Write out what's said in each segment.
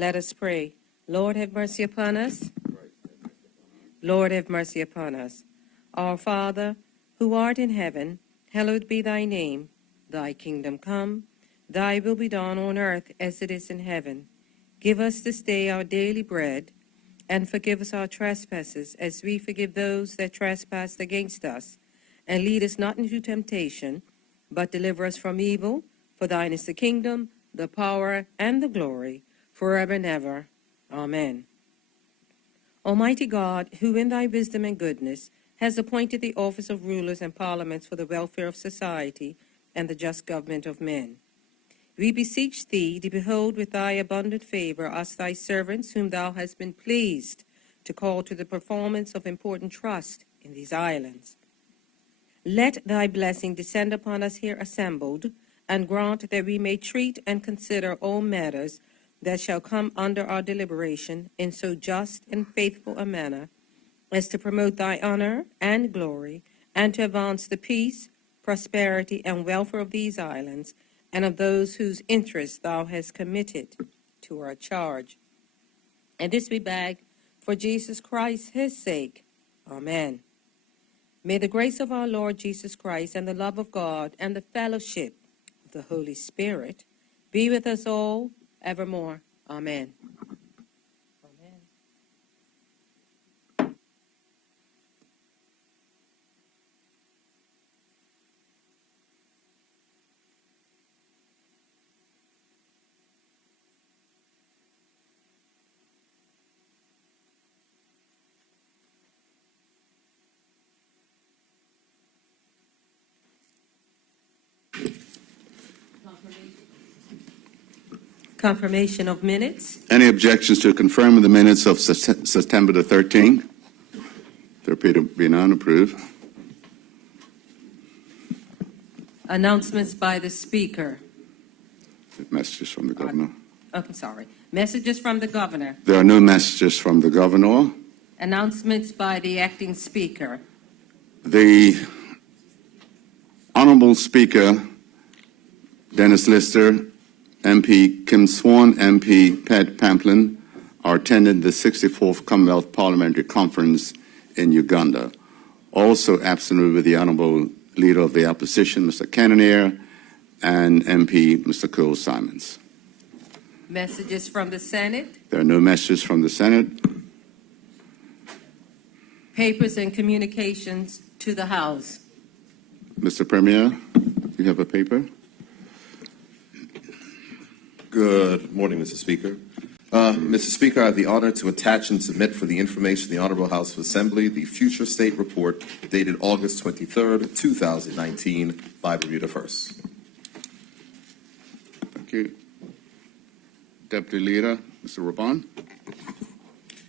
Let us pray. Lord, have mercy upon us. Lord, have mercy upon us. Our Father, who art in heaven, hallowed be thy name. Thy kingdom come, thy will be done on earth as it is in heaven. Give us this day our daily bread, and forgive us our trespasses, as we forgive those that trespass against us. And lead us not into temptation, but deliver us from evil. For thine is the kingdom, the power, and the glory, forever and ever. Amen. Almighty God, who in thy wisdom and goodness has appointed the office of rulers and parliaments for the welfare of society and the just government of men, we beseech thee to behold with thy abundant favor us thy servants, whom thou hast been pleased to call to the performance of important trust in these islands. Let thy blessing descend upon us here assembled, and grant that we may treat and consider all matters that shall come under our deliberation in so just and faithful a manner as to promote thy honor and glory, and to advance the peace, prosperity, and welfare of these islands, and of those whose interests thou hast committed to our charge. And this we beg for Jesus Christ, his sake. Amen. May the grace of our Lord Jesus Christ, and the love of God, and the fellowship of the Holy Spirit be with us all evermore. Amen. Confirmation of minutes. Any objections to confirming the minutes of September the 13th? There appear to be none. Approved. Announcements by the Speaker. Messages from the governor. Okay, sorry. Messages from the Governor. There are no messages from the governor. Announcements by the Acting Speaker. The Honorable Speaker, Dennis Lister, MP Kim Swan, MP Pat Pamplin are attending the 64th Commonwealth Parliamentary Conference in Uganda. Also absent with the Honorable Leader of the Opposition, Mr. Cannonier, and MP Mr. Cole Simons. Messages from the Senate. There are no messages from the Senate. Papers and communications to the House. Mr. Premier, you have a paper? Good morning, Mr. Speaker. Mr. Speaker, I have the honor to attach and submit for the information of the Honorable House of Assembly the future state report dated August 23rd, 2019 by Bermuda First. Thank you. Deputy Leader, Mr. Raban.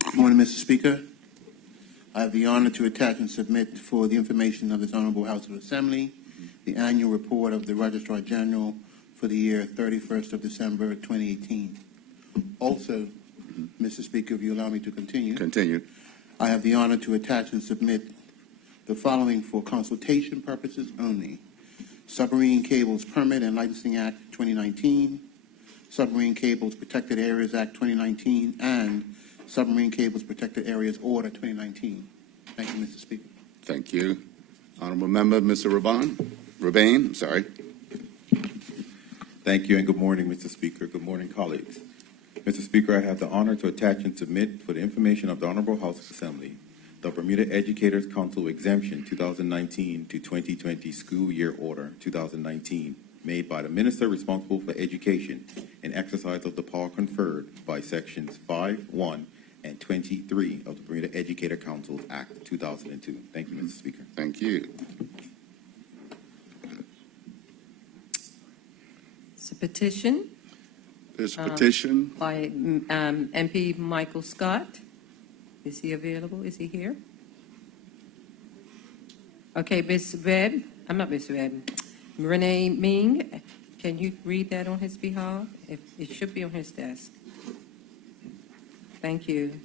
Good morning, Mr. Speaker. I have the honor to attach and submit for the information of this Honorable House of Assembly the annual report of the Registrar General for the year 31st of December 2018. Also, Mr. Speaker, if you allow me to continue. Continue. I have the honor to attach and submit the following for consultation purposes only: Submarine Cables Permit and Licensing Act 2019, Submarine Cables Protected Areas Act 2019, and Submarine Cables Protected Areas Order 2019. Thank you, Mr. Speaker. Thank you. Honorable Member, Mr. Rabane, I'm sorry. Thank you, and good morning, Mr. Speaker. Good morning, colleagues. Mr. Speaker, I have the honor to attach and submit for the information of the Honorable House of Assembly the Bermuda Educators Council Exemption 2019 to 2020 School Year Order 2019, made by the Minister responsible for education in exercise of the power conferred by Sections 5(1) and 23 of the Bermuda Educator Councils Act 2002. Thank you, Mr. Speaker. Thank you. It's a petition. This petition. By MP Michael Scott. Is he available? Is he here? Okay, Ms. Webb. I'm not Ms. Webb. Renee Ming. Can you read that on his behalf? It should be on his desk. Thank you.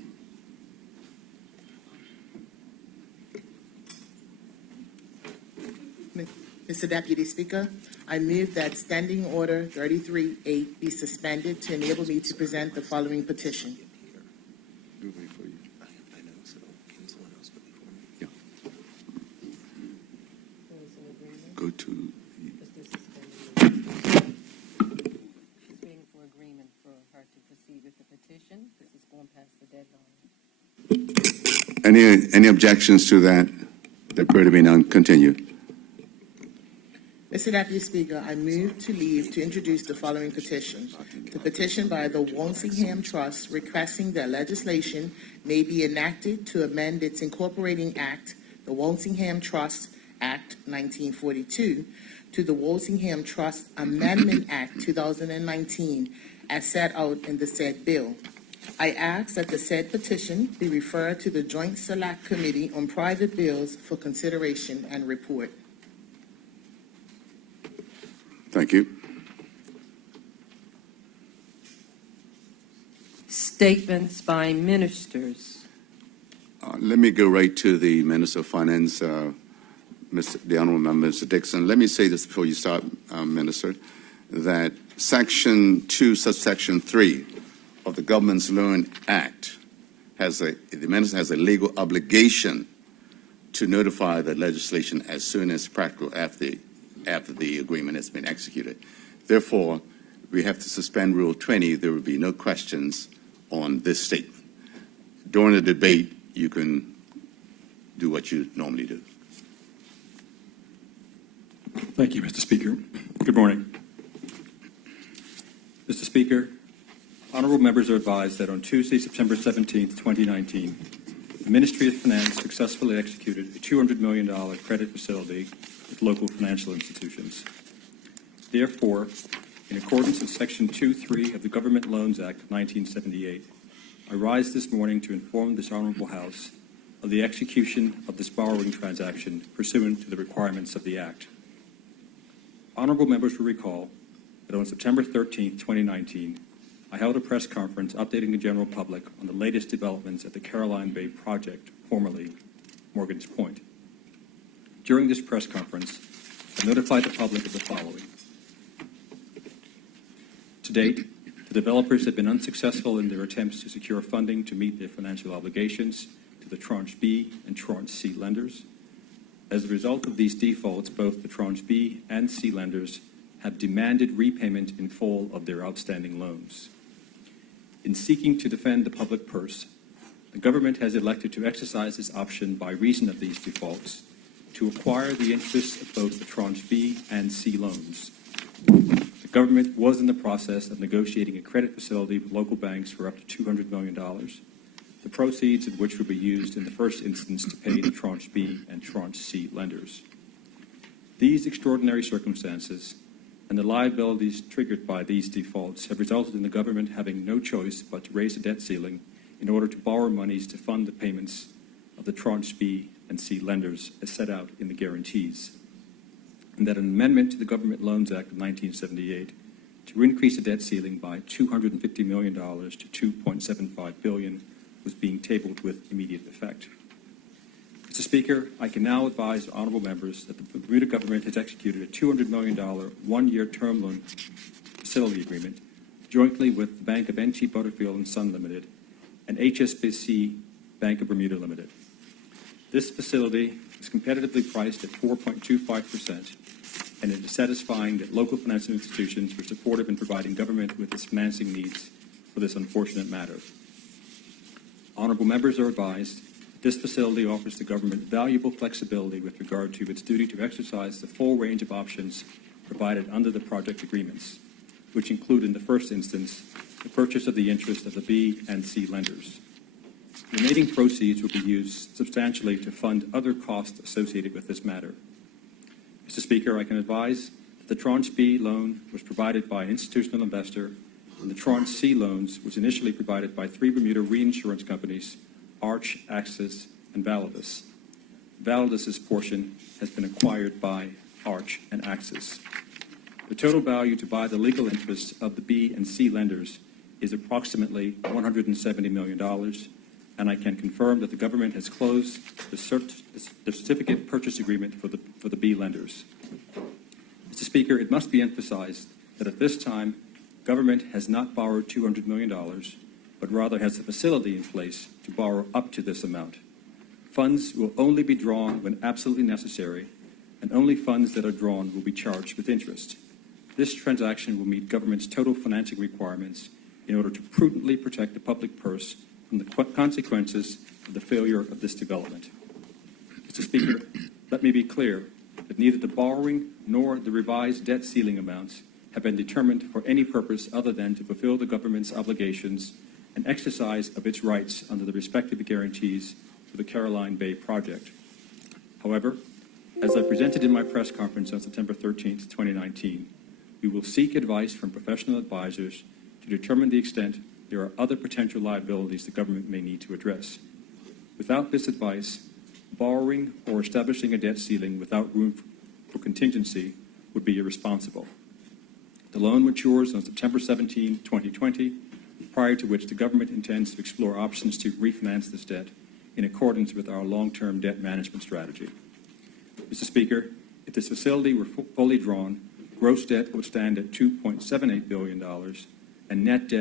Mr. Deputy Speaker, I move that Standing Order 33-8 be suspended to enable me to present the following petition. Go to, She's waiting for agreement for her to proceed with the petition. This is going past the deadline. any objections to that? There appear to be none. Continue. Mr. Deputy Speaker, I move to leave to introduce the following petition. The petition by the Walsingham Trust requesting that legislation may be enacted to amend its incorporating act, the Walsingham Trust Act 1942, to the Walsingham Trust Amendment Act 2019, as set out in the said bill. I ask that the said petition be referred to the Joint Select Committee on Private Bills for consideration and report. Thank you. Statements by ministers. Let me go right to the Minister of Finance, the Honorable Member, Mr. Dixon. Let me say this before you start, Minister, that Section 2, subsection 3 of the Government's Loan Act the Minister has a legal obligation to notify the legislation as soon as practical after the agreement has been executed. Therefore, we have to suspend Rule 20. There will be no questions on this statement. During the debate, you can do what you normally do. Thank you, Mr. Speaker. Good morning. Mr. Speaker, honorable members are advised that on Tuesday, September 17, 2019, the Ministry of Finance successfully executed a $200 million credit facility with local financial institutions. Therefore, in accordance with Section 2.3 of the Government Loans Act of 1978, I rise this morning to inform this Honorable House of the execution of this borrowing transaction pursuant to the requirements of the Act. Honorable members will recall that on September 13, 2019, I held a press conference updating the general public on the latest developments at the Caroline Bay project, formerly Morgan's Point. During this press conference, I notified the public of the following. To date, the developers have been unsuccessful in their attempts to secure funding to meet their financial obligations to the Tranche B and Tranche C lenders. As a result of these defaults, both the Tranche B and C lenders have demanded repayment in full of their outstanding loans. In seeking to defend the public purse, the government has elected to exercise this option by reason of these defaults to acquire the interests of both the Tranche B and C loans. The government was in the process of negotiating a credit facility with local banks for up to $200 million, the proceeds of which would be used in the first instance to pay the Tranche B and Tranche C lenders. These extraordinary circumstances and the liabilities triggered by these defaults have resulted in the government having no choice but to raise the debt ceiling in order to borrow monies to fund the payments of the Tranche B and C lenders as set out in the guarantees, and that an amendment to the Government Loans Act of 1978 to increase the debt ceiling by $250 million to $2.75 billion was being tabled with immediate effect. Mr. Speaker, I can now advise honorable members that the Bermuda government has executed a $200 million one-year term loan facility agreement jointly with the Bank of N.T. Butterfield & Son Limited and HSBC Bank of Bermuda Limited. This facility is competitively priced at 4.25%, and it is satisfying that local financial institutions were supportive in providing government with its financing needs for this unfortunate matter. Honorable members are advised that this facility offers the government valuable flexibility with regard to its duty to exercise the full range of options provided under the project agreements, which include, in the first instance, the purchase of the interest of the B and C lenders. The remaining proceeds will be used substantially to fund other costs associated with this matter. Mr. Speaker, I can advise that the Tranche B loan was provided by an institutional investor, and the Tranche C loans was initially provided by three Bermuda reinsurance companies, Arch, Axis, and Validus. Validus's portion has been acquired by Arch and Axis. The total value to buy the legal interests of the B and C lenders is approximately $170 million, and I can confirm that the government has closed the certificate purchase agreement for the B lenders. Mr. Speaker, it must be emphasized that at this time, government has not borrowed $200 million, but rather has a facility in place to borrow up to this amount. Funds will only be drawn when absolutely necessary, and only funds that are drawn will be charged with interest. This transaction will meet government's total financing requirements in order to prudently protect the public purse from the consequences of the failure of this development. Mr. Speaker, let me be clear that neither the borrowing nor the revised debt ceiling amounts have been determined for any purpose other than to fulfill the government's obligations and exercise of its rights under the respective guarantees for the Caroline Bay project. However, as I presented in my press conference on September 13, 2019, we will seek advice from professional advisors to determine the extent there are other potential liabilities the government may need to address. Without this advice, borrowing or establishing a debt ceiling without room for contingency would be irresponsible. The loan matures on September 17, 2020, prior to which the government intends to explore options to refinance this debt in accordance with our long-term debt management strategy. Mr. Speaker, if this facility were fully drawn, gross debt would stand at $2.78 billion, and net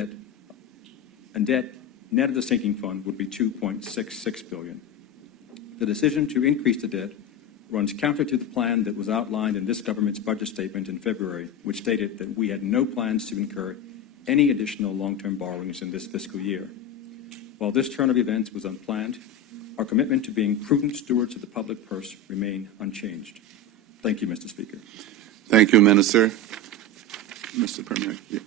of the sinking fund would be $2.66 billion. The decision to increase the debt runs counter to the plan that was outlined in this government's budget statement in February, which stated that we had no plans to incur any additional long-term borrowings in this fiscal year. While this turn of events was unplanned, our commitment to being prudent stewards of the public purse remain unchanged. Thank you, Mr. Speaker. Thank you, Minister. Mr. Premier, you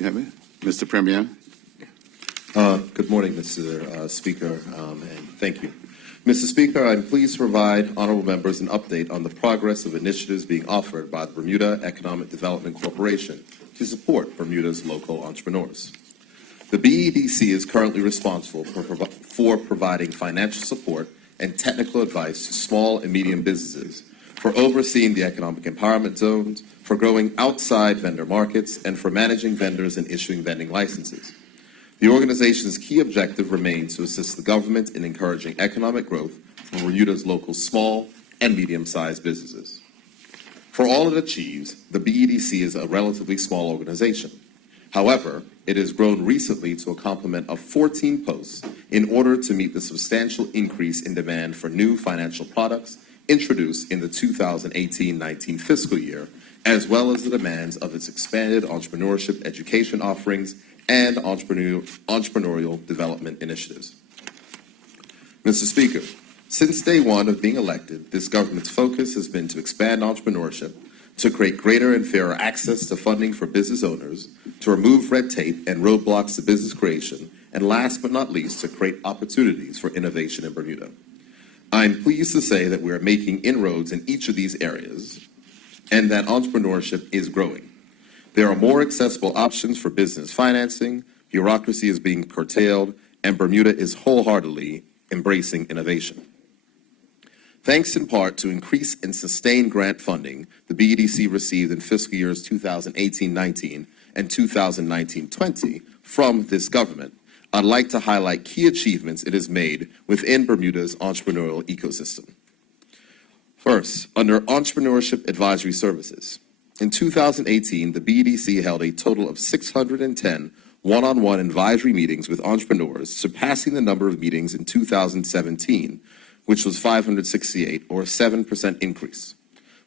have it? Mr. Premier? Good morning, Mr. Speaker, and thank you. Mr. Speaker, I'm pleased to provide honorable members an update on the progress of initiatives being offered by the Bermuda Economic Development Corporation to support Bermuda's local entrepreneurs. The BEDC is currently responsible for providing financial support and technical advice to small and medium businesses, for overseeing the economic empowerment zones, for growing outside vendor markets, and for managing vendors and issuing vending licenses. The organization's key objective remains to assist the government in encouraging economic growth for Bermuda's local small and medium-sized businesses. For all it achieves, the BEDC is a relatively small organization. However, it has grown recently to a complement of 14 posts in order to meet the substantial increase in demand for new financial products introduced in the 2018-19 fiscal year, as well as the demands of its expanded entrepreneurship education offerings and entrepreneurial development initiatives. Mr. Speaker, since day one of being elected, this government's focus has been to expand entrepreneurship, to create greater and fairer access to funding for business owners, to remove red tape and roadblocks to business creation, and last but not least, to create opportunities for innovation in Bermuda. I'm pleased to say that we are making inroads in each of these areas and that entrepreneurship is growing. There are more accessible options for business financing, bureaucracy is being curtailed, and Bermuda is wholeheartedly embracing innovation. Thanks in part to increased and sustained grant funding the BEDC received in fiscal years 2018-19 and 2019-20 from this government, I'd like to highlight key achievements it has made within Bermuda's entrepreneurial ecosystem. First, under Entrepreneurship Advisory Services. In 2018, the BEDC held a total of 610 one-on-one advisory meetings with entrepreneurs, surpassing the number of meetings in 2017, which was 568, or a 7% increase.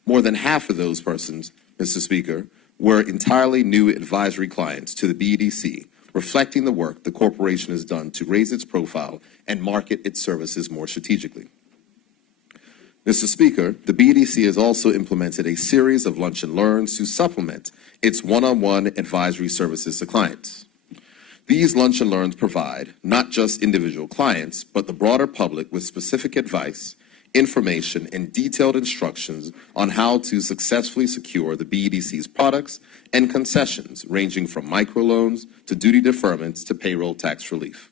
More than half of those persons, Mr. Speaker, were entirely new advisory clients to the BEDC, reflecting the work the corporation has done to raise its profile and market its services more strategically. Mr. Speaker, the BEDC has also implemented a series of lunch and learns to supplement its one-on-one advisory services to clients. These lunch and learns provide not just individual clients, but the broader public with specific advice, information, and detailed instructions on how to successfully secure the BEDC's products and concessions, ranging from microloans to duty deferments to payroll tax relief.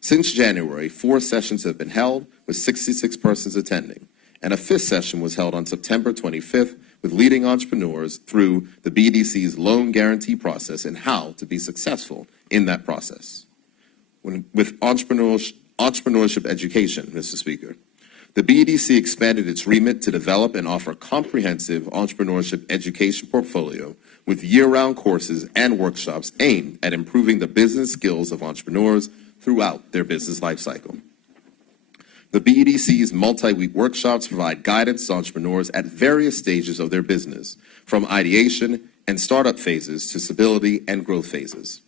Since January, 4 sessions have been held with 66 persons attending, and a 5th session was held on September 25th with leading entrepreneurs through the BEDC's loan guarantee process and how to be successful in that process. With entrepreneurship education, Mr. Speaker, The BEDC expanded its remit to develop and offer a comprehensive entrepreneurship education portfolio with year-round courses and workshops aimed at improving the business skills of entrepreneurs throughout their business lifecycle. The BEDC's multi-week workshops provide guidance to entrepreneurs at various stages of their business, from ideation and startup phases to stability and growth phases.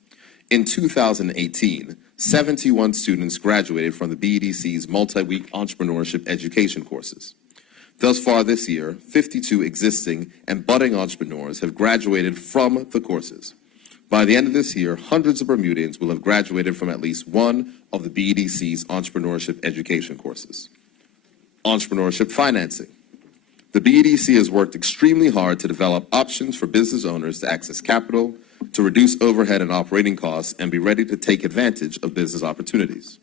In 2018, 71 students graduated from the BEDC's multi-week entrepreneurship education courses. Thus far this year, 52 existing and budding entrepreneurs have graduated from the courses. By the end of this year, hundreds of Bermudians will have graduated from at least one of the BEDC's entrepreneurship education courses. Entrepreneurship financing. The BEDC has worked extremely hard to develop options for business owners to access capital, to reduce overhead and operating costs, and be ready to take advantage of business opportunities.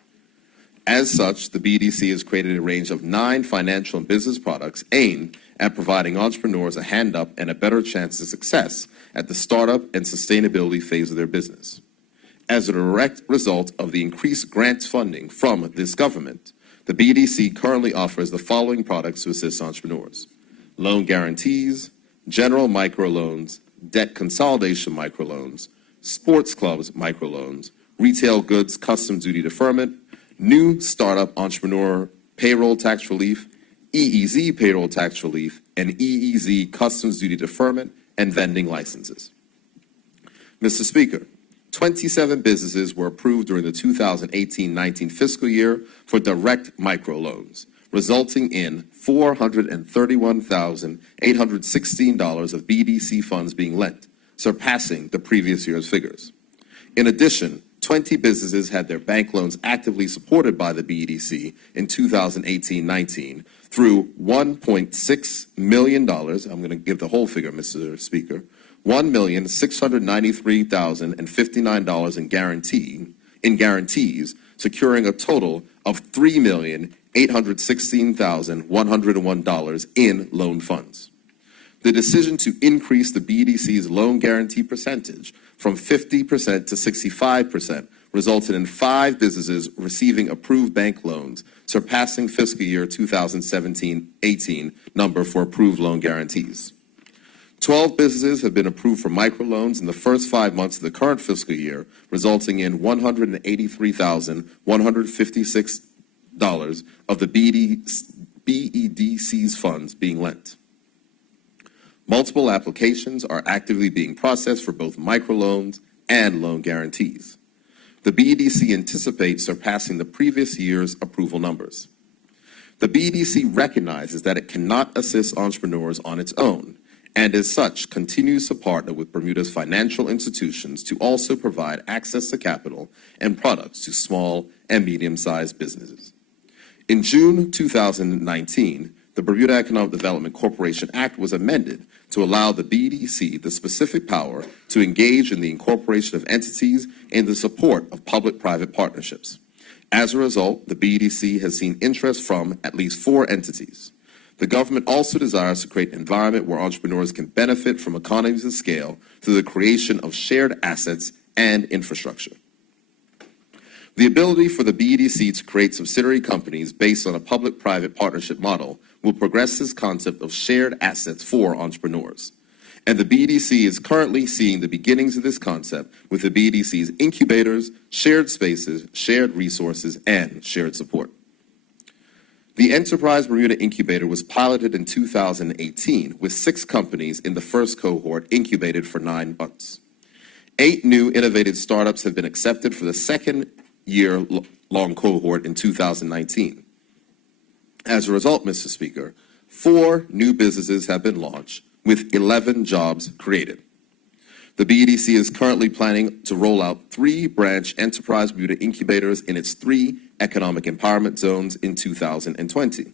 As such, the BEDC has created a range of 9 financial and business products aimed at providing entrepreneurs a hand up and a better chance of success at the startup and sustainability phase of their business. As a direct result of the increased grants funding from this government, the BEDC currently offers the following products to assist entrepreneurs: loan guarantees, general microloans, debt consolidation microloans, sports clubs microloans, retail goods customs duty deferment, new startup entrepreneur payroll tax relief, EEZ payroll tax relief, and EEZ customs duty deferment and vending licenses. Mr. Speaker, 27 businesses were approved during the 2018-19 fiscal year for direct microloans, resulting in $431,816 of BEDC funds being lent, surpassing the previous year's figures. In addition, 20 businesses had their bank loans actively supported by the BEDC in 2018-19 through $1.6 million. I'm going to give the whole figure, Mr. Speaker. $1,693,059 in guarantees, securing a total of $3,816,101 in loan funds. The decision to increase the BEDC's loan guarantee percentage from 50% to 65% resulted in 5 businesses receiving approved bank loans, surpassing fiscal year 2017-18 number for approved loan guarantees. 12 businesses have been approved for microloans in the first 5 months of the current fiscal year, resulting in $183,156 of the BEDC's funds being lent. Multiple applications are actively being processed for both microloans and loan guarantees. The BEDC anticipates surpassing the previous year's approval numbers. The BEDC recognizes that it cannot assist entrepreneurs on its own, and as such continues to partner with Bermuda's financial institutions to also provide access to capital and products to small and medium-sized businesses. In June 2019, the Bermuda Economic Development Corporation Act was amended to allow the BEDC the specific power to engage in the incorporation of entities and the support of public-private partnerships. As a result, the BEDC has seen interest from at least 4 entities. The government also desires to create an environment where entrepreneurs can benefit from economies of scale through the creation of shared assets and infrastructure. The ability for the BEDC to create subsidiary companies based on a public-private partnership model will progress this concept of shared assets for entrepreneurs. And the BEDC is currently seeing the beginnings of this concept with the BEDC's incubators, shared spaces, shared resources, and shared support. The Enterprise Bermuda Incubator was piloted in 2018 with 6 companies in the first cohort incubated for 9 months. 8 new innovative startups have been accepted for the second-year-long cohort in 2019. As a result, Mr. Speaker, 4 new businesses have been launched with 11 jobs created. The BEDC is currently planning to roll out 3 branch Enterprise Bermuda incubators in its 3 economic empowerment zones in 2020.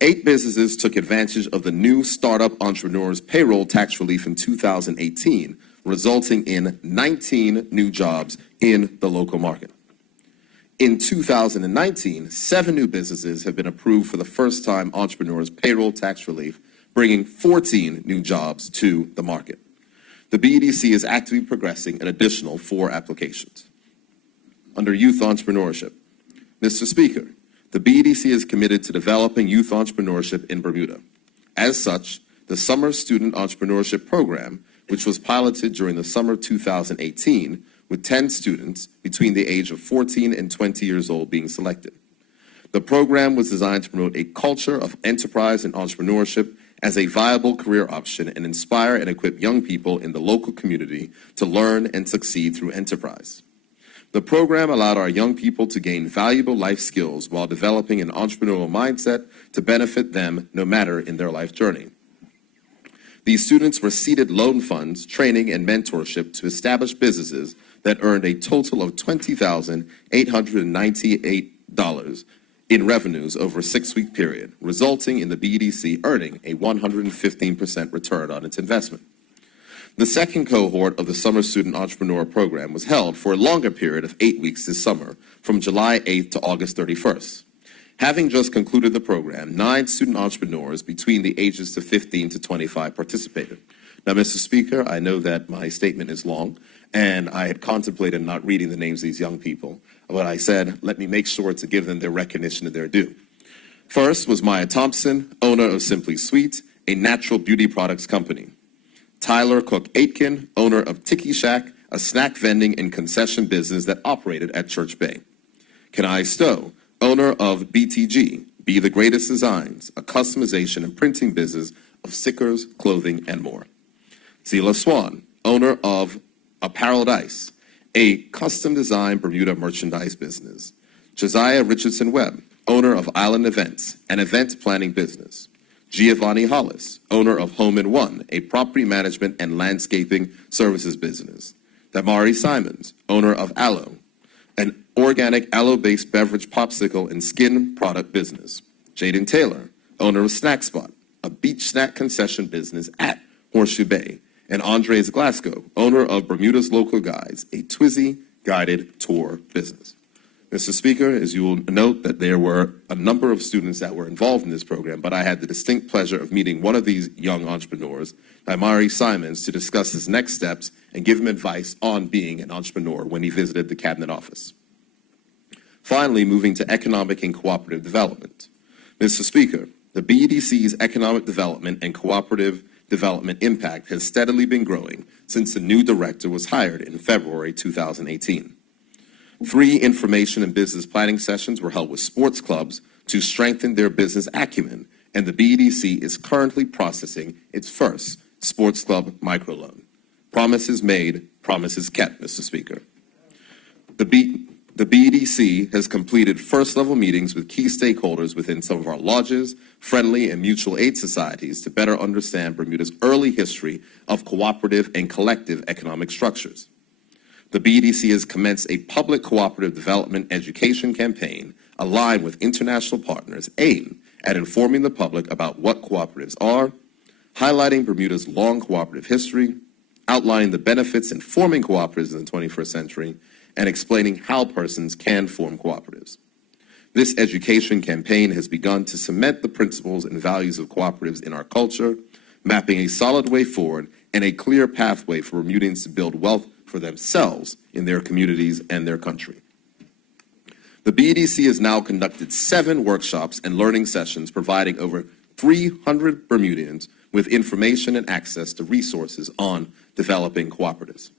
8 businesses took advantage of the new Startup Entrepreneurs Payroll Tax Relief in 2018, resulting in 19 new jobs in the local market. In 2019, 7 new businesses have been approved for the first-time Entrepreneurs Payroll Tax Relief, bringing 14 new jobs to the market. The BEDC is actively progressing an additional 4 applications. Under youth entrepreneurship, Mr. Speaker, The BEDC is committed to developing youth entrepreneurship in Bermuda. As such, the Summer Student Entrepreneurship Program, which was piloted during the summer of 2018, with 10 students between the age of 14 and 20 years old being selected. The program was designed to promote a culture of enterprise and entrepreneurship as a viable career option and inspire and equip young people in the local community to learn and succeed through enterprise. The program allowed our young people to gain valuable life skills while developing an entrepreneurial mindset to benefit them no matter in their life journey. These students were seeded loan funds, training, and mentorship to establish businesses that earned a total of $20,898 in revenues over a 6-week period, resulting in the BEDC earning a 115% return on its investment. The second cohort of the Summer Student Entrepreneur Program was held for a longer period of 8 weeks this summer, from July 8th to August 31st. Having just concluded the program, 9 student entrepreneurs between the ages of 15 to 25 participated. Now, Mr. Speaker, I know that my statement is long, and I had contemplated not reading the names of these young people, but I said, let me make sure to give them their recognition and their due. First was Maya Thompson, owner of Simply Sweet, a natural beauty products company. Tyler Cook Aitken, owner of Tiki Shack, a snack vending and concession business that operated at Church Bay. Kenai Stowe, owner of BTG, Be the Greatest Designs, a customization and printing business of stickers, clothing, and more. Zila Swan, owner of Apparel-Dice, a custom-designed Bermuda merchandise business. Josiah Richardson Webb, owner of Island Events, an event planning business. Giovanni Hollis, owner of Home in One, a property management and landscaping services business. Damari Simons, owner of Aloe, an organic aloe-based beverage popsicle and skin product business. Jaden Taylor, owner of Snack Spot, a beach snack concession business at Horseshoe Bay. And Andres Glasgow, owner of Bermuda's Local Guides, a Twizy guided tour business. Mr. Speaker, as you will note that there were a number of students that were involved in this program, but I had the distinct pleasure of meeting one of these young entrepreneurs, Damari Simons, to discuss his next steps and give him advice on being an entrepreneur when he visited the Cabinet Office. Finally, moving to economic and cooperative development. Mr. Speaker, the BEDC's economic development and cooperative development impact has steadily been growing since the new director was hired in February 2018. 3 information and business planning sessions were held with sports clubs to strengthen their business acumen, and the BEDC is currently processing its first sports club microloan. Promises made, promises kept, Mr. Speaker. The BEDC has completed first-level meetings with key stakeholders within some of our lodges, friendly, and mutual aid societies to better understand Bermuda's early history of cooperative and collective economic structures. The BEDC has commenced a public cooperative development education campaign aligned with international partners aimed at informing the public about what cooperatives are, highlighting Bermuda's long cooperative history, outlining the benefits in forming cooperatives in the 21st century, and explaining how persons can form cooperatives. This education campaign has begun to cement the principles and values of cooperatives in our culture, mapping a solid way forward and a clear pathway for Bermudians to build wealth for themselves in their communities and their country. The BEDC has now conducted 7 workshops and learning sessions, providing over 300 Bermudians with information and access to resources on developing cooperatives.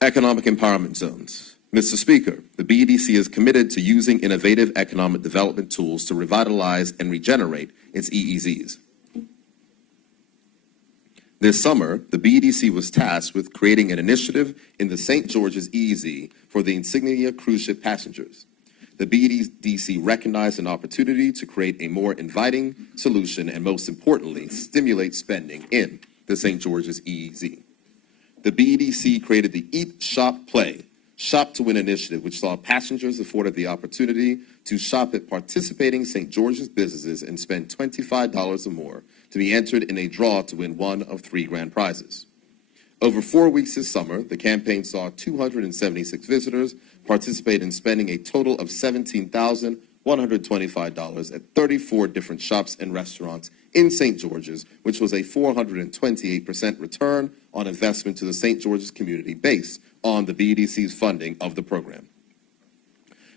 Economic empowerment zones. Mr. Speaker, the BEDC is committed to using innovative economic development tools to revitalize and regenerate its EEZs. This summer, the BEDC was tasked with creating an initiative in the St. George's EEZ for the Insignia cruise ship passengers. The BEDC recognized an opportunity to create a more inviting solution and, most importantly, stimulate spending in the St. George's EEZ. The BEDC created the Eat, Shop, Play, Shop to Win initiative, which saw passengers afforded the opportunity to shop at participating St. George's businesses and spend $25 or more to be entered in a draw to win one of 3 grand prizes. Over 4 weeks this summer, the campaign saw 276 visitors participate in spending a total of $17,125 at 34 different shops and restaurants in St. George's, which was a 428% return on investment to the St. George's community based on the BEDC's funding of the program.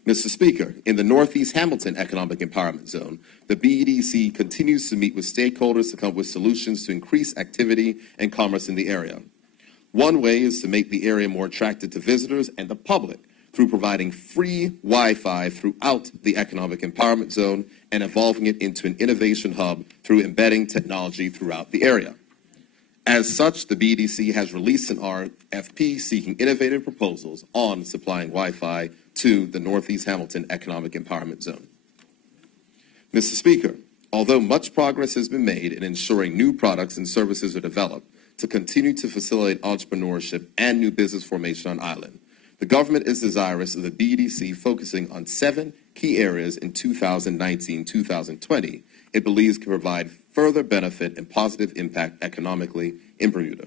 Mr. Speaker, in the Northeast Hamilton Economic Empowerment Zone, the BEDC continues to meet with stakeholders to come up with solutions to increase activity and commerce in the area. One way is to make the area more attractive to visitors and the public through providing free Wi-Fi throughout the Economic Empowerment Zone and evolving it into an innovation hub through embedding technology throughout the area. As such, the BEDC has released an RFP seeking innovative proposals on supplying Wi-Fi to the Northeast Hamilton Economic Empowerment Zone. Mr. Speaker, although much progress has been made in ensuring new products and services are developed to continue to facilitate entrepreneurship and new business formation on island, the government is desirous of the BEDC focusing on 7 key areas in 2019-2020 it believes can provide further benefit and positive impact economically in Bermuda.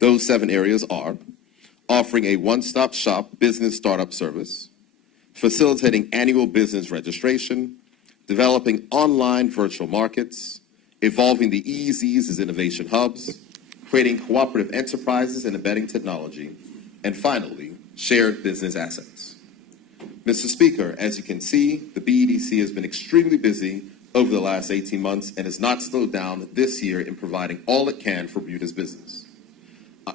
Those 7 areas are offering a one-stop shop business startup service, facilitating annual business registration, developing online virtual markets, evolving the EEZs as innovation hubs, creating cooperative enterprises and embedding technology, and finally, shared business assets. Mr. Speaker, as you can see, the BEDC has been extremely busy over the last 18 months and has not slowed down this year in providing all it can for Bermuda's business.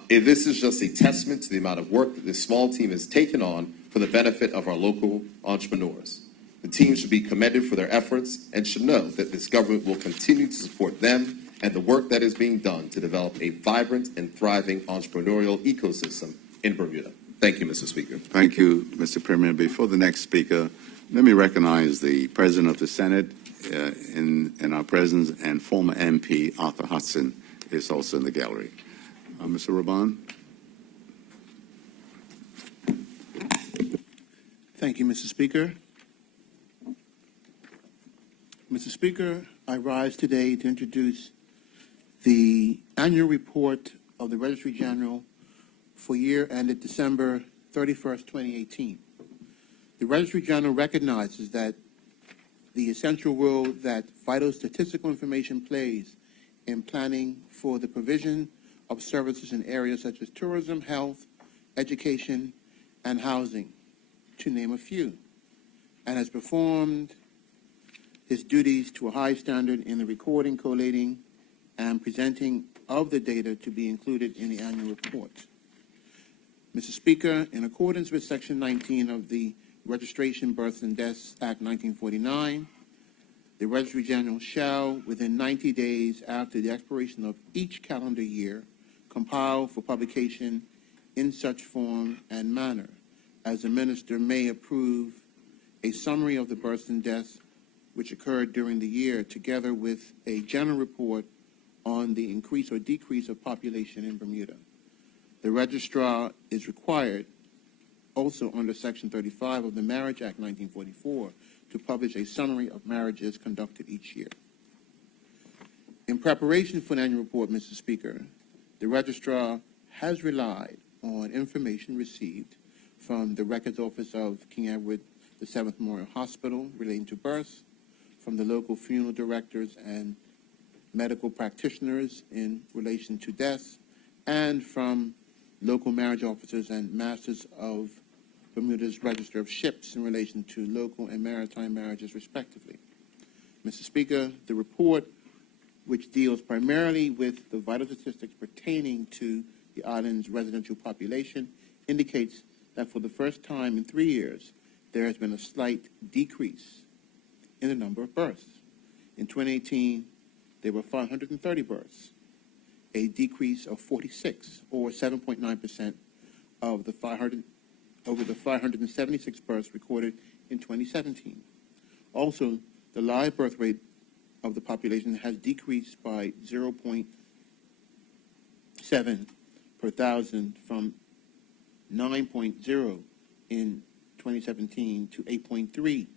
This is just a testament to the amount of work that this small team has taken on for the benefit of our local entrepreneurs. The team should be commended for their efforts and should know that this government will continue to support them and the work that is being done to develop a vibrant and thriving entrepreneurial ecosystem in Bermuda. Thank you, Mr. Speaker. Thank you, Mr. Premier. Before the next speaker, let me recognize the President of the Senate in our presence, and former MP Arthur Hudson is also in the gallery. Mr. Raban. Thank you, Mr. Speaker. Mr. Speaker, I rise today to introduce the annual report of the Registry General for year ended December 31st, 2018. The Registry General recognizes that the essential role that vital statistical information plays in planning for the provision of services in areas such as tourism, health, education, and housing, to name a few, and has performed his duties to a high standard in the recording, collating, and presenting of the data to be included in the annual report. Mr. Speaker, in accordance with Section 19 of the Registration, Births, and Deaths Act 1949, the Registry General shall, within 90 days after the expiration of each calendar year, compile for publication in such form and manner as the Minister may approve a summary of the births and deaths which occurred during the year, together with a general report on the increase or decrease of population in Bermuda. The Registrar is required, also under Section 35 of the Marriage Act 1944, to publish a summary of marriages conducted each year. In preparation for an annual report, Mr. Speaker, the Registrar has relied on information received from the Records Office of King Edward VII Memorial Hospital relating to births, from the local funeral directors and medical practitioners in relation to deaths, and from local marriage officers and masters of Bermuda's Register of Ships in relation to local and maritime marriages, respectively. Mr. Speaker, the report, which deals primarily with the vital statistics pertaining to the island's residential population, indicates that for the first time in 3 years, there has been a slight decrease in the number of births. In 2018, there were 530 births, a decrease of 46, or 7.9% of the 576 births recorded in 2017. Also, the live birth rate of the population has decreased by 0.7 per thousand from 9.0 in 2017 to 8.3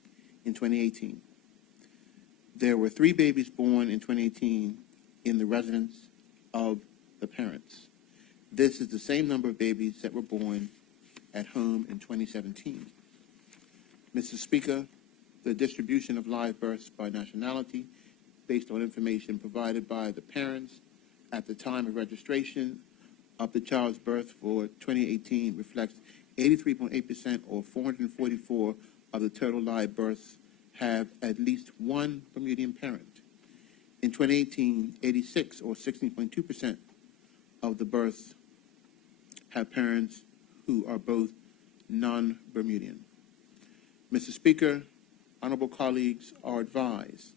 in 2018. There were 3 babies born in 2018 in the residence of the parents. This is the same number of babies that were born at home in 2017. Mr. Speaker, the distribution of live births by nationality, based on information provided by the parents at the time of registration of the child's birth for 2018 reflects 83.8%, or 444 of the total live births have at least one Bermudian parent. In 2018, 86, or 16.2% of the births have parents who are both non-Bermudian. Mr. Speaker, honorable colleagues are advised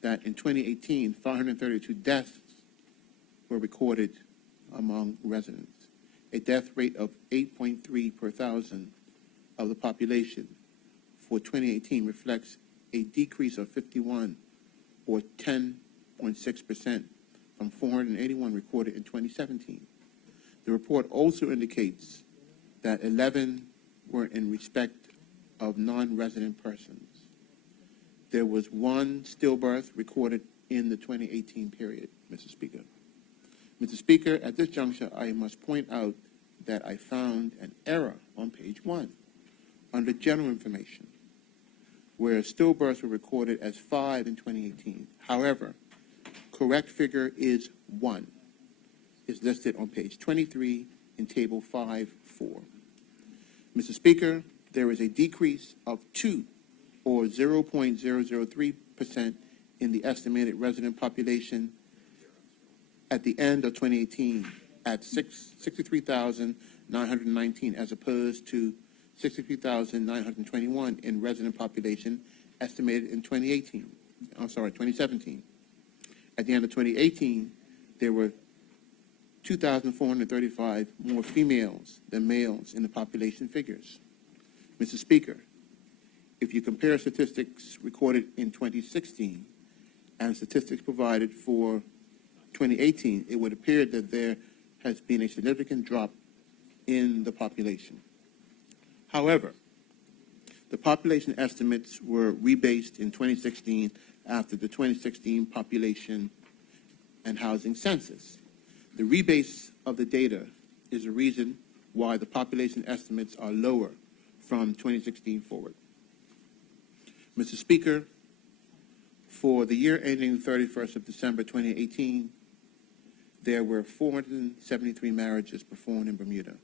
that in 2018, 532 deaths were recorded among residents, a death rate of 8.3 per thousand of the population for 2018 reflects a decrease of 51, or 10.6%, from 481 recorded in 2017. The report also indicates that 11 were in respect of non-resident persons. There was one stillbirth recorded in the 2018 period, Mr. Speaker. Mr. Speaker, at this juncture, I must point out that I found an error on page 1 under general information, where stillbirths were recorded as 5 in 2018. However, correct figure is 1. It's listed on page 23 in table 5.4. Mr. Speaker, there is a decrease of 2, or 0.003% in the estimated resident population at the end of 2018 at 63,919 as opposed to 63,921 in resident population estimated in 2017. At the end of 2018, there were 2,435 more females than males in the population figures. Mr. Speaker, if you compare statistics recorded in 2016 and statistics provided for 2018, it would appear that there has been a significant drop in the population. However, the population estimates were rebased in 2016 after the 2016 population and housing census. The rebase of the data is the reason why the population estimates are lower from 2016 forward. Mr. Speaker, for the year ending 31st of December 2018, there were 473 marriages performed in Bermuda,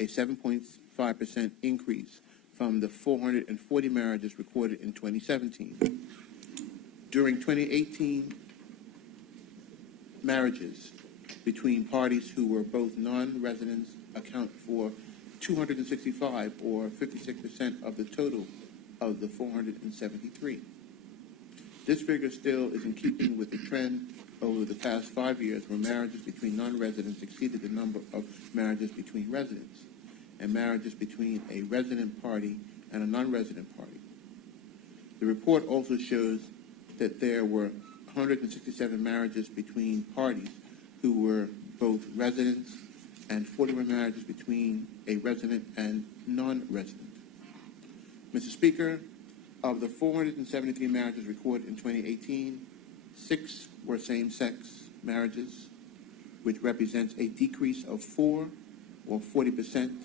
a 7.5% increase from the 440 marriages recorded in 2017. During 2018, marriages between parties who were both non-residents account for 265, or 56% of the total of the 473. This figure still is in keeping with the trend over the past 5 years, where marriages between non-residents exceeded the number of marriages between residents, and marriages between a resident party and a non-resident party. The report also shows that there were 167 marriages between parties who were both residents and 41 marriages between a resident and non-resident. Mr. Speaker, of the 473 marriages recorded in 2018, 6 were same-sex marriages, which represents a decrease of 4, or 40%,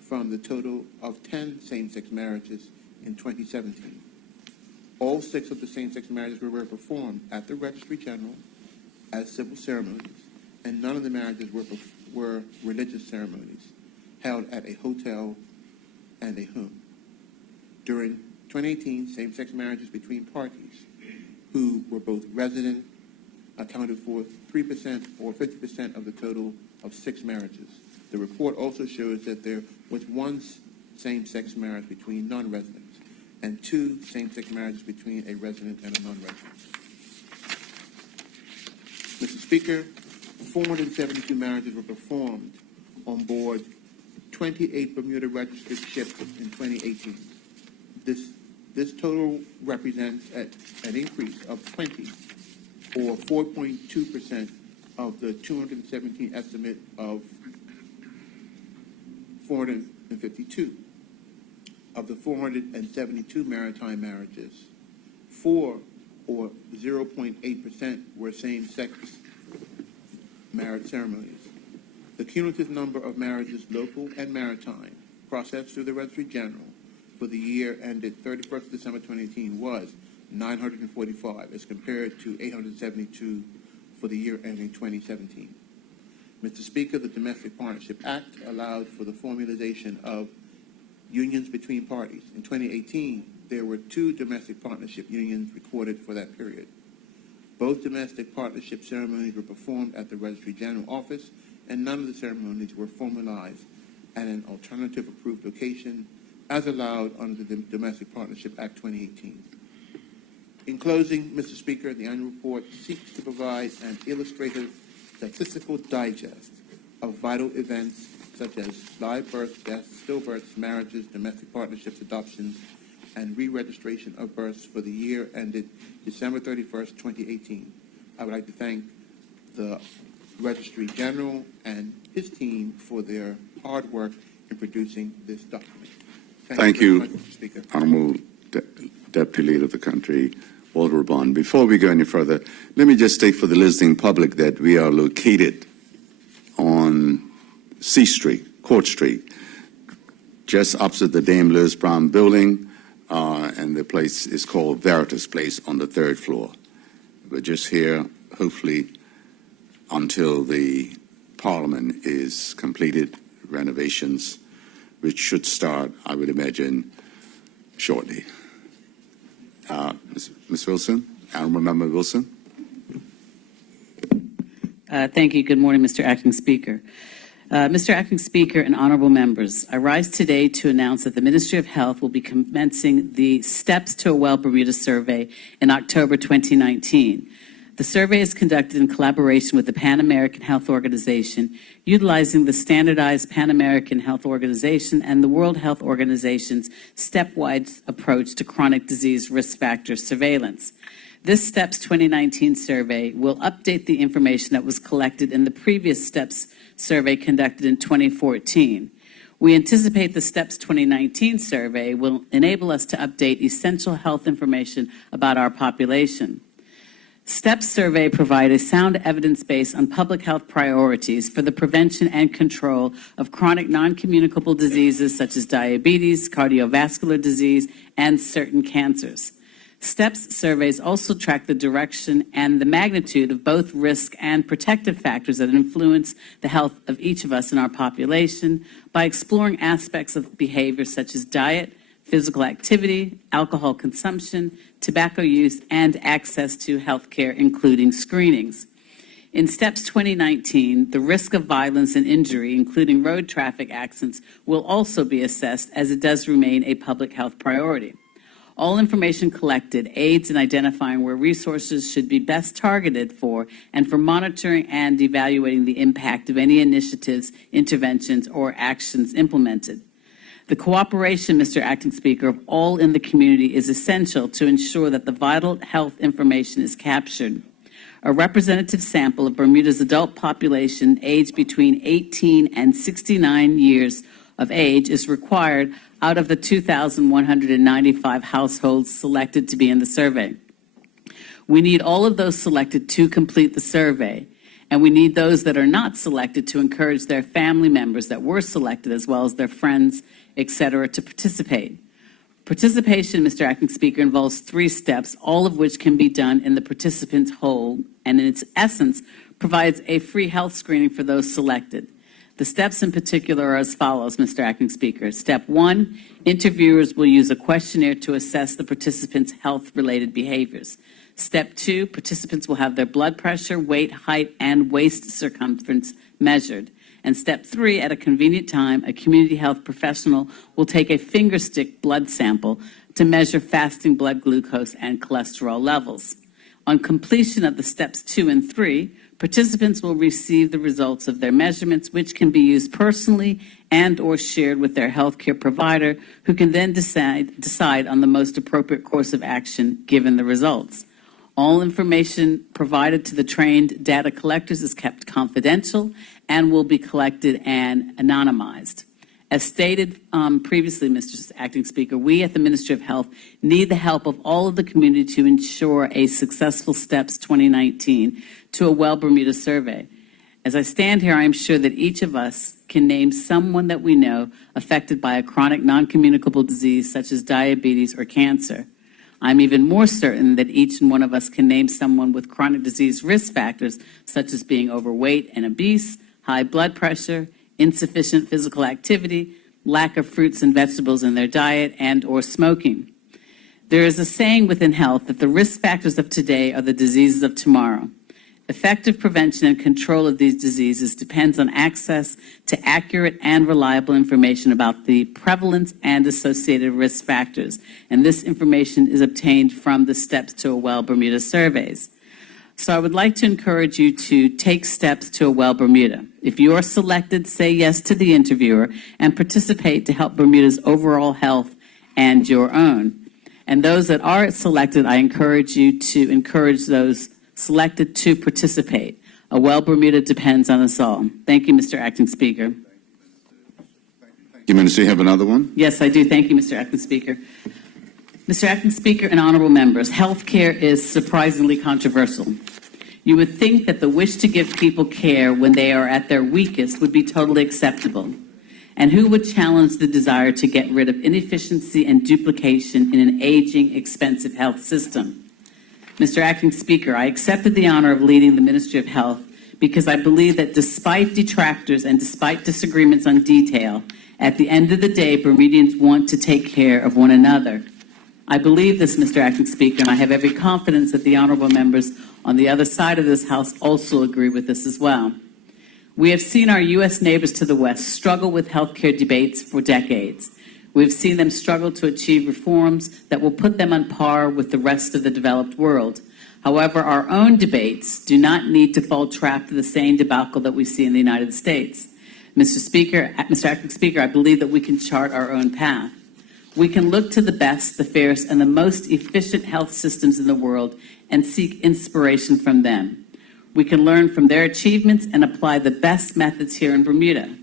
from the total of 10 same-sex marriages in 2017. All 6 of the same-sex marriages were performed at the Registry General as civil ceremonies, and none of the marriages were religious ceremonies held at a hotel and a home. During 2018, same-sex marriages between parties who were both resident accounted for 3%, or 50% of the total of 6 marriages. The report also shows that there was 1 same-sex marriage between non-residents and 2 same-sex marriages between a resident and a non-resident. Mr. Speaker, 472 marriages were performed on board 28 Bermuda registered ships in 2018. This total represents an increase of 20, or 4.2% of the 217 estimate of 452. Of the 472 maritime marriages, 4, or 0.8%, were same-sex marriage ceremonies. The cumulative number of marriages, local and maritime, processed through the Registry General for the year ended 31st December 2018 was 945, as compared to 872 for the year ending 2017. Mr. Speaker, the Domestic Partnership Act allowed for the formalization of unions between parties. In 2018, there were 2 domestic partnership unions recorded for that period. Both domestic partnership ceremonies were performed at the Registry General Office, and none of the ceremonies were formalized at an alternative approved location as allowed under the Domestic Partnership Act 2018. In closing, Mr. Speaker, the annual report seeks to provide an illustrative statistical digest of vital events such as live births, deaths, stillbirths, marriages, domestic partnerships, adoptions, and re-registration of births for the year ended December 31st, 2018. I would like to thank the Registry General and his team for their hard work in producing this document. Thank very you, much, Mr. Speaker. Honorable Deputy Leader of the country, Walter Bond. Before we go any further, let me just state for the listening public that we are located on C Street, Court Street, just opposite the Dame Lewis Brown building, and the place is called Veritas Place on the 3rd floor. We're just here, hopefully, until the Parliament is completed, renovations, which should start, I would imagine, shortly. Ms. Wilson, Honorable Member Wilson. Thank you. Good morning, Mr. Acting Speaker. Mr. Acting Speaker and honorable members, I rise today to announce that the Ministry of Health will be commencing the Steps to a Well Bermuda survey in October 2019. The survey is conducted in collaboration with the Pan American Health Organization, utilizing the standardized Pan American Health Organization and the World Health Organization's stepwise approach to chronic disease risk factor surveillance. This STEPS 2019 survey will update the information that was collected in the previous STEPS survey conducted in 2014. We anticipate the STEPS 2019 survey will enable us to update essential health information about our population. STEPS survey provide a sound evidence base on public health priorities for the prevention and control of chronic non-communicable diseases such as diabetes, cardiovascular disease, and certain cancers. STEPS surveys also track the direction and the magnitude of both risk and protective factors that influence the health of each of us in our population by exploring aspects of behavior such as diet, physical activity, alcohol consumption, tobacco use, and access to health care, including screenings. In STEPS 2019, the risk of violence and injury, including road traffic accidents, will also be assessed as it does remain a public health priority. All information collected aids in identifying where resources should be best targeted for and for monitoring and evaluating the impact of any initiatives, interventions, or actions implemented. The cooperation, Mr. Acting Speaker, of all in the community is essential to ensure that the vital health information is captured. A representative sample of Bermuda's adult population aged between 18 and 69 years of age is required out of the 2,195 households selected to be in the survey. We need all of those selected to complete the survey, and we need those that are not selected to encourage their family members that were selected, as well as their friends, etc., to participate. Participation, Mr. Acting Speaker, involves 3 steps, all of which can be done in the participant's whole, and in its essence, provides a free health screening for those selected. The steps in particular are as follows, Mr. Acting Speaker. Step 1, interviewers will use a questionnaire to assess the participants' health-related behaviors. Step 2, participants will have their blood pressure, weight, height, and waist circumference measured. And step 3, at a convenient time, a community health professional will take a fingerstick blood sample to measure fasting blood glucose and cholesterol levels. On completion of the steps 2 and 3, participants will receive the results of their measurements, which can be used personally and or shared with their healthcare provider, who can then decide on the most appropriate course of action given the results. All information provided to the trained data collectors is kept confidential and will be collected and anonymized. As stated previously, Mr. Acting Speaker, we at the Ministry of Health need the help of all of the community to ensure a successful STEPS 2019 to a Well Bermuda survey. As I stand here, I am sure that each of us can name someone that we know affected by a chronic non-communicable disease such as diabetes or cancer. I'm even more certain that each one of us can name someone with chronic disease risk factors such as being overweight and obese, high blood pressure, insufficient physical activity, lack of fruits and vegetables in their diet, and/or smoking. There is a saying within health that the risk factors of today are the diseases of tomorrow. Effective prevention and control of these diseases depends on access to accurate and reliable information about the prevalence and associated risk factors, and this information is obtained from the Steps to a Well Bermuda surveys. So I would like to encourage you to take steps to a Well Bermuda. If you are selected, say yes to the interviewer and participate to help Bermuda's overall health and your own. And those that are selected, I encourage you to encourage those selected to participate. A Well Bermuda depends on us all. Thank you, Mr. Acting Speaker. You, Minister, you have another one? Yes, I do. Thank you, Mr. Acting Speaker. Mr. Acting Speaker and honorable members, health care is surprisingly controversial. You would think that the wish to give people care when they are at their weakest would be totally acceptable. And who would challenge the desire to get rid of inefficiency and duplication in an aging, expensive health system? Mr. Acting Speaker, I accepted the honor of leading the Ministry of Health because I believe that despite detractors and despite disagreements on detail, at the end of the day, Bermudians want to take care of one another. I believe this, Mr. Acting Speaker, and I have every confidence that the honorable members on the other side of this House also agree with this as well. We have seen our U.S. neighbors to the west struggle with health care debates for decades. We've seen them struggle to achieve reforms that will put them on par with the rest of the developed world. However, our own debates do not need to fall trap to the same debacle that we see in the United States. Mr. Acting Speaker, I believe that we can chart our own path. We can look to the best, the fairest, and the most efficient health systems in the world and seek inspiration from them. We can learn from their achievements and apply the best methods here in Bermuda.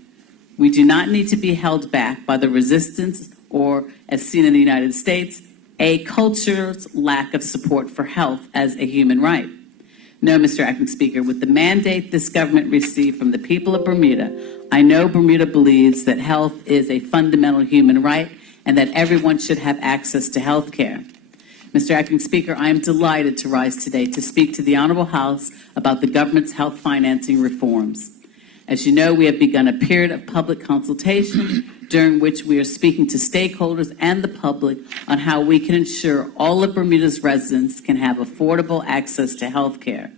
We do not need to be held back by the resistance or, as seen in the United States, a culture's lack of support for health as a human right. No, Mr. Acting Speaker, with the mandate this government received from the people of Bermuda, I know Bermuda believes that health is a fundamental human right and that everyone should have access to health care. Mr. Acting Speaker, I am delighted to rise today to speak to the Honorable House about the government's health financing reforms. As you know, we have begun a period of public consultation during which we are speaking to stakeholders and the public on how we can ensure all of Bermuda's residents can have affordable access to health care.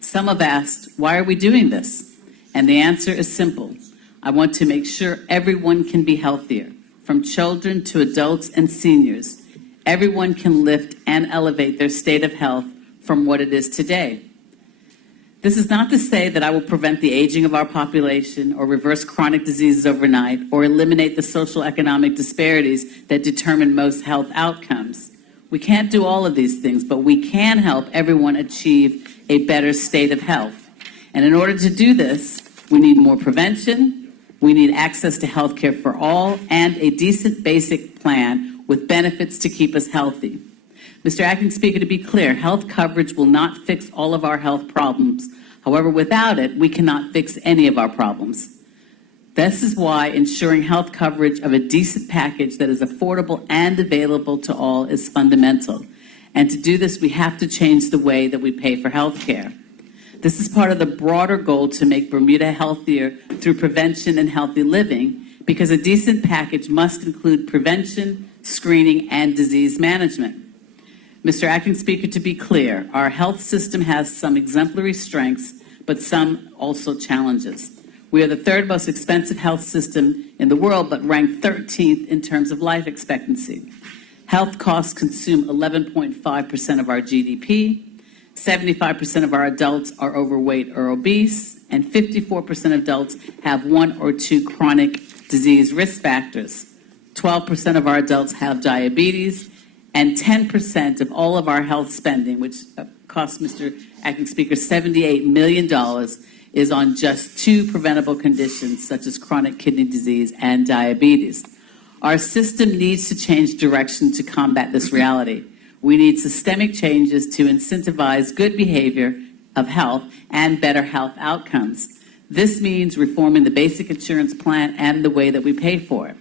Some have asked, why are we doing this? And the answer is simple. I want to make sure everyone can be healthier, from children to adults and seniors. Everyone can lift and elevate their state of health from what it is today. This is not to say that I will prevent the aging of our population or reverse chronic diseases overnight or eliminate the social economic disparities that determine most health outcomes. We can't do all of these things, but we can help everyone achieve a better state of health. And in order to do this, we need more prevention, we need access to health care for all, and a decent basic plan with benefits to keep us healthy. Mr. Acting Speaker, to be clear, health coverage will not fix all of our health problems. However, without it, we cannot fix any of our problems. This is why ensuring health coverage of a decent package that is affordable and available to all is fundamental. And to do this, we have to change the way that we pay for health care. This is part of the broader goal to make Bermuda healthier through prevention and healthy living, because a decent package must include prevention, screening, and disease management. Mr. Acting Speaker, to be clear, our health system has some exemplary strengths, but some also challenges. We are the third most expensive health system in the world, but ranked 13th in terms of life expectancy. Health costs consume 11.5% of our GDP, 75% of our adults are overweight or obese, and 54% of adults have one or two chronic disease risk factors. 12% of our adults have diabetes, and 10% of all of our health spending, which costs Mr. Acting Speaker $78 million, is on just two preventable conditions such as chronic kidney disease and diabetes. Our system needs to change direction to combat this reality. We need systemic changes to incentivize good behavior of health and better health outcomes. This means reforming the basic insurance plan and the way that we pay for it.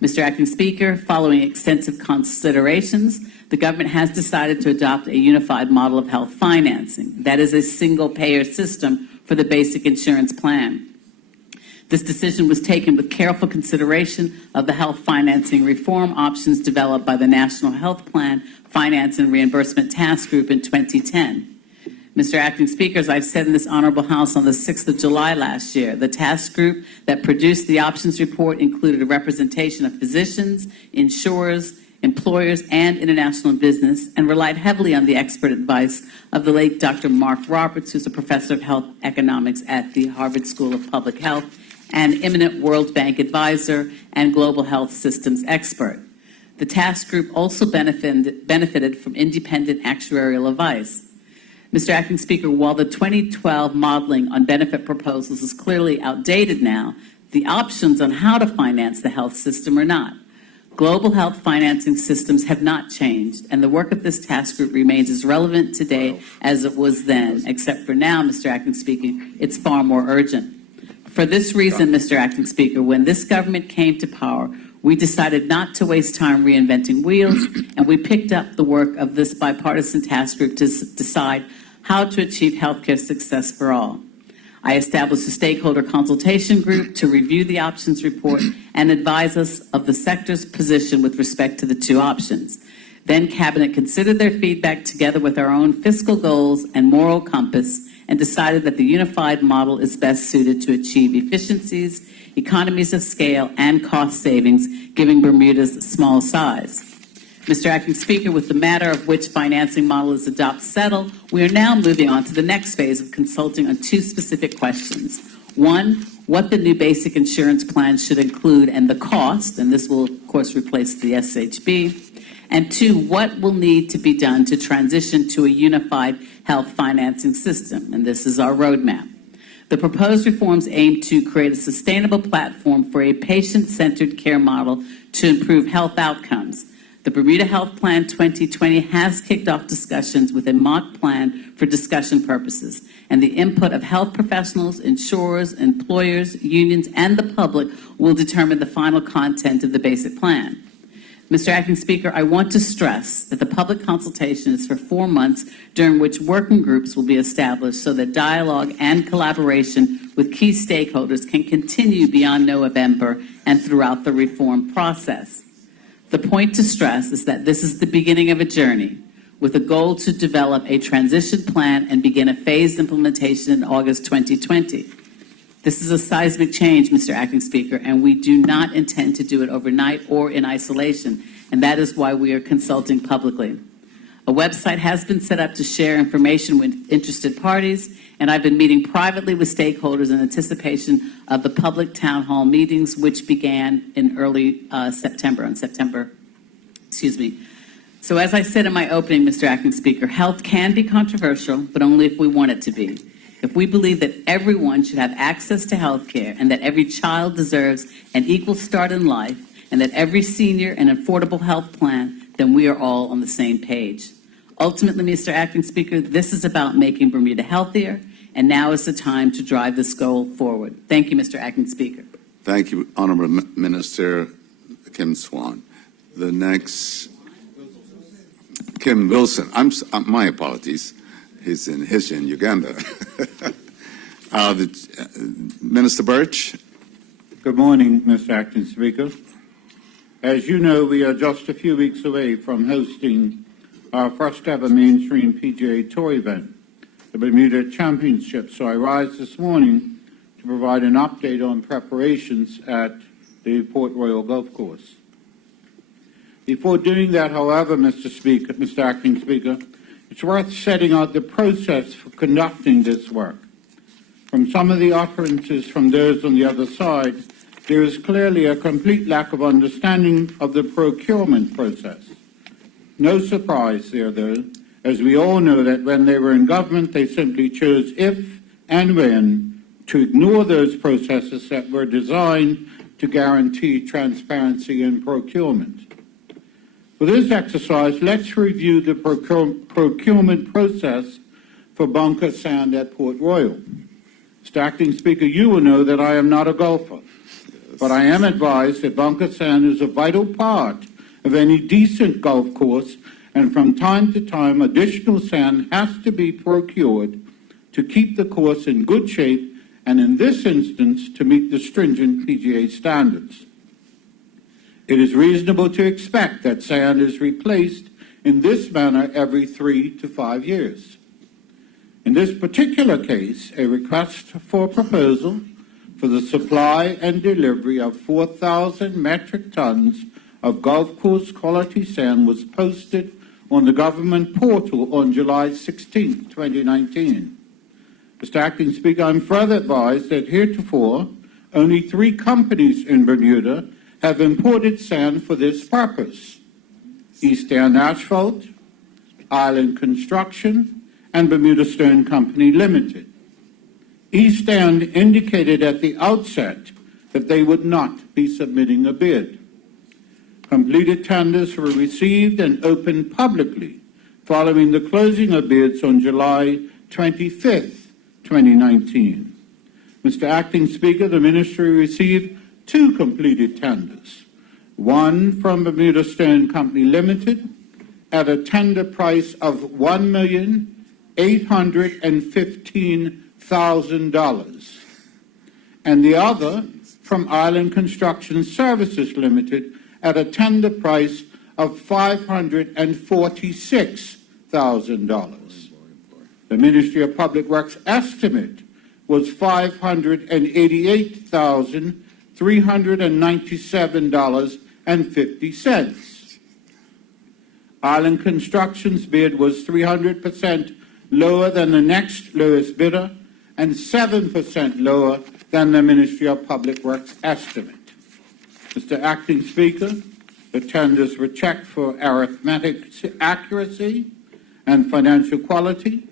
Mr. Acting Speaker, following extensive considerations, the government has decided to adopt a unified model of health financing. That is a single-payer system for the basic insurance plan. This decision was taken with careful consideration of the health financing reform options developed by the National Health Plan Finance and Reimbursement Task Group in 2010. Mr. Acting Speaker, as I've said in this Honorable House on the 6th of July last year, the task group that produced the options report included a representation of physicians, insurers, employers, and international business, and relied heavily on the expert advice of the late Dr. Mark Roberts, who's a professor of health economics at the Harvard School of Public Health and eminent World Bank advisor and global health systems expert. The task group also benefited from independent actuarial advice. Mr. Acting Speaker, while the 2012 modeling on benefit proposals is clearly outdated now, the options on how to finance the health system are not. Global health financing systems have not changed, and the work of this task group remains as relevant today as it was then, except for now, Mr. Acting Speaker, it's far more urgent. For this reason, Mr. Acting Speaker, when this government came to power, we decided not to waste time reinventing wheels, and we picked up the work of this bipartisan task group to decide how to achieve healthcare success for all. I established a stakeholder consultation group to review the options report and advise us of the sector's position with respect to the two options. Then Cabinet considered their feedback together with our own fiscal goals and moral compass and decided that the unified model is best suited to achieve efficiencies, economies of scale, and cost savings, given Bermuda's small size. Mr. Acting Speaker, with the matter of which financing model is adopted settled, we are now moving on to the next phase of consulting on two specific questions. One, what the new basic insurance plan should include and the cost, and this will, of course, replace the SHB. And two, what will need to be done to transition to a unified health financing system, and this is our roadmap. The proposed reforms aim to create a sustainable platform for a patient-centered care model to improve health outcomes. The Bermuda Health Plan 2020 has kicked off discussions with a mock plan for discussion purposes, and the input of health professionals, insurers, employers, unions, and the public will determine the final content of the basic plan. Mr. Acting Speaker, I want to stress that the public consultation is for 4 months, during which working groups will be established so that dialogue and collaboration with key stakeholders can continue beyond November and throughout the reform process. The point to stress is that this is the beginning of a journey with a goal to develop a transition plan and begin a phased implementation in August 2020. This is a seismic change, Mr. Acting Speaker, and we do not intend to do it overnight or in isolation, and that is why we are consulting publicly. A website has been set up to share information with interested parties, and I've been meeting privately with stakeholders in anticipation of the public town hall meetings, which began in early September. So as I said in my opening, Mr. Acting Speaker, health can be controversial, but only if we want it to be. If we believe that everyone should have access to health care and that every child deserves an equal start in life and that every senior an affordable health plan, then we are all on the same page. Ultimately, Mr. Acting Speaker, this is about making Bermuda healthier, and now is the time to drive this goal forward. Thank you, Mr. Acting Speaker. Thank you, Honorable Minister Kim Swan. The next, Kim Wilson. My apologies. He's in Uganda. Minister Birch. Good morning, Mr. Acting Speaker. As you know, we are just a few weeks away from hosting our first ever mainstream PGA Tour event, the Bermuda Championship. So I rise this morning to provide an update on preparations at the Port Royal Golf Course. Before doing that, however, Mr. Acting Speaker, it's worth setting out the process for conducting this work. From some of the utterances from those on the other side, there is clearly a complete lack of understanding of the procurement process. No surprise there, though, as we all know that when they were in government, they simply chose if and when to ignore those processes that were designed to guarantee transparency in procurement. For this exercise, let's review the procurement process for bunker sand at Port Royal. Mr. Acting Speaker, you will know that I am not a golfer, but I am advised that bunker sand is a vital part of any decent golf course, and from time to time, additional sand has to be procured to keep the course in good shape and in this instance to meet the stringent PGA standards. It is reasonable to expect that sand is replaced in this manner every 3 to 5 years. In this particular case, a request for proposal for the supply and delivery of 4,000 metric tons of golf course quality sand was posted on the government portal on July 16, 2019. Mr. Acting Speaker, I'm further advised that heretofore only 3 companies in Bermuda have imported sand for this purpose: East End Asphalt, Island Construction, and Bermuda Stone Company Limited. East End indicated at the outset that they would not be submitting a bid. Completed tenders were received and opened publicly following the closing of bids on July 25th, 2019. Mr. Acting Speaker, the Ministry received 2 completed tenders, one from Bermuda Stone Company Limited at a tender price of $1,815,000, and the other from Island Construction Services Limited at a tender price of $546,000. The Ministry of Public Works estimate was $588,397.50. Island Construction's bid was 300% lower than the next lowest bidder and 7% lower than the Ministry of Public Works estimate. Mr. Acting Speaker, the tenders were checked for arithmetic accuracy and financial quality.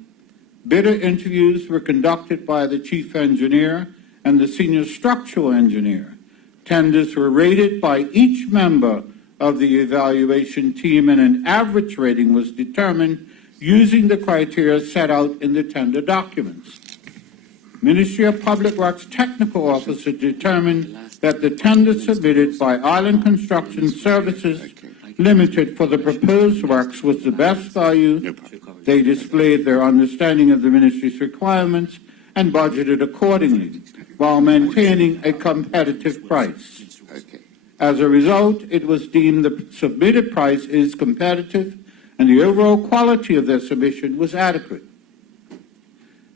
Bidder interviews were conducted by the chief engineer and the senior structural engineer. Tenders were rated by each member of the evaluation team, and an average rating was determined using the criteria set out in the tender documents. Ministry of Public Works technical officer determined that the tender submitted by Island Construction Services Limited for the proposed works was the best value. They displayed their understanding of the ministry's requirements and budgeted accordingly while maintaining a competitive price. As a result, it was deemed the submitted price is competitive and the overall quality of their submission was adequate.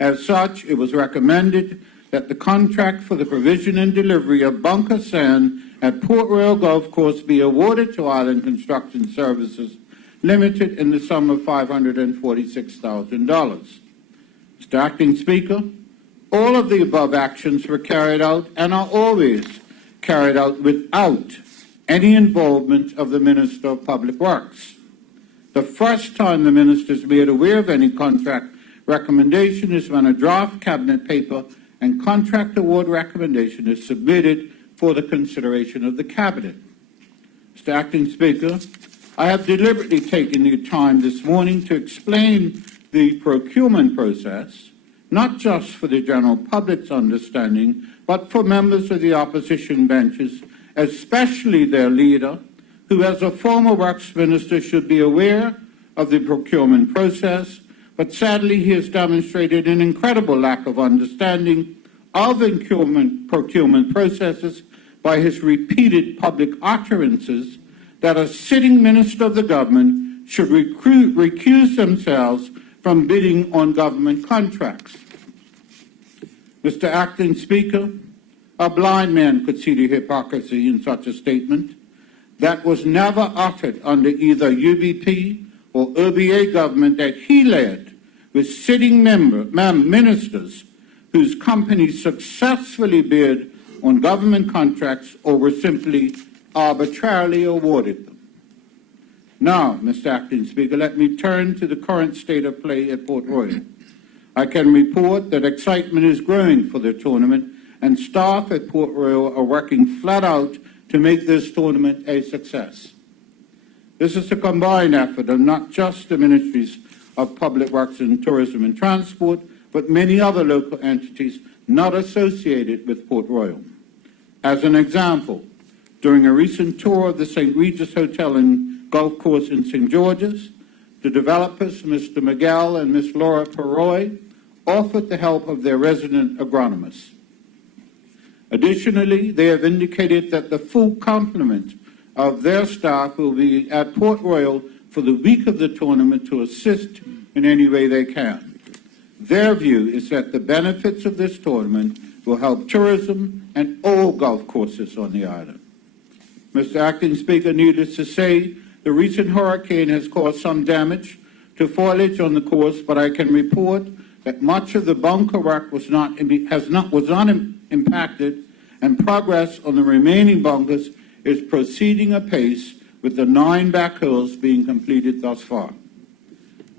As such, it was recommended that the contract for the provision and delivery of bunker sand at Port Royal Golf Course be awarded to Island Construction Services Limited in the sum of $546,000. Mr. Acting Speaker, all of the above actions were carried out and are always carried out without any involvement of the Minister of Public Works. The first time the Minister is made aware of any contract recommendation is when a draft cabinet paper and contract award recommendation is submitted for the consideration of the Cabinet. Mr. Acting Speaker, I have deliberately taken the time this morning to explain the procurement process, not just for the general public's understanding, but for members of the opposition benches, especially their leader, who as a former works minister should be aware of the procurement process, but sadly he has demonstrated an incredible lack of understanding of procurement processes by his repeated public utterances that a sitting minister of the government should recuse themselves from bidding on government contracts. Mr. Acting Speaker, a blind man could see the hypocrisy in such a statement that was never uttered under either UBP or OBA government that he led, with sitting ministers whose companies successfully bid on government contracts or were simply arbitrarily awarded them. Now, Mr. Acting Speaker, let me turn to the current state of play at Port Royal. I can report that excitement is growing for the tournament, and staff at Port Royal are working flat out to make this tournament a success. This is a combined effort of not just the Ministries of Public Works and Tourism and Transport, but many other local entities not associated with Port Royal. As an example, during a recent tour of the St. Regis Hotel and Golf Course in St. George's, the developers, Mr. Miguel and Ms. Laura Peroy, offered the help of their resident agronomists. Additionally, they have indicated that the full complement of their staff will be at Port Royal for the week of the tournament to assist in any way they can. Their view is that the benefits of this tournament will help tourism and all golf courses on the island. Mr. Acting Speaker, needless to say, the recent hurricane has caused some damage to foliage on the course, but I can report that much of the bunker work was not impacted, and progress on the remaining bunkers is proceeding apace, with the 9 back holes being completed thus far.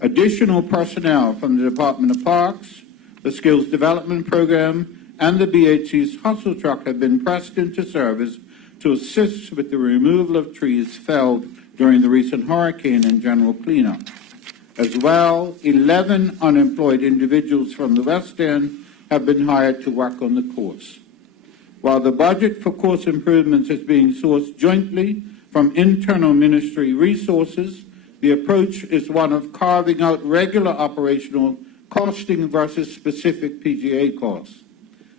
Additional personnel from the Department of Parks, the Skills Development Program, and the BHC's hustle truck have been pressed into service to assist with the removal of trees felled during the recent hurricane and general cleanup. As well, 11 unemployed individuals from the West End have been hired to work on the course. While the budget for course improvements is being sourced jointly from internal ministry resources, the approach is one of carving out regular operational costing versus specific PGA costs.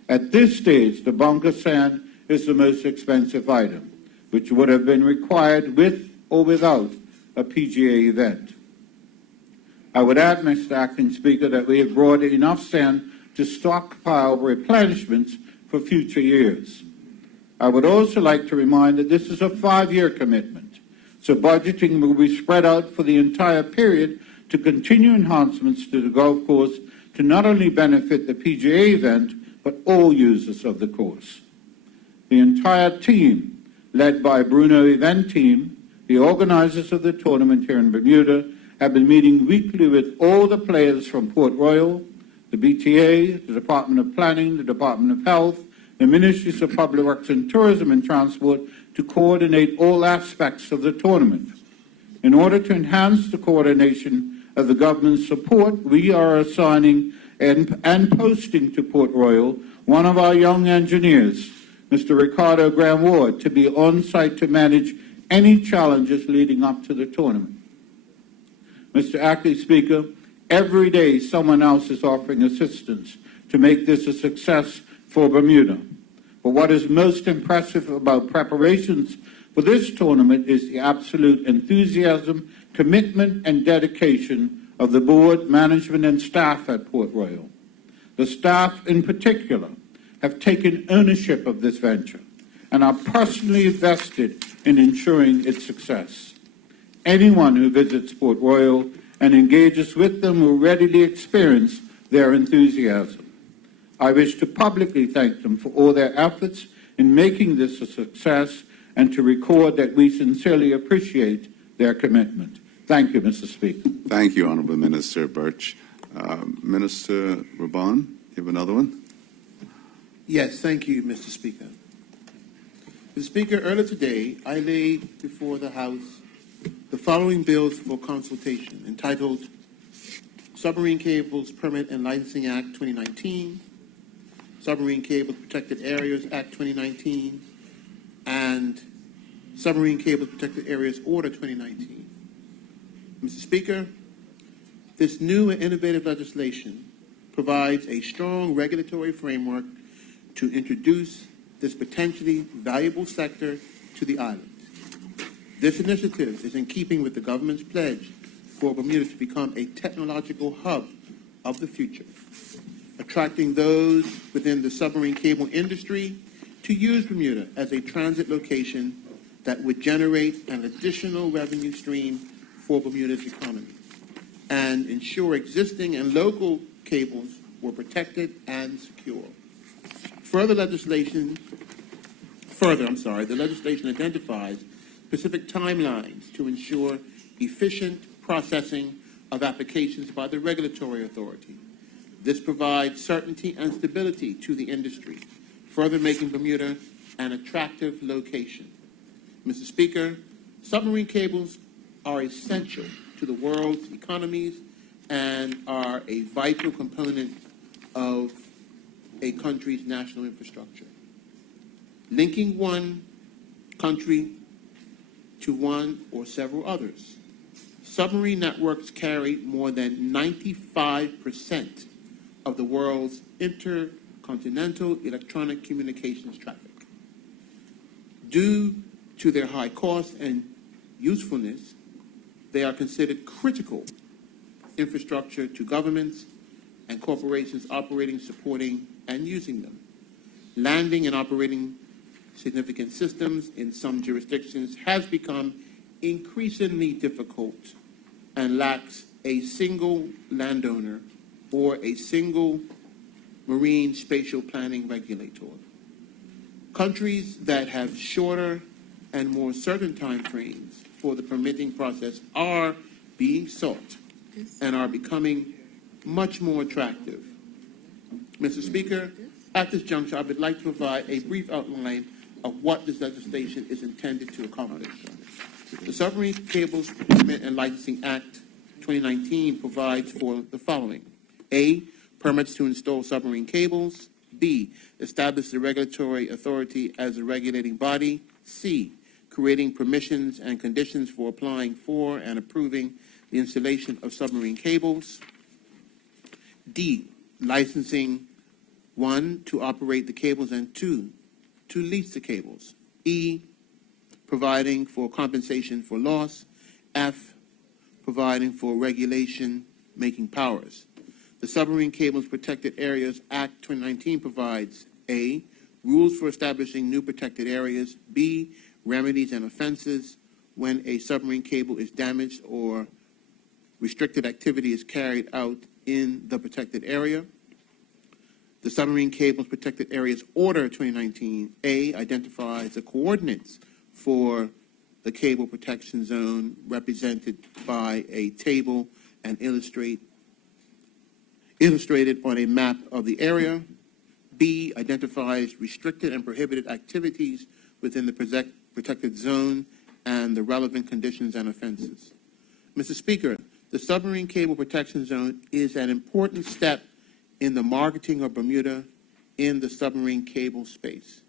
At this stage, the bunker sand is the most expensive item, which would have been required with or without a PGA event. I would add, Mr. Acting Speaker, that we have brought enough sand to stockpile replenishments for future years. I would also like to remind that this is a 5-year commitment, so budgeting will be spread out for the entire period to continue enhancements to the golf course to not only benefit the PGA event, but all users of the course. The entire team, led by Bruno Event Team, the organizers of the tournament here in Bermuda, have been meeting weekly with all the players from Port Royal, the BTA, the Department of Planning, the Department of Health, the Ministries of Public Works and Tourism and Transport to coordinate all aspects of the tournament. In order to enhance the coordination of the government's support, we are assigning and posting to Port Royal one of our young engineers, Mr. Ricardo Graham-Ward, to be on site to manage any challenges leading up to the tournament. Mr. Acting Speaker, every day someone else is offering assistance to make this a success for Bermuda. But what is most impressive about preparations for this tournament is the absolute enthusiasm, commitment, and dedication of the board, management, and staff at Port Royal. The staff in particular have taken ownership of this venture and are personally vested in ensuring its success. Anyone who visits Port Royal and engages with them will readily experience their enthusiasm. I wish to publicly thank them for all their efforts in making this a success and to record that we sincerely appreciate their commitment. Thank you, Mr. Speaker. Thank you, Honorable Minister Birch. Minister Raban, you have another one? Yes, thank you, Mr. Speaker. Mr. Speaker, earlier today, I laid before the House the following bills for consultation, entitled Submarine Cables Permit and Licensing Act 2019, Submarine Cables Protected Areas Act 2019, and Submarine Cables Protected Areas Order 2019. Mr. Speaker, this new and innovative legislation provides a strong regulatory framework to introduce this potentially valuable sector to the island. This initiative is in keeping with the government's pledge for Bermuda to become a technological hub of the future, attracting those within the submarine cable industry to use Bermuda as a transit location that would generate an additional revenue stream for Bermuda's economy and ensure existing and local cables were protected and secure. The legislation identifies specific timelines to ensure efficient processing of applications by the regulatory authority. This provides certainty and stability to the industry, further making Bermuda an attractive location. Mr. Speaker, submarine cables are essential to the world's economies and are a vital component of a country's national infrastructure. Linking one country to one or several others. Submarine networks carry more than 95% of the world's continental electronic communications traffic. Due to their high cost and usefulness, they are considered critical infrastructure to governments and corporations operating, supporting, and using them. Landing and operating significant systems in some jurisdictions has become increasingly difficult and lacks a single landowner or a single marine spatial planning regulator. Countries that have shorter and more certain timeframes for the permitting process are being sought and are becoming much more attractive. Mr. Speaker, at this juncture, I would like to provide a brief outline of what this legislation is intended to accomplish. The Submarine Cables Permit and Licensing Act 2019 provides for the following. A, permits to install submarine cables. B, establish the regulatory authority as a regulating body. C, creating permissions and conditions for applying for and approving the installation of submarine cables. D, licensing 1, to operate the cables, and 2, to lease the cables. E, providing for compensation for loss. F, providing for regulation making powers. The Submarine Cables Protected Areas Act 2019 provides A, rules for establishing new protected areas. B, remedies and offenses when a submarine cable is damaged or restricted activity is carried out in the protected area. The Submarine Cables Protected Areas Order 2019, A, identifies the coordinates for the cable protection zone represented by a table and illustrated on a map of the area. B, identifies restricted and prohibited activities within the protected zone and the relevant conditions and offenses. Mr. Speaker, the Submarine Cable Protection Zone is an important step in the marketing of Bermuda in the submarine cable space.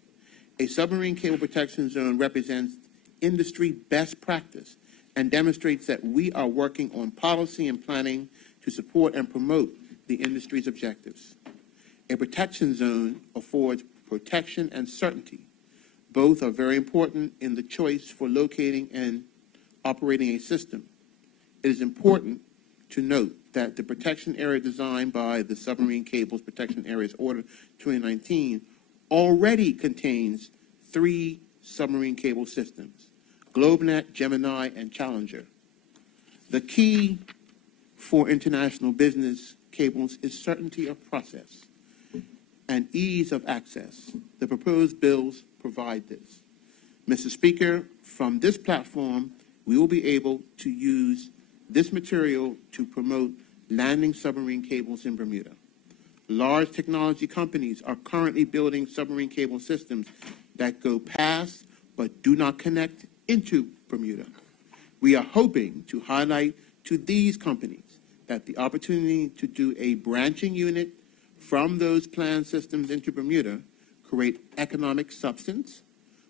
A submarine cable protection zone represents industry best practice and demonstrates that we are working on policy and planning to support and promote the industry's objectives. A protection zone affords protection and certainty. Both are very important in the choice for locating and operating a system. It is important to note that the protection area designed by the Submarine Cables Protection Areas Order 2019 already contains 3 submarine cable systems: GlobeNet, Gemini, and Challenger. The key for international business cables is certainty of process and ease of access. The proposed bills provide this. Mr. Speaker, from this platform, we will be able to use this material to promote landing submarine cables in Bermuda. Large technology companies are currently building submarine cable systems that go past but do not connect into Bermuda. We are hoping to highlight to these companies that the opportunity to do a branching unit from those planned systems into Bermuda create economic substance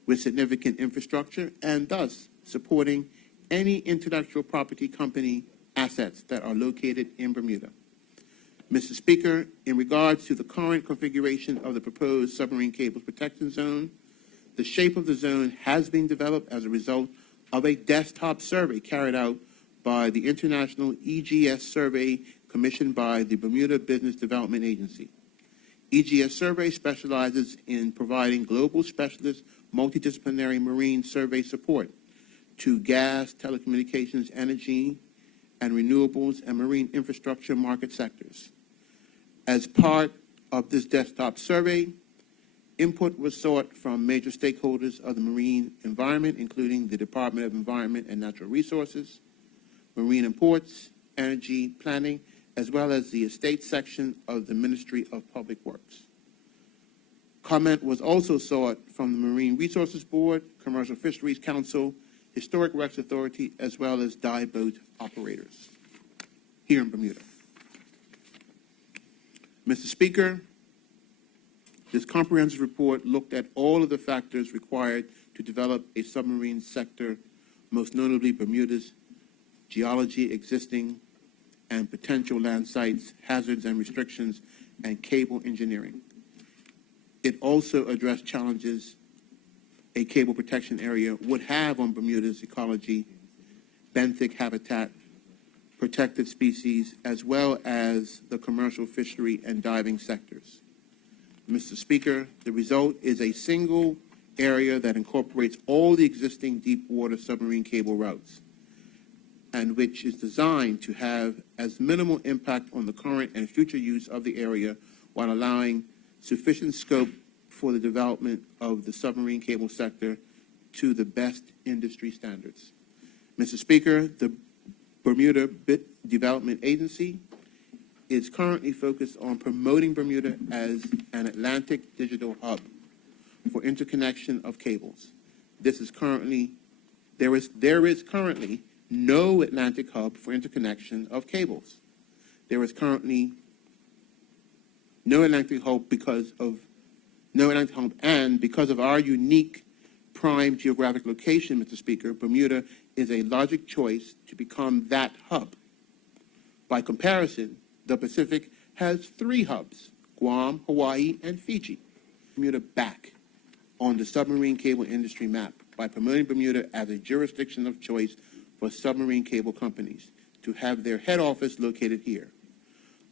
with significant infrastructure and thus supporting any intellectual property company assets that are located in Bermuda. Mr. Speaker, in regards to the current configuration of the proposed submarine cables protection zone, the shape of the zone has been developed as a result of a desktop survey carried out by the International EGS Survey commissioned by the Bermuda Business Development Agency. EGS Survey specializes in providing global specialist multidisciplinary marine survey support to gas, telecommunications, energy, and renewables and marine infrastructure market sectors. As part of this desktop survey, input was sought from major stakeholders of the marine environment, including the Department of Environment and Natural Resources, Marine and Ports, Energy Planning, as well as the estate section of the Ministry of Public Works. Comment was also sought from the Marine Resources Board, Commercial Fisheries Council, Historic Wrecks Authority, as well as dive boat operators here in Bermuda. Mr. Speaker, this comprehensive report looked at all of the factors required to develop a submarine sector, most notably Bermuda's geology, existing and potential land sites, hazards and restrictions, and cable engineering. It also addressed challenges a cable protection area would have on Bermuda's ecology, benthic habitat, protected species, as well as the commercial fishery and diving sectors. Mr. Speaker, the result is a single area that incorporates all the existing deep water submarine cable routes, and which is designed to have as minimal impact on the current and future use of the area while allowing sufficient scope for the development of the submarine cable sector to the best industry standards. Mr. Speaker, the Bermuda Development Agency is currently focused on promoting Bermuda as an Atlantic digital hub for interconnection of cables. There is currently no Atlantic hub for interconnection of cables. There is currently no Atlantic hub and because of our unique prime geographic location, Mr. Speaker, Bermuda is a logic choice to become that hub. By comparison, the Pacific has 3 hubs, Guam, Hawaii, and Fiji. Bermuda back on the submarine cable industry map by promoting Bermuda as a jurisdiction of choice for submarine cable companies to have their head office located here.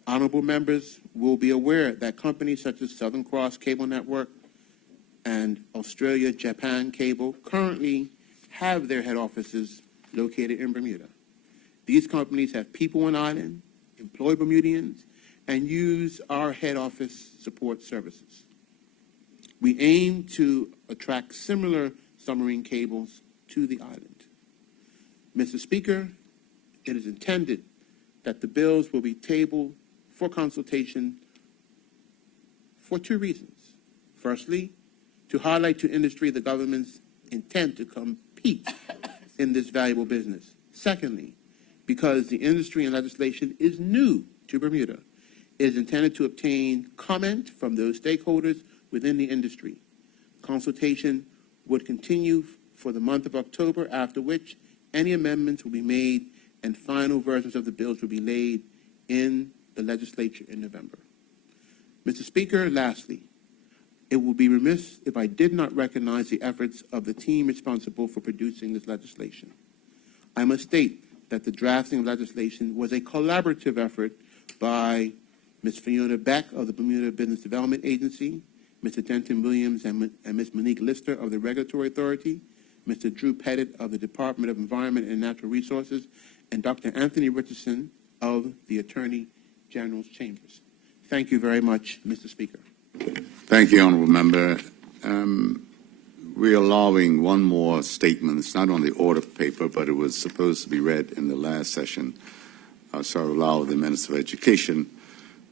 Honorable members will be aware that companies such as Southern Cross Cable Network and Australia-Japan Cable currently have their head offices located in Bermuda. These companies have people on island, employ Bermudians, and use our head office support services. We aim to attract similar submarine cables to the island. Mr. Speaker, it is intended that the bills will be tabled for consultation for 2 reasons. Firstly, to highlight to industry the government's intent to compete in this valuable business. Secondly, because the industry and legislation is new to Bermuda, it is intended to obtain comment from those stakeholders within the industry. Consultation would continue for the month of October, after which any amendments will be made and final versions of the bills will be laid in the legislature in November. Mr. Speaker, lastly, it will be remiss if I did not recognize the efforts of the team responsible for producing this legislation. I must state that the drafting of legislation was a collaborative effort by Ms. Fiona Beck of the Bermuda Business Development Agency, Mr. Denton Williams and Ms. Monique Lister of the Regulatory Authority, Mr. Drew Pettit of the Department of Environment and Natural Resources, and Dr. Anthony Richardson of the Attorney General's Chambers. Thank you very much, Mr. Speaker. Thank you, Honourable Member. We're allowing one more statement. It's not on the order paper, but it was supposed to be read in the last session. So I'll allow the Minister of Education,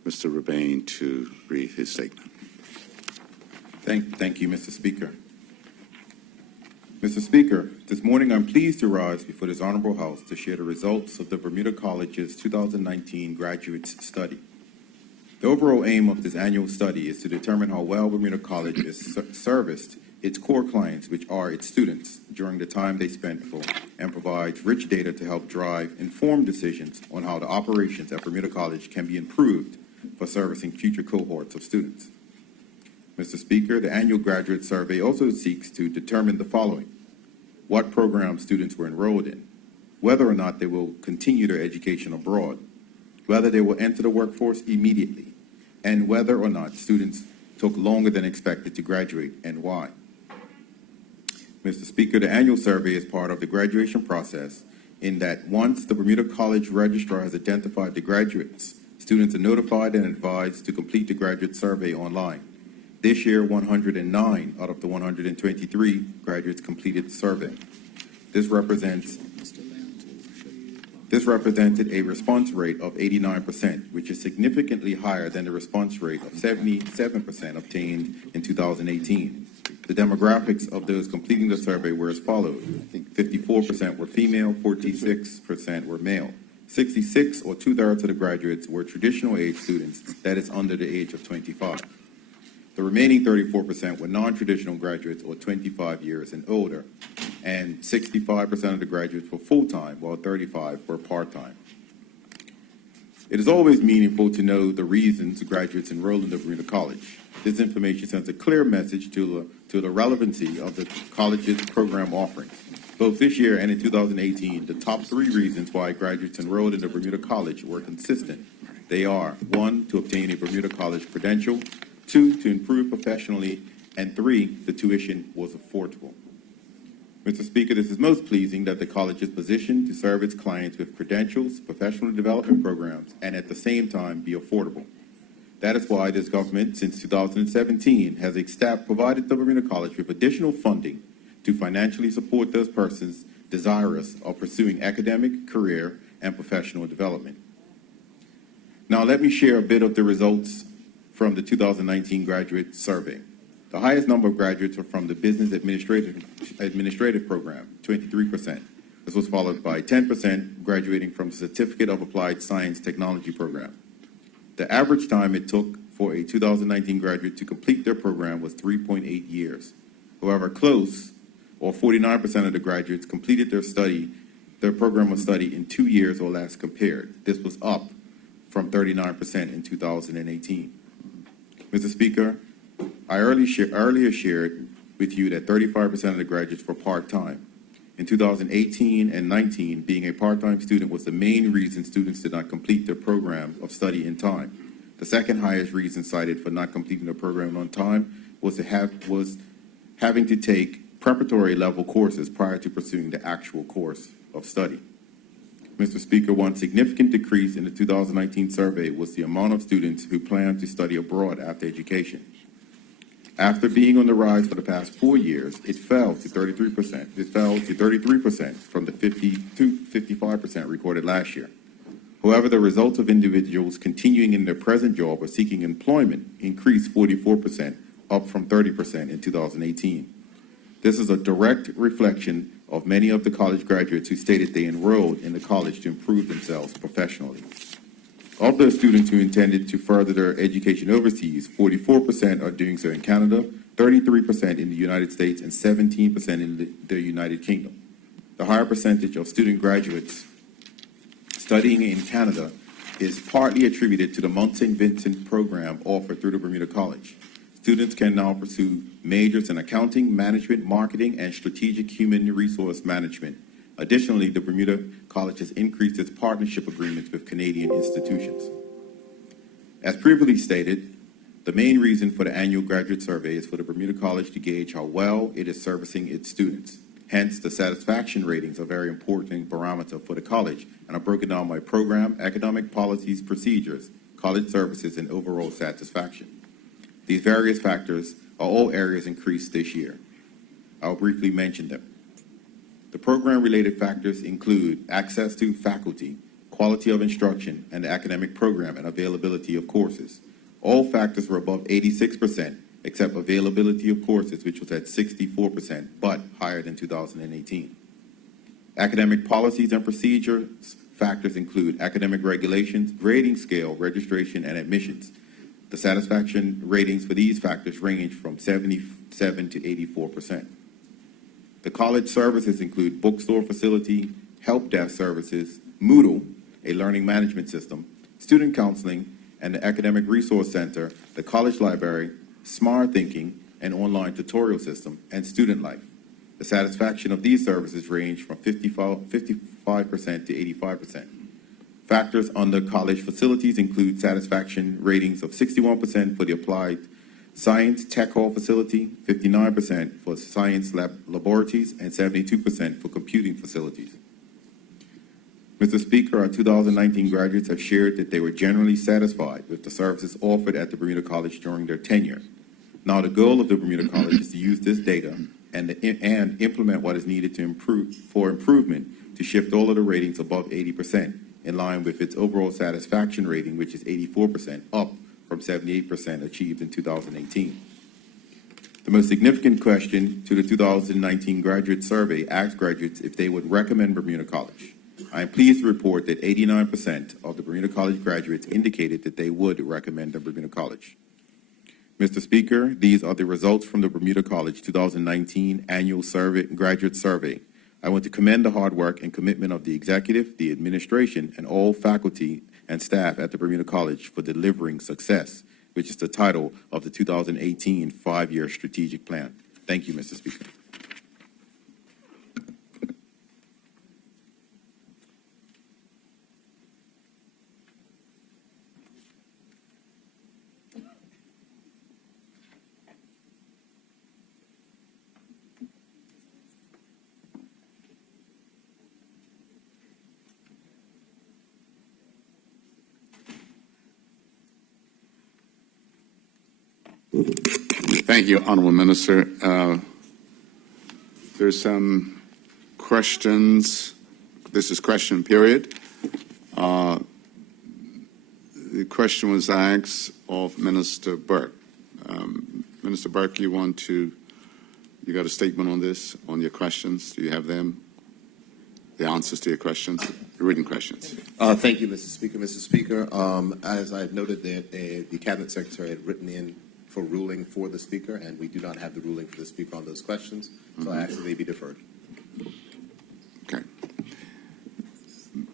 Mr. Rebane, to read his statement. Thank you, Mr. Speaker. Mr. Speaker, this morning I'm pleased to rise before this Honorable House to share the results of the Bermuda College's 2019 Graduates Study. The overall aim of this annual study is to determine how well Bermuda College has serviced its core clients, which are its students, during the time they spent for, and provides rich data to help drive informed decisions on how the operations at Bermuda College can be improved for servicing future cohorts of students. Mr. Speaker, the annual graduate survey also seeks to determine the following: what programs students were enrolled in, whether or not they will continue their education abroad, whether they will enter the workforce immediately, and whether or not students took longer than expected to graduate, and why. Mr. Speaker, the annual survey is part of the graduation process in that once the Bermuda College Registrar has identified the graduates, students are notified and advised to complete the graduate survey online. This year, 109 out of the 123 graduates completed the survey. This represented a response rate of 89%, which is significantly higher than the response rate of 77% obtained in 2018. The demographics of those completing the survey were as follows: 54% were female, 46% were male. 66, or 2/3 of the graduates, were traditional age students, that is under the age of 25. The remaining 34% were non-traditional graduates, or 25 years and older, and 65% of the graduates were full-time, while 35% were part-time. It is always meaningful to know the reasons graduates enroll in the Bermuda College. This information sends a clear message to the relevancy of the college's program offerings. Both this year and in 2018, the top 3 reasons why graduates enrolled in the Bermuda College were consistent. They are: 1, to obtain a Bermuda College credential; 2, to improve professionally; and 3, the tuition was affordable. Mr. Speaker, this is most pleasing that the college is positioned to serve its clients with credentials, professional development programs, and at the same time be affordable. That is why this government, since 2017, has provided the Bermuda College with additional funding to financially support those persons desirous of pursuing academic, career, and professional development. Now, let me share a bit of the results from the 2019 graduate survey. The highest number of graduates were from the Business Administrative program, 23%. This was followed by 10% graduating from the Certificate of Applied Science Technology program. The average time it took for a 2019 graduate to complete their program was 3.8 years. However, close, or 49% of the graduates completed their program of study in 2 years or less compared. This was up from 39% in 2018. Mr. Speaker, I earlier shared with you that 35% of the graduates were part-time. In 2018 and 19, being a part-time student was the main reason students did not complete their program of study in time. The second highest reason cited for not completing the program on time was having to take preparatory level courses prior to pursuing the actual course of study. Mr. Speaker, one significant decrease in the 2019 survey was the amount of students who planned to study abroad after education. After being on the rise for the past 4 years, it fell to 33%. It fell to 33% from the 55% recorded last year. However, the results of individuals continuing in their present job or seeking employment increased 44%, up from 30% in 2018. This is a direct reflection of many of the college graduates who stated they enrolled in the college to improve themselves professionally. Of those students who intended to further their education overseas, 44% are doing so in Canada, 33% in the United States, and 17% in the United Kingdom. The higher percentage of student graduates studying in Canada is partly attributed to the Mount St. Vincent program offered through the Bermuda College. Students can now pursue majors in accounting, management, marketing, and strategic human resource management. Additionally, the Bermuda College has increased its partnership agreements with Canadian institutions. As previously stated, the main reason for the annual graduate survey is for the Bermuda College to gauge how well it is servicing its students. Hence, the satisfaction ratings are a very important barometer for the college and are broken down by program, academic policies, procedures, college services, and overall satisfaction. These various factors are all areas increased this year. I'll briefly mention them. The program-related factors include access to faculty, quality of instruction, and the academic program and availability of courses. All factors were above 86%, except availability of courses, which was at 64%, but higher than 2018. Academic policies and procedures factors include academic regulations, grading scale, registration, and admissions. The satisfaction ratings for these factors range from 77 to 84%. The college services include bookstore facility, help desk services, Moodle, a learning management system, student counseling, and the Academic Resource Center, the college library, smart thinking, an online tutorial system, and student life. The satisfaction of these services range from 55% to 85%. Factors on the college facilities include satisfaction ratings of 61% for the applied science tech hall facility, 59% for science laboratories, and 72% for computing facilities. Mr. Speaker, our 2019 graduates have shared that they were generally satisfied with the services offered at the Bermuda College during their tenure. Now, the goal of the Bermuda College is to use this data and implement what is needed to improvement to shift all of the ratings above 80%, in line with its overall satisfaction rating, which is 84%, up from 78% achieved in 2018. The most significant question to the 2019 graduate survey asked graduates if they would recommend Bermuda College. I am pleased to report that 89% of the Bermuda College graduates indicated that they would recommend the Bermuda College. Mr. Speaker, these are the results from the Bermuda College 2019 annual graduate survey. I want to commend the hard work and commitment of the executive, the administration, and all faculty and staff at the Bermuda College for delivering success, which is the title of the 2018 5-year strategic plan. Thank you, Mr. Speaker. Thank you, Honorable Minister. There's some questions. This is question period. The question was asked of Minister Burke. Minister Burke, you got a statement on this, on your questions? Do you have them? The answers to your questions, the written questions. Thank you, Mr. Speaker. Mr. Speaker, as I had noted that the Cabinet Secretary had written in for ruling for the Speaker, and we do not have the ruling for the Speaker on those questions, so I ask that they be deferred. Okay.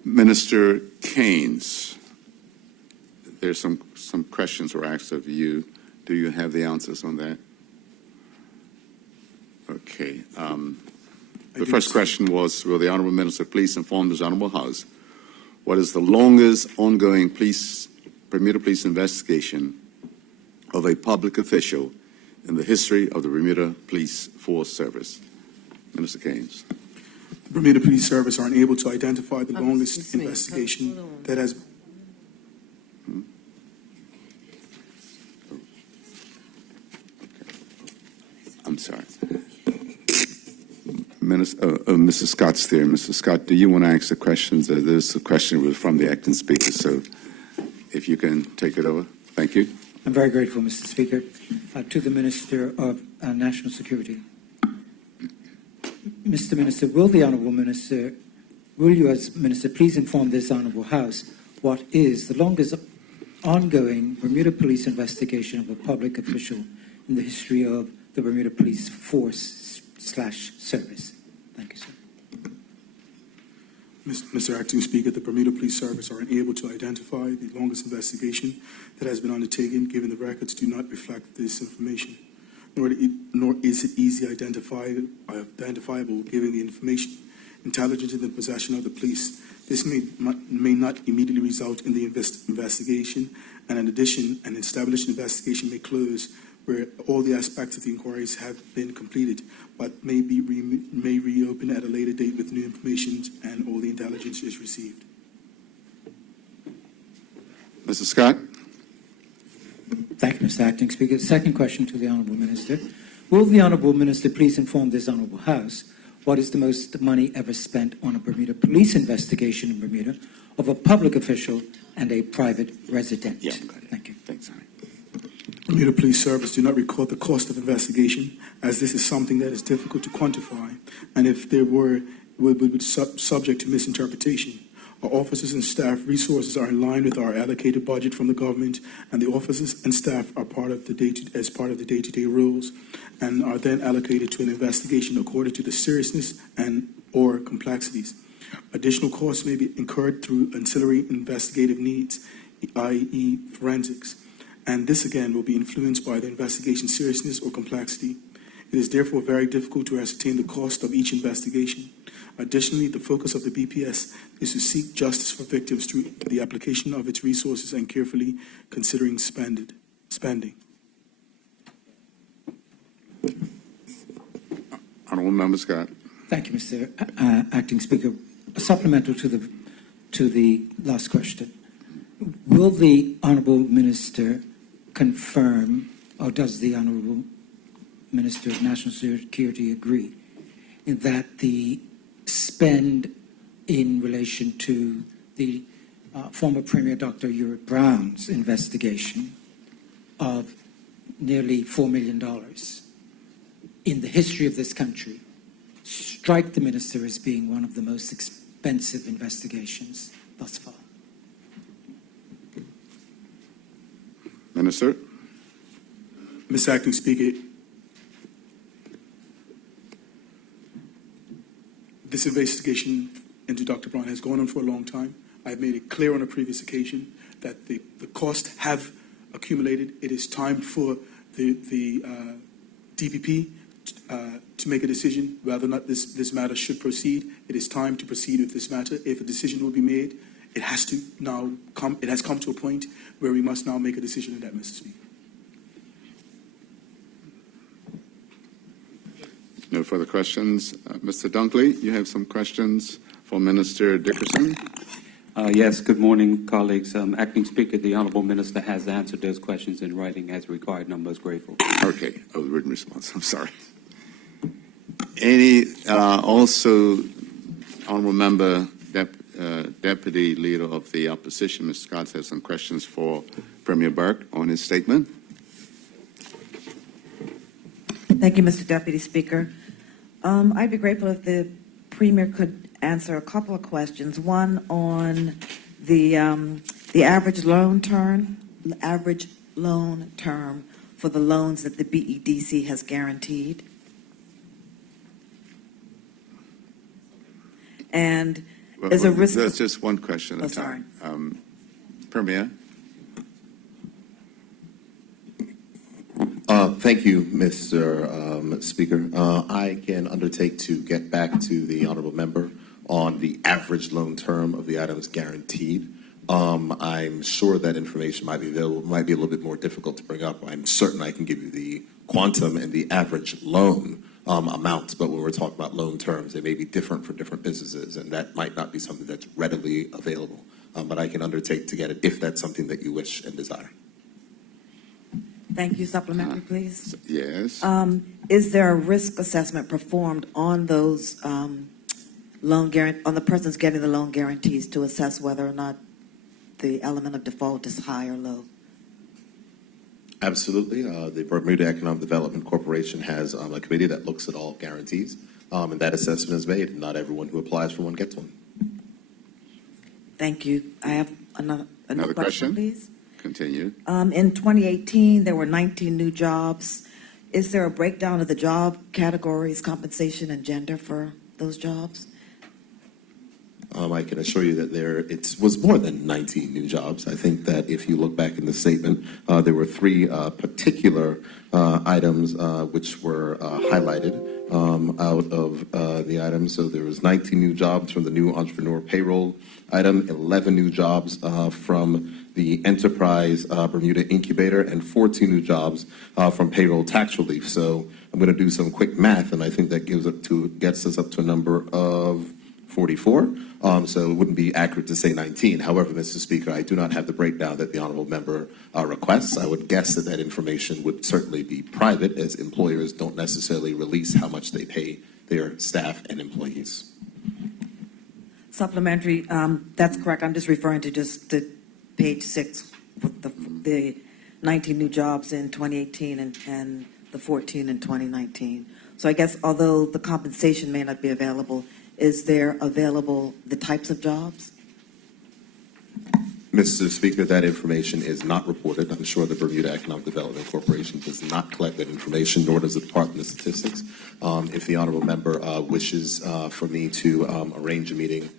Minister Keynes, there's some questions were asked of you. Do you have the answers on that? Okay. The first question was, will the Honourable Minister please inform this Honourable House what is the longest ongoing Bermuda police investigation of a public official in the history of the Bermuda Police Force Service? Minister Keynes. The Bermuda Police Service are unable to identify the longest investigation that has. I'm sorry. Mrs. Scott's there. Mr. Scott, do you want to ask the questions? There's a question from the acting speaker, so if you can take it over. Thank you. I'm very grateful, Mr. Speaker. To the Minister of National Security. Mr. Minister, will you as Minister please inform this Honourable House what is the longest ongoing Bermuda police investigation of a public official in the history of the Bermuda Police Force/Service? Thank you, sir. Mr. Acting Speaker, the Bermuda Police Service are unable to identify the longest investigation that has been undertaken, given the records do not reflect this information, nor is it easily identifiable given the information intelligence in the possession of the police. This may not immediately result in the investigation, and in addition, an established investigation may close where all the aspects of the inquiries have been completed, but may reopen at a later date with new information and all the intelligence is received. Mr. Scott. Thank you, Mr. Acting Speaker. The second question to the Honourable Minister. Will the Honourable Minister please inform this Honourable House what is the most money ever spent on a Bermuda police investigation in Bermuda of a public official and a private resident? Yeah, thank you. Thanks. Bermuda Police Service do not record the cost of investigation, as this is something that is difficult to quantify, and if there would be subject to misinterpretation. Our officers and staff resources are in line with our allocated budget from the government, and the officers and staff are part of the day-to-day rules, and are then allocated to an investigation according to the seriousness or complexities. Additional costs may be incurred through ancillary investigative needs, i.e. forensics, and this again will be influenced by the investigation seriousness or complexity. It is therefore very difficult to ascertain the cost of each investigation. Additionally, the focus of the BPS is to seek justice for victims through the application of its resources and carefully considering spending. Honourable Member Scott. Thank you, Mr. Acting Speaker. A supplemental to the last question. Will the Honourable Minister confirm, or does the Honourable Minister of National Security agree that the spend in relation to the former Premier Dr. Uric Brown's investigation of nearly $4 million in the history of this country strike the Minister as being one of the most expensive investigations thus far? Minister. Mr. Acting Speaker, this investigation into Dr. Brown has gone on for a long time. I've made it clear on a previous occasion that the costs have accumulated. It is time for the DPP to make a decision whether or not this matter should proceed. It is time to proceed with this matter. If a decision will be made, it has to now come. It has come to a point where we must now make a decision on that, Mr. Speaker. No further questions. Mr. Dunkley, you have some questions for Minister Dickerson? Yes, good morning, colleagues. Acting Speaker, the Honourable Minister has answered those questions in writing as required, and I'm most grateful. Okay. Oh, the written response. I'm sorry. Any, also, Honourable Member, Deputy Leader of the Opposition, Mr. Scott, has some questions for Premier Burke on his statement. Thank you, Mr. Deputy Speaker. I'd be grateful if the Premier could answer a couple of questions. One on the average loan term, for the loans that the BEDC has guaranteed. And is a risk. That's just one question at a time. Premier. Thank you, Mr. Speaker. I can undertake to get back to the honorable member on the average loan term of the items guaranteed. I'm sure that information might be available, might be a little bit more difficult to bring up. I'm certain I can give you the quantum and the average loan amounts, but when we're talking about loan terms, they may be different for different businesses, and that might not be something that's readily available. But I can undertake to get it if that's something that you wish and desire. Thank you. Supplementary, please. Yes. Is there a risk assessment performed on those on the persons getting the loan guarantees to assess whether or not the element of default is high or low? Absolutely. The Bermuda Economic Development Corporation has a committee that looks at all guarantees, and that assessment is made. Not everyone who applies for one gets one. Thank you. I have another question, please. Continue. In 2018, there were 19 new jobs. Is there a breakdown of the job categories, compensation, and gender for those jobs? I can assure you that it was more than 19 new jobs. I think that if you look back in the statement, there were three particular items which were highlighted out of the items. So there was 19 new jobs from the new entrepreneur payroll item, 11 new jobs from the Enterprise Bermuda Incubator, and 14 new jobs from payroll tax relief. So I'm going to do some quick math, and I think that gets us up to a number of 44. So it wouldn't be accurate to say 19. However, Mr. Speaker, I do not have the breakdown that the honourable member requests. I would guess that that information would certainly be private, as employers don't necessarily release how much they pay their staff and employees. Supplementary, that's correct. I'm just referring to page 6, with the 19 new jobs in 2018 and the 14 in 2019. So I guess although the compensation may not be available, is there available the types of jobs? Mr. Speaker, that information is not reported. I'm sure the Bermuda Economic Development Corporation does not collect that information, nor does the Department of Statistics. If the honourable member wishes for me to arrange a meeting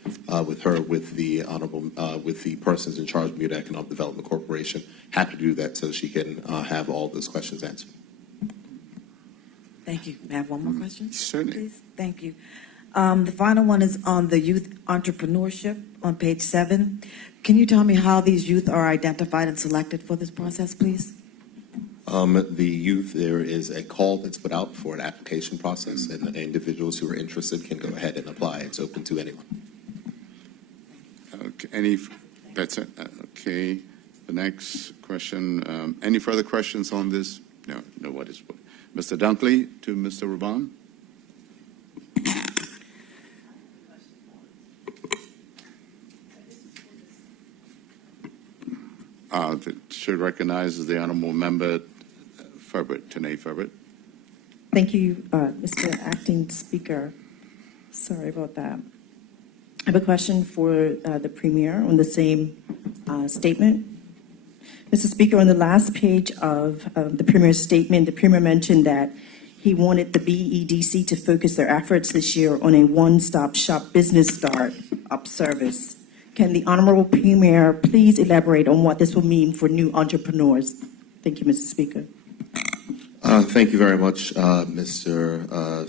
with her, with the persons in charge of Bermuda Economic Development Corporation, happy to do that so she can have all those questions answered. Thank you. May I have one more question? Certainly. Please? Thank you. The final one is on the youth entrepreneurship on page 7. Can you tell me how these youth are identified and selected for this process, please? The youth, there is a call that's put out for an application process, and individuals who are interested can go ahead and apply. It's open to anyone. Okay. That's it. Okay. The next question. Any further questions on this? No. What is what? Mr. Dunkley to Mr. Raban. Should recognize the honourable member Tanae Ferbert. Thank you, Mr. Acting Speaker. Sorry about that. I have a question for the Premier on the same statement. Mr. Speaker, on the last page of the Premier's statement, the Premier mentioned that he wanted the BEDC to focus their efforts this year on a one-stop shop business start-up service. Can the Honorable Premier please elaborate on what this will mean for new entrepreneurs? Thank you, Mr. Speaker. Thank you very much, Mr.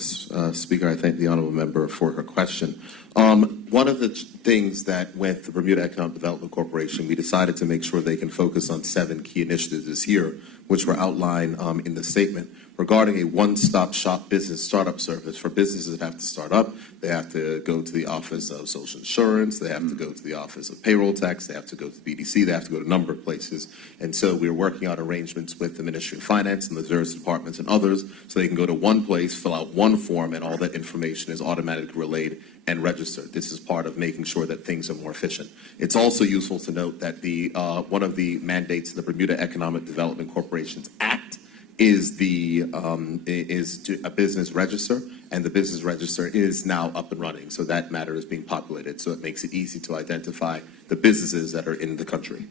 Speaker. I thank the honourable member for her question. One of the things that with the Bermuda Economic Development Corporation, we decided to make sure they can focus on 7 key initiatives this year, which were outlined in the statement regarding a one-stop shop business startup service for businesses that have to start up. They have to go to the Office of Social Insurance, they have to go to the Office of Payroll Tax, they have to go to the BDC, they have to go to a number of places. And so we're working on arrangements with the Ministry of Finance and the various departments and others so they can go to one place, fill out one form, and all that information is automatically relayed and registered. This is part of making sure that things are more efficient. It's also useful to note that the one of the mandates of the Bermuda Economic Development Corporations Act is to a business register, and the business register is now up and running. So that matter is being populated, so it makes it easy to identify the businesses that are in the country.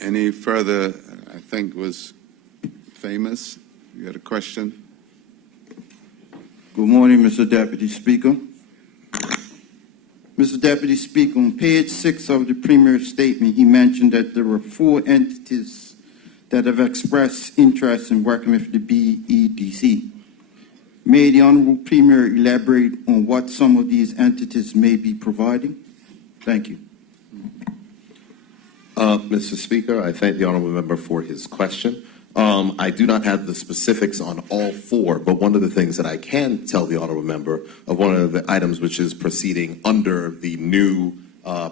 Any further, I think was famous. You had a question? Good morning, Mr. Deputy Speaker. Mr. Deputy Speaker, on page 6 of the Premier's statement, he mentioned that there were 4 entities that have expressed interest in working with the BEDC. May the Honourable Premier elaborate on what some of these entities may be providing? Thank you. Mr. Speaker, I thank the honourable member for his question. I do not have the specifics on all 4, but one of the things that I can tell the honourable member of one of the items which is proceeding under the new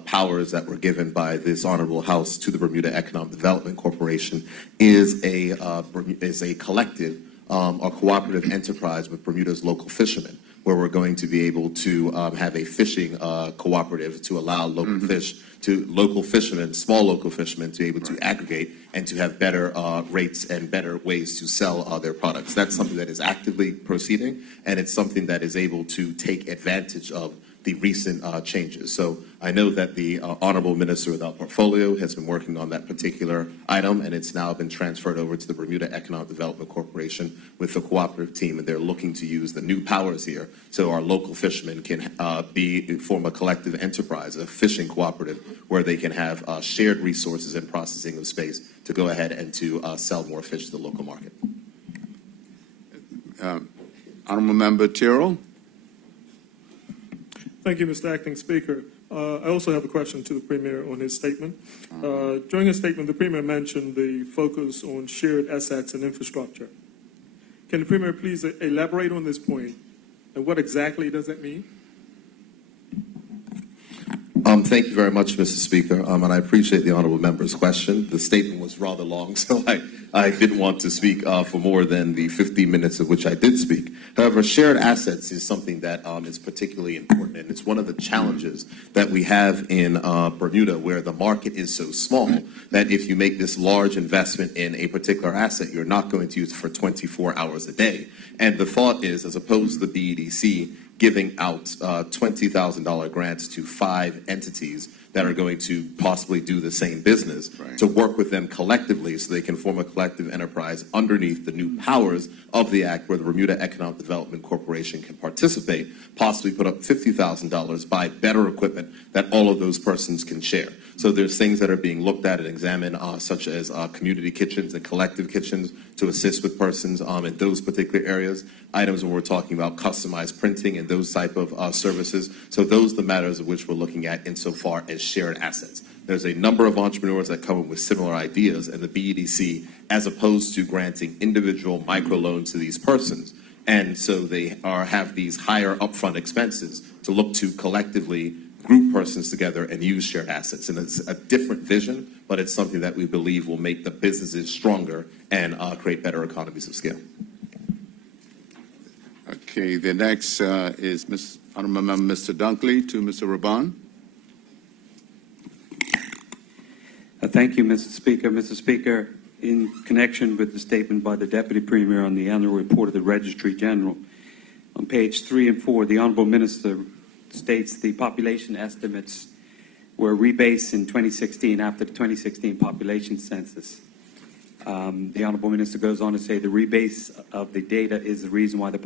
powers that were given by this honourable House to the Bermuda Economic Development Corporation is a collective or cooperative enterprise with Bermuda's local fishermen, where we're going to be able to have a fishing cooperative to allow local local fishermen, small local fishermen, to be able to aggregate and to have better rates and better ways to sell their products. That's something that is actively proceeding, and it's something that is able to take advantage of the recent changes. So I know that the Honourable Minister without Portfolio has been working on that particular item, and it's now been transferred over to the Bermuda Economic Development Corporation with the cooperative team, and they're looking to use the new powers here so our local fishermen can form a collective enterprise, a fishing cooperative, where they can have shared resources and processing of space to go ahead and to sell more fish to the local market. Honourable Member Tyrrell. Thank you, Mr. Acting Speaker. I also have a question to the Premier on his statement. During his statement, the Premier mentioned the focus on shared assets and infrastructure. Can the Premier please elaborate on this point, and what exactly does that mean? Thank you very much, Mr. Speaker, and I appreciate the honourable member's question. The statement was rather long, so I didn't want to speak for more than the 15 minutes of which I did speak. However, shared assets is something that is particularly important, and it's one of the challenges that we have in Bermuda, where the market is so small that if you make this large investment in a particular asset, you're not going to use it for 24 hours a day. And the thought is, as opposed to the BEDC giving out $20,000 grants to 5 entities that are going to possibly do the same business, to work with them collectively so they can form a collective enterprise underneath the new powers of the Act, where the Bermuda Economic Development Corporation can participate, possibly put up $50,000, buy better equipment that all of those persons can share. So there's things that are being looked at and examined, such as community kitchens and collective kitchens to assist with persons in those particular areas. Items when we're talking about customized printing and those type of services. So those are the matters of which we're looking at insofar as shared assets. There's a number of entrepreneurs that come up with similar ideas, and the BEDC, as opposed to granting individual microloans to these persons, and so they have these higher upfront expenses to look to collectively group persons together and use shared assets. And it's a different vision, but it's something that we believe will make the businesses stronger and create better economies of scale. Okay, the next is Honourable Member Mr. Dunkley to Mr. Raban. Thank you, Mr. Speaker. Mr. Speaker, in connection with the statement by the Deputy Premier on the annual report of the Registry General, on page 3 and 4, the Honourable Minister states the population estimates were rebased in 2016 after the 2016 population census. The Honourable Minister goes on to say the rebase of the data is the reason why the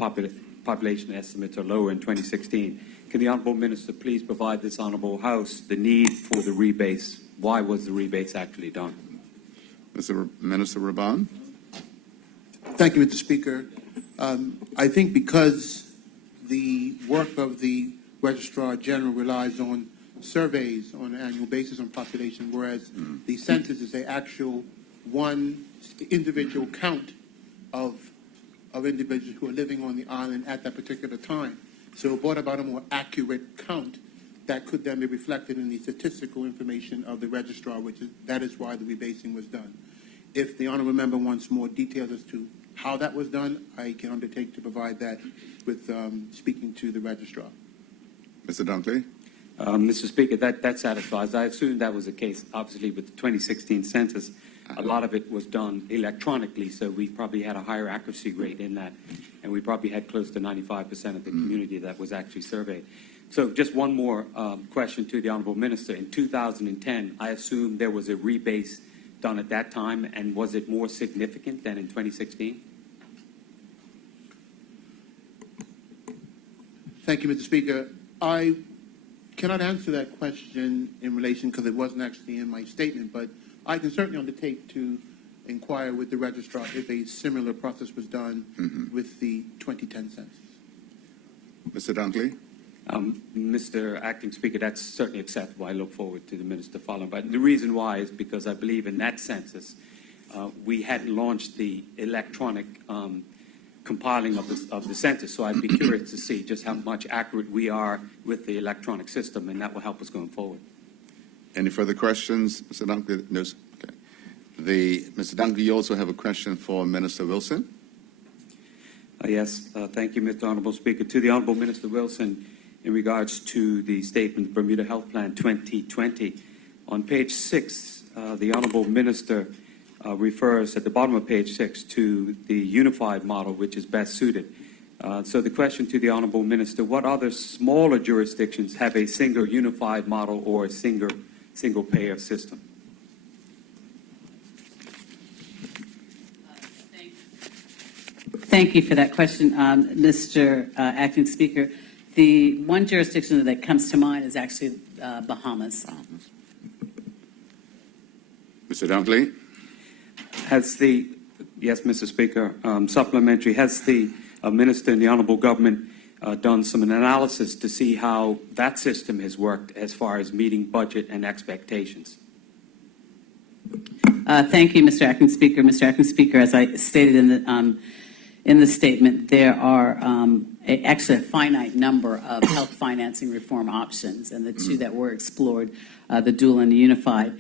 population estimates are lower in 2016. Can the Honourable Minister please provide this Honourable House the need for the rebates? Why was the rebates actually done? Mr. Minister Raban? Thank you, Mr. Speaker. I think because the work of the Registrar General relies on surveys on an annual basis on population, whereas the census is the actual one individual count of individuals who are living on the island at that particular time. So it brought about a more accurate count that could then be reflected in the statistical information of the registrar, that is why the rebasing was done. If the honourable member wants more details as to how that was done, I can undertake to provide that with speaking to the registrar. Mr. Dunkley? Mr. Speaker, that satisfies. I assume that was the case, obviously, with the 2016 census. A lot of it was done electronically, so we probably had a higher accuracy rate in that, and we probably had close to 95% of the community that was actually surveyed. So just one more question to the Honourable Minister. In 2010, I assume there was a rebase done at that time, and was it more significant than in 2016? Thank you, Mr. Speaker. I cannot answer that question in relation because it wasn't actually in my statement, but I can certainly undertake to inquire with the registrar if a similar process was done with the 2010 census. Mr. Dunkley? Mr. Acting Speaker, that's certainly acceptable. I look forward to the Minister following. But the reason why is because I believe in that census, we hadn't launched the electronic compiling of the census. So I'd be curious to see just how much accurate we are with the electronic system, and that will help us going forward. Any further questions, Mr. Dunkley? No. Okay. Mr. Dunkley, you also have a question for Minister Wilson. Yes, thank you, Mr. Honourable Speaker. To the Honourable Minister Wilson, in regards to the statement, Bermuda Health Plan 2020, on page 6, the Honourable Minister refers at the bottom of page 6 to the unified model, which is best suited. So the question to the Honourable Minister, what other smaller jurisdictions have a single unified model or a single payer system? Thank you for that question, Mr. Acting Speaker. The one jurisdiction that comes to mind is actually Bahamas. Mr. Dunkley? Yes, Mr. Speaker, supplementary, has the Minister and the Honourable Government done some analysis to see how that system has worked as far as meeting budget and expectations? Thank you, Mr. Acting Speaker. Mr. Acting Speaker, as I stated in the statement, there are actually a finite number of health financing reform options, and the two that were explored, the dual and the unified.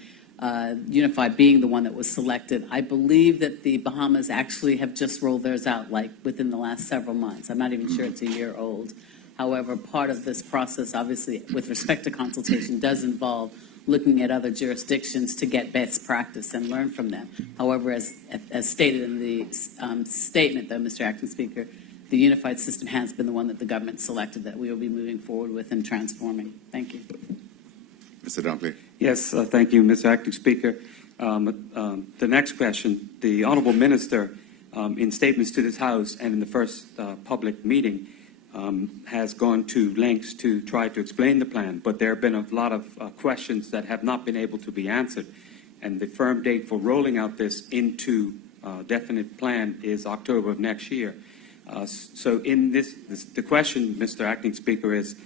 Unified being the one that was selected. I believe that the Bahamas actually have just rolled theirs out, like within the last several months. I'm not even sure it's a year old. However, part of this process, obviously, with respect to consultation, does involve looking at other jurisdictions to get best practice and learn from them. However, as stated in the statement, though, Mr. Acting Speaker, the unified system has been the one that the government selected that we will be moving forward with and transforming. Thank you. Mr. Dunkley? Yes, thank you, Mr. Acting Speaker. The next question, the Honourable Minister, in statements to this House and in the first public meeting, has gone to lengths to try to explain the plan, but there have been a lot of questions that have not been able to be answered. And the firm date for rolling out this into definite plan is October of next year. So in the question, Mr. Acting Speaker, is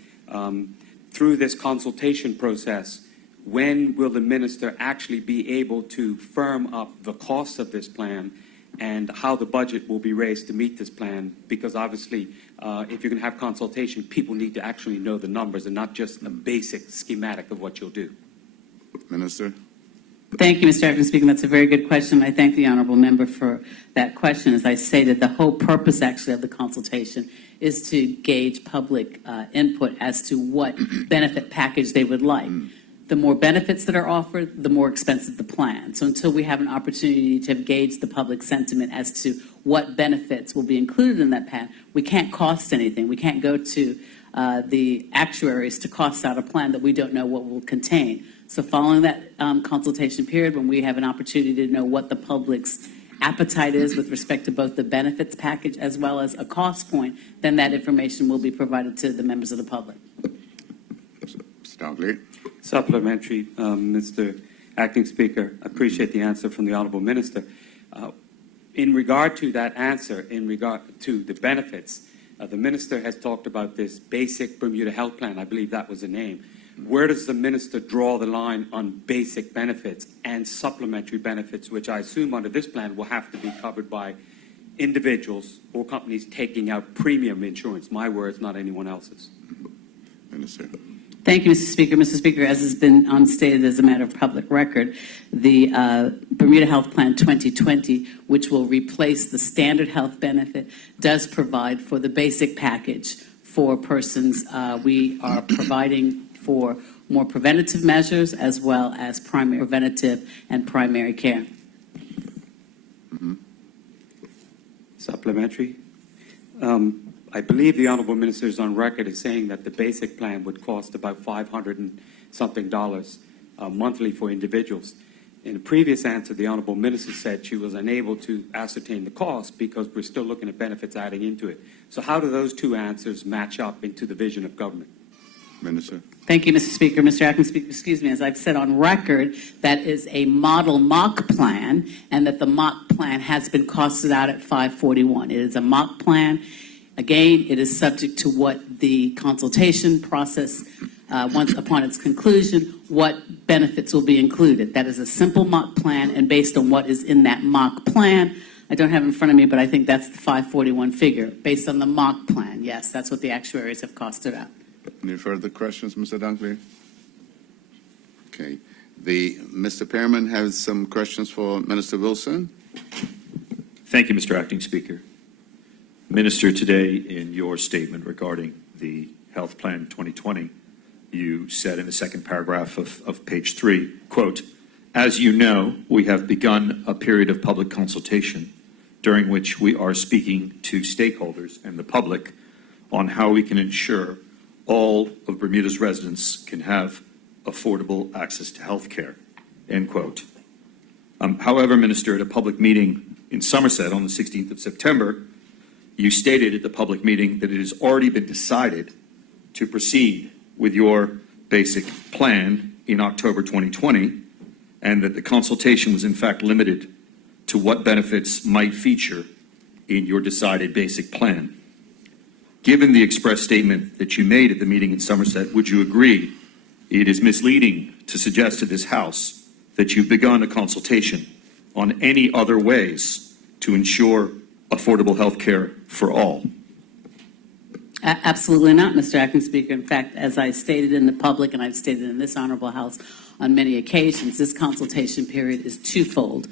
through this consultation process, when will the minister actually be able to firm up the cost of this plan and how the budget will be raised to meet this plan? Because obviously, if you're going to have consultation, people need to actually know the numbers and not just a basic schematic of what you'll do. Minister? Thank you, Mr. Acting Speaker. That's a very good question. I thank the honourable member for that question. As I stated, the whole purpose actually of the consultation is to gauge public input as to what benefit package they would like. The more benefits that are offered, the more expensive the plan. So until we have an opportunity to gauge the public sentiment as to what benefits will be included in that plan, we can't cost anything. We can't go to the actuaries to cost out a plan that we don't know what will contain. So following that consultation period, when we have an opportunity to know what the public's appetite is with respect to both the benefits package as well as a cost point, then that information will be provided to the members of the public. Mr. Dogley. Supplementary, Mr. Acting Speaker, I appreciate the answer from the Honorable Minister. In regard to that answer, in regard to the benefits, the Minister has talked about this basic Bermuda health plan. I believe that was the name. Where does the Minister draw the line on basic benefits and supplementary benefits, which I assume under this plan will have to be covered by individuals or companies taking out premium insurance? My words, not anyone else's. Minister. Thank you, Mr. Speaker. Mr. Speaker, as has been stated as a matter of public record, the Bermuda Health Plan 2020, which will replace the standard health benefit, does provide for the basic package for persons. We are providing for more preventative measures as well as preventative and primary care. Supplementary. I believe the Honorable Minister is on record as saying that the basic plan would cost about $500 and something monthly for individuals. In a previous answer, the Honorable Minister said she was unable to ascertain the cost because we're still looking at benefits adding into it. So how do those two answers match up into the vision of government? Minister. Thank you, Mr. Speaker. Mr. Acting Speaker, excuse me, as I've said on record, that is a model mock plan, and that the mock plan has been costed out at $541. It is a mock plan. Again, it is subject to what the consultation process, once upon its conclusion, what benefits will be included. That is a simple mock plan, and based on what is in that mock plan, I don't have it in front of me, but I think that's the 541 figure. Based on the mock plan, yes, that's what the actuaries have costed out. Any further questions, Mr. Dunkley? Okay. Mr. Pearman has some questions for Minister Wilson. Thank you, Mr. Acting Speaker. Minister, today in your statement regarding the Health Plan 2020, you said in the second paragraph of page 3, quote, "As you know, we have begun a period of public consultation during which we are speaking to stakeholders and the public on how we can ensure all of Bermuda's residents can have affordable access to health care," end quote. However, Minister, at a public meeting in Somerset on the 16th of September, you stated at the public meeting that it has already been decided to proceed with your basic plan in October 2020, and that the consultation was in fact limited to what benefits might feature in your decided basic plan. Given the express statement that you made at the meeting in Somerset, would you agree it is misleading to suggest to this House that you've begun a consultation on any other ways to ensure affordable health care for all? Absolutely not, Mr. Acting Speaker. In fact, as I stated in the public and I've stated in this honorable House on many occasions, this consultation period is twofold.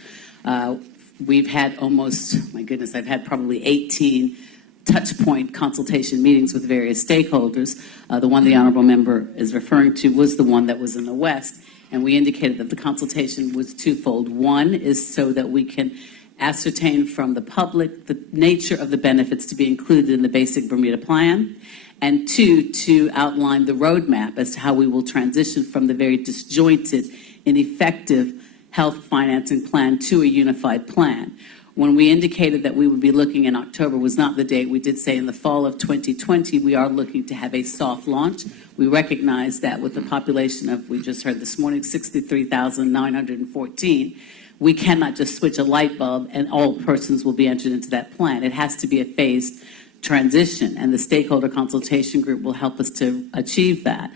We've had almost, my goodness, I've had probably 18 touch point consultation meetings with various stakeholders. The one the honorable member is referring to was the one that was in the West, and we indicated that the consultation was twofold. One is so that we can ascertain from the public the nature of the benefits to be included in the basic Bermuda plan, and two, to outline the roadmap as to how we will transition from the very disjointed, ineffective health financing plan to a unified plan. When we indicated that we would be looking in October was not the date. We did say in the fall of 2020, we are looking to have a soft launch. We recognize that with the population of, we just heard this morning, 63,914, we cannot just switch a light bulb and all persons will be entered into that plan. It has to be a phased transition, and the stakeholder consultation group will help us to achieve that.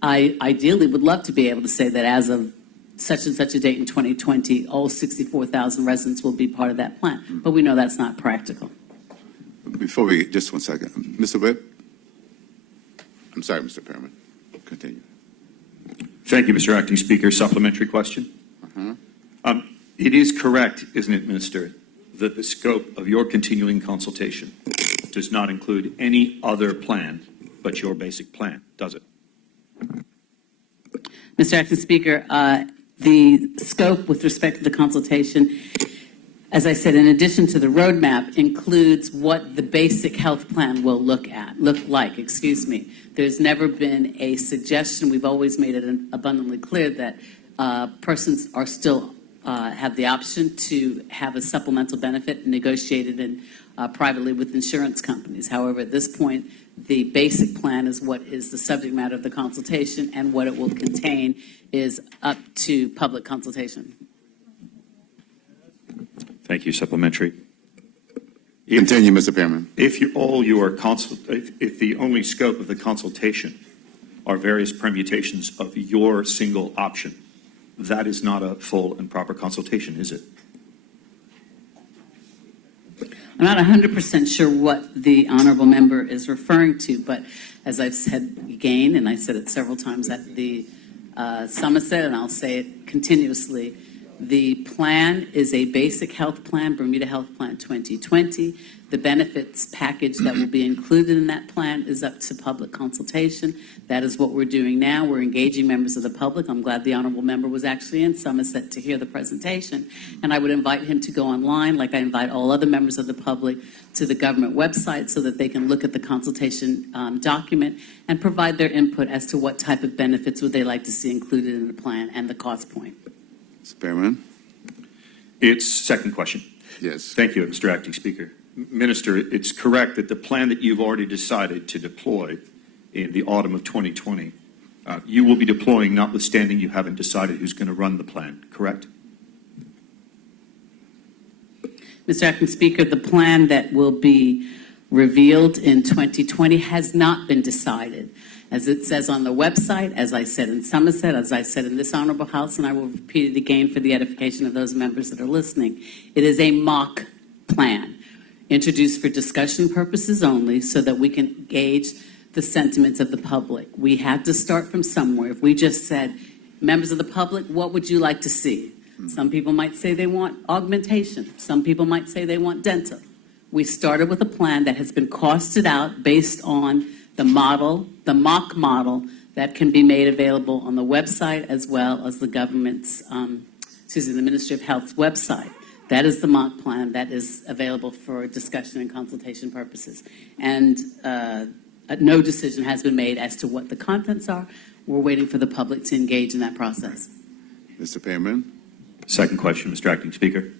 I ideally would love to be able to say that as of such and such a date in 2020, all 64,000 residents will be part of that plan, but we know that's not practical. Before we, just one second. Mr. Webb? I'm sorry, Mr. Pearman. Continue. Thank you, Mr. Acting Speaker. Supplementary question. It is correct, isn't it, Minister, that the scope of your continuing consultation does not include any other plan but your basic plan, does it? Mr. Acting Speaker, the scope with respect to the consultation, as I said, in addition to the roadmap, includes what the basic health plan will look like. There's never been a suggestion. We've always made it abundantly clear that persons are still have the option to have a supplemental benefit negotiated and privately with insurance companies. However, at this point, the basic plan is what is the subject matter of the consultation, and what it will contain is up to public consultation. Thank you. Supplementary. Continue, Mr. Chairman. If the only scope of the consultation are various permutations of your single option, that is not a full and proper consultation, is it? I'm not 100% sure what the honorable member is referring to, but as I've said again, and I said it several times at the Somerset, and I'll say it continuously, the plan is a basic health plan, Bermuda Health Plan 2020. The benefits package that will be included in that plan is up to public consultation. That is what we're doing now. We're engaging members of the public. I'm glad the honorable member was actually in Somerset to hear the presentation. And I would invite him to go online, like I invite all other members of the public, to the government website so that they can look at the consultation document and provide their input as to what type of benefits would they like to see included in the plan and the cost point. Mr. Chairman. It's second question. Yes. Thank you, Mr. Acting Speaker. Minister, it's correct that the plan that you've already decided to deploy in the autumn of 2020, you will be deploying notwithstanding you haven't decided who's going to run the plan, correct? Mr. Acting Speaker, the plan that will be revealed in 2020 has not been decided. As it says on the website, as I said in Somerset, as I said in this Honorable House, and I will repeat it again for the edification of those members that are listening, it is a mock plan, introduced for discussion purposes only so that we can gauge the sentiments of the public. We had to start from somewhere. If we just said, members of the public, what would you like to see? Some people might say they want augmentation. Some people might say they want dental. We started with a plan that has been costed out based on the model, the mock model that can be made available on the website as well as the government's, the Ministry of Health's website. That is the mock plan that is available for discussion and consultation purposes. And no decision has been made as to what the contents are. We're waiting for the public to engage in that process. Mr. Perman. Second question, Mr. Acting Speaker.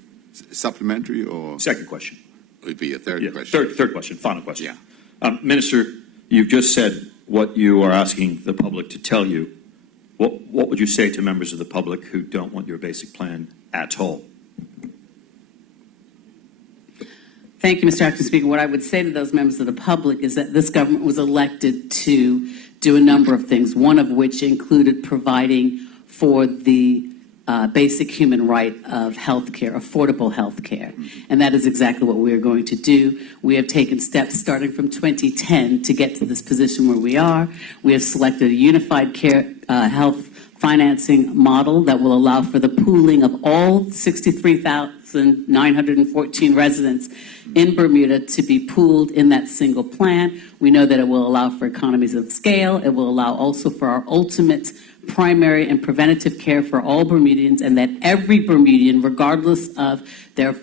Supplementary or? Second question. Would be a third question. Third question, final question. Yeah. Minister, you've just said what you are asking the public to tell you. What would you say to members of the public who don't want your basic plan at all? Thank you, Mr. Acting Speaker. What I would say to those members of the public is that this government was elected to do a number of things, one of which included providing for the basic human right of health care, affordable health care. And that is exactly what we are going to do. We have taken steps starting from 2010 to get to this position where we are. We have selected a unified care health financing model that will allow for the pooling of all 63,914 residents in Bermuda to be pooled in that single plan. We know that it will allow for economies of scale. It will allow also for our ultimate primary and preventative care for all Bermudians, and that every Bermudian, regardless of their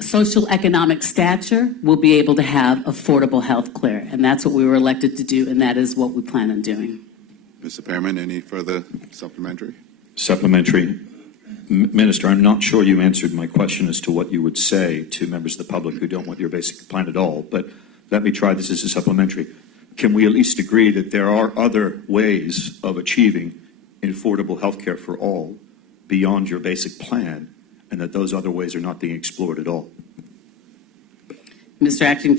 social economic stature, will be able to have affordable health care. And that's what we were elected to do, and that is what we plan on doing. Mr. Perman, any further supplementary? Supplementary. Minister, I'm not sure you answered my question as to what you would say to members of the public who don't want your basic plan at all, but let me try this as a supplementary. Can we at least agree that there are other ways of achieving affordable health care for all beyond your basic plan, and that those other ways are not being explored at all? Mr. Acting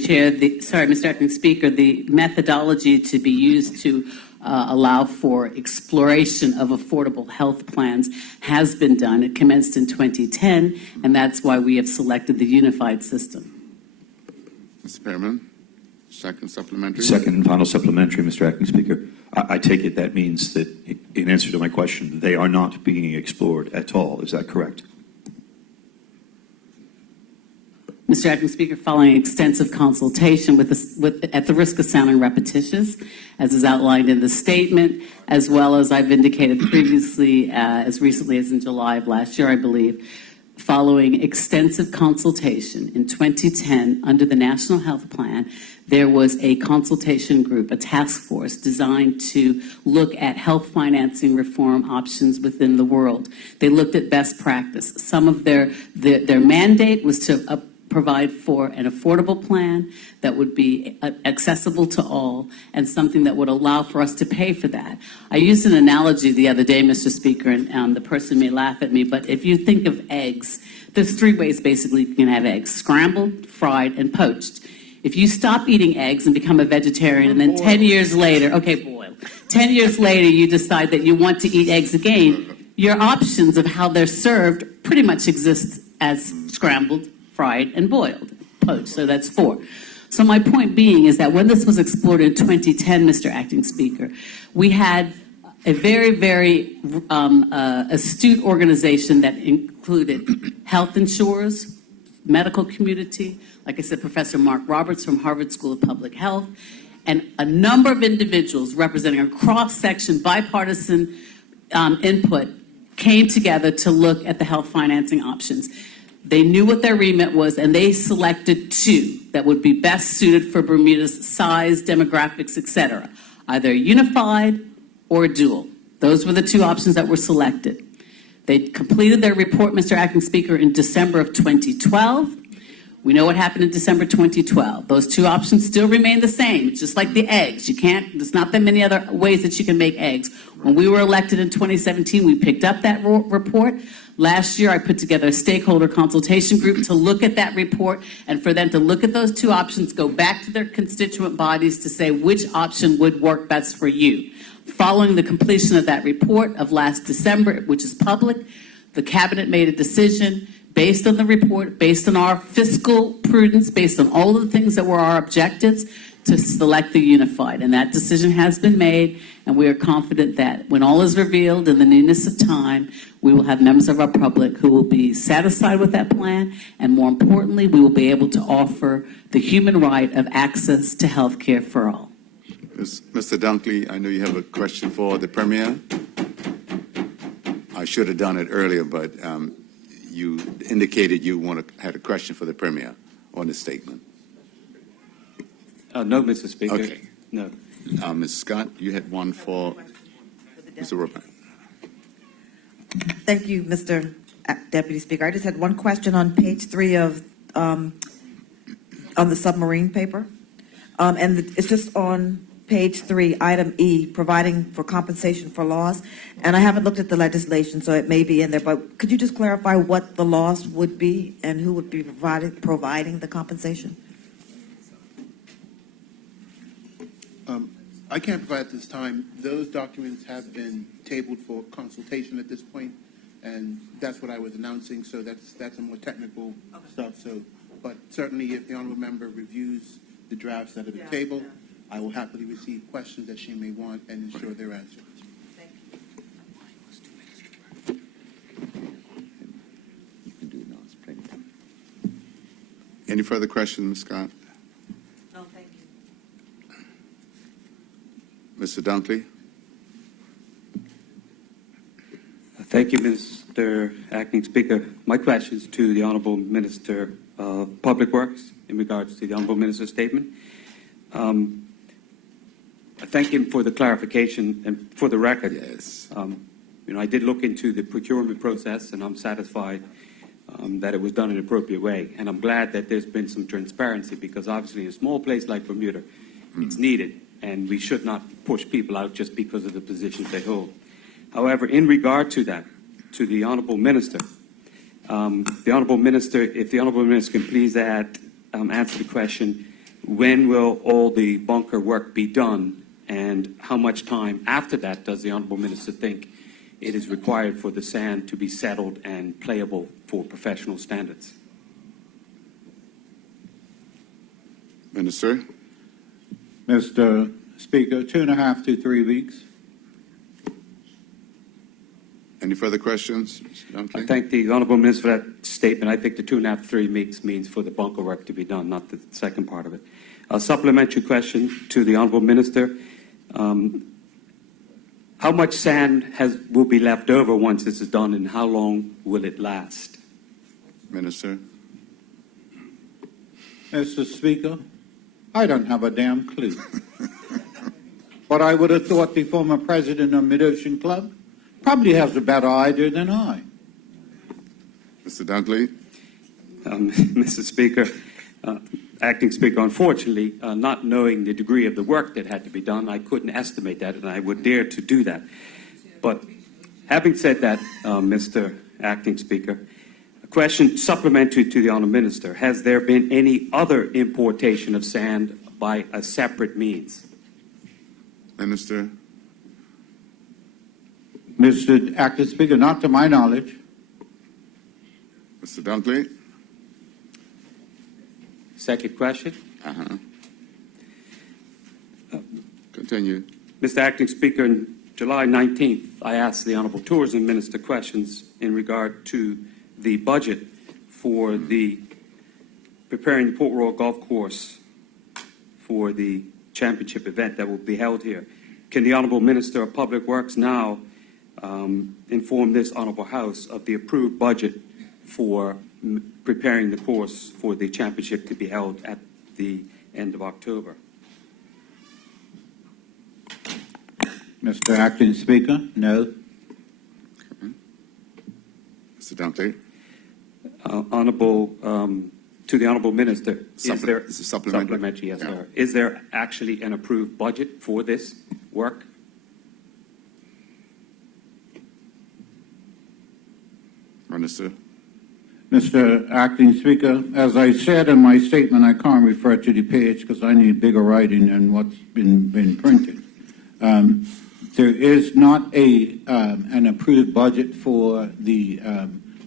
Speaker, the methodology to be used to allow for exploration of affordable health plans has been done. It commenced in 2010, and that's why we have selected the unified system. Mr. Perman, second supplementary. Second and final supplementary, Mr. Acting Speaker. I take it that means that, in answer to my question, they are not being explored at all. Is that correct? Mr. Acting Speaker, following extensive consultation at the risk of sounding repetitious, as is outlined in the statement, as well as I've indicated previously, as recently as in July of last year, I believe, following extensive consultation in 2010 under the National Health Plan, there was a consultation group, a task force designed to look at health financing reform options within the world. They looked at best practice. Some of their mandate was to provide for an affordable plan that would be accessible to all and something that would allow for us to pay for that. I used an analogy the other day, Mr. Speaker, and the person may laugh at me, but if you think of eggs, there's three ways basically you can have eggs: scrambled, fried, and poached. If you stop eating eggs and become a vegetarian, and then 10 years later, okay, boiled, 10 years later you decide that you want to eat eggs again, your options of how they're served pretty much exist as scrambled, fried, and boiled, poached, so that's 4. So my point being is that when this was explored in 2010, Mr. Acting Speaker, we had a very, very astute organization that included health insurers, medical community, like I said, Professor Mark Roberts from Harvard School of Public Health, and a number of individuals representing a cross-section, bipartisan input came together to look at the health financing options. They knew what their remit was, and they selected 2 that would be best suited for Bermuda's size, demographics, etc., either unified or dual. Those were the 2 options that were selected. They completed their report, Mr. Acting Speaker, in December of 2012. We know what happened in December 2012. Those 2 options still remain the same. It's just like the eggs. There's not that many other ways that you can make eggs. When we were elected in 2017, we picked up that report. Last year, I put together a stakeholder consultation group to look at that report and for them to look at those 2 options, go back to their constituent bodies to say which option would work best for you. Following the completion of that report of last December, which is public, the Cabinet made a decision based on the report, based on our fiscal prudence, based on all of the things that were our objectives, to select the unified. And that decision has been made, and we are confident that when all is revealed in the newness of time, we will have members of our public who will be satisfied with that plan, and more importantly, we will be able to offer the human right of access to health care for all. Mr. Dunkley, I know you have a question for the Premier. I should have done it earlier, but you indicated you had a question for the Premier on the statement. No, Mr. Speaker. Okay. No. Ms. Scott, you had one for Mr. Roper. Thank you, Mr. Deputy Speaker. I just had one question on page 3 of on the submarine paper, and it's just on page 3, item E, providing for compensation for loss. And I haven't looked at the legislation, so it may be in there. But could you just clarify what the loss would be and who would be providing the compensation? I can't provide at this time. Those documents have been tabled for consultation at this point, and that's what I was announcing. So that's a more technical stuff. So, but certainly, if the honourable member reviews the drafts that have been tabled, I will happily receive questions that she may want and ensure their answers. Any further questions, Ms. Scott? No, thank you. Mr. Dunkley? Thank you, Mr. Acting Speaker. My question is to the Honourable Minister of Public Works in regards to the Honourable Minister's statement. I thank him for the clarification and for the record. Yes. I did look into the procurement process, and I'm satisfied that it was done in an appropriate way. And I'm glad that there's been some transparency, because obviously in a small place like Bermuda, it's needed, and we should not push people out just because of the positions they hold. However, in regard to that, to the Honourable Minister, if the Honourable Minister can please answer the question, when will all the bunker work be done, and how much time after that does the Honourable Minister think it is required for the sand to be settled and playable for professional standards? Minister? Mr. Speaker, 2.5 to 3 weeks. Any further questions, Mr. Dunkley? I thank the Honourable Minister for that statement. I think the 2.5 to 3 weeks means for the bunker work to be done, not the second part of it. A supplementary question to the Honourable Minister. How much sand will be left over once this is done, and how long will it last? Minister. Mr. Speaker, I don't have a damn clue. But I would have thought the former president of Mid-Ocean Club probably has a better idea than I. Mr. Dunkley. Mr. Speaker, Acting Speaker, unfortunately, not knowing the degree of the work that had to be done, I couldn't estimate that, and I would dare to do that. But having said that, Mr. Acting Speaker, a question supplementary to the Honourable Minister. Has there been any other importation of sand by a separate means? Minister. Mr. Acting Speaker, not to my knowledge. Mr. Dunkley. Second question. Continue. Mr. Acting Speaker, on July 19th, I asked the Honourable Tourism Minister questions in regard to the budget for the preparing the Port Royal Golf Course for the championship event that will be held here. Can the Honourable Minister of Public Works now inform this Honourable House of the approved budget for preparing the course for the championship to be held at the end of October? Mr. Acting Speaker, no. Mr. Dunkley. To the Honourable Minister, is there Is it supplementary? Yes, sir. Is there actually an approved budget for this work? Minister. Mr. Acting Speaker, as I said in my statement, I can't refer to the page because I need bigger writing than what's been printed. There is not an approved budget for the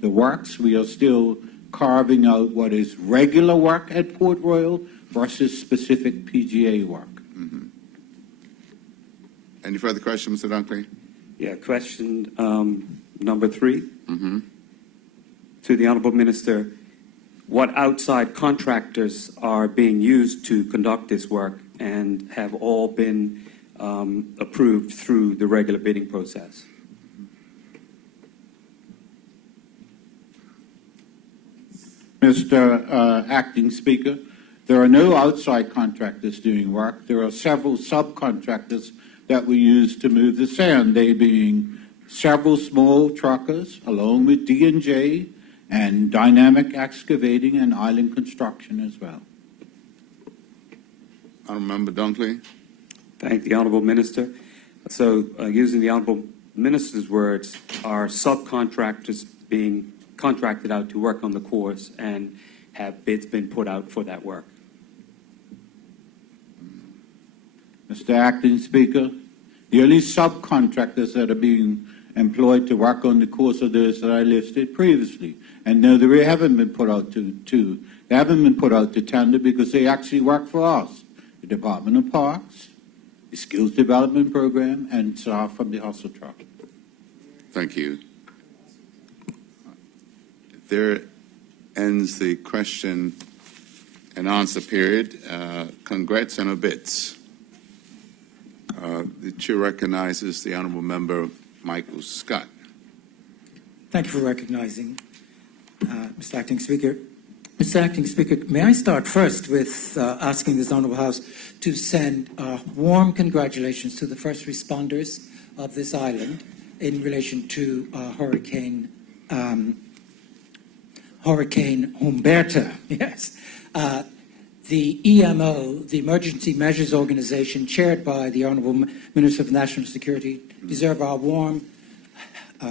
works. We are still carving out what is regular work at Port Royal versus specific PGA work. Any further questions, Mr. Dunkley? Yeah, question number 3. To the Honourable Minister, what outside contractors are being used to conduct this work and have all been approved through the regular bidding process? Mr. Acting Speaker, there are no outside contractors doing work. There are several subcontractors that we use to move the sand, they being several small truckers, along with D&J and Dynamic Excavating and Island Construction as well. Honourable Member Dunkley. Thank the Honourable Minister. So, using the Honourable Minister's words, are subcontractors being contracted out to work on the course, and have bids been put out for that work? Mr. Acting Speaker, the only subcontractors that are being employed to work on the course are those that I listed previously. And no, they haven't been put out they haven't been put out to tender because they actually work for us, the Department of Parks, the Skills Development Program, and staff from the Hustle Truck. Thank you. There ends the question and answer period. Congrats and obits. The chair recognizes the Honourable Member Michael Scott. Thank you for recognizing, Mr. Acting Speaker. Mr. Acting Speaker, may I start first with asking this Honourable House to send warm congratulations to the first responders of this island in relation to Hurricane Humberto. Yes. The EMO, the Emergency Measures Organization, chaired by the Honourable Minister of National Security, deserve our warm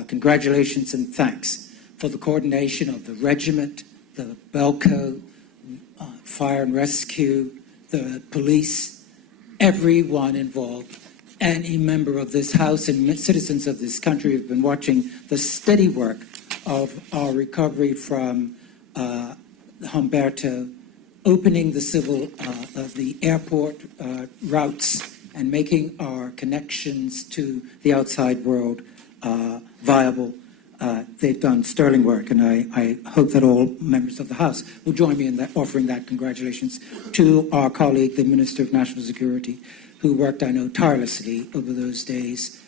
congratulations and thanks for the coordination of the regiment, the Belco, fire and rescue, the police, everyone involved. Any member of this House and citizens of this country have been watching the steady work of our recovery from Humberto, opening the the airport routes and making our connections to the outside world viable. They've done sterling work, and I hope that all members of the House will join me in offering that congratulations to our colleague, the Minister of National Security, who worked, I know, tirelessly over those days,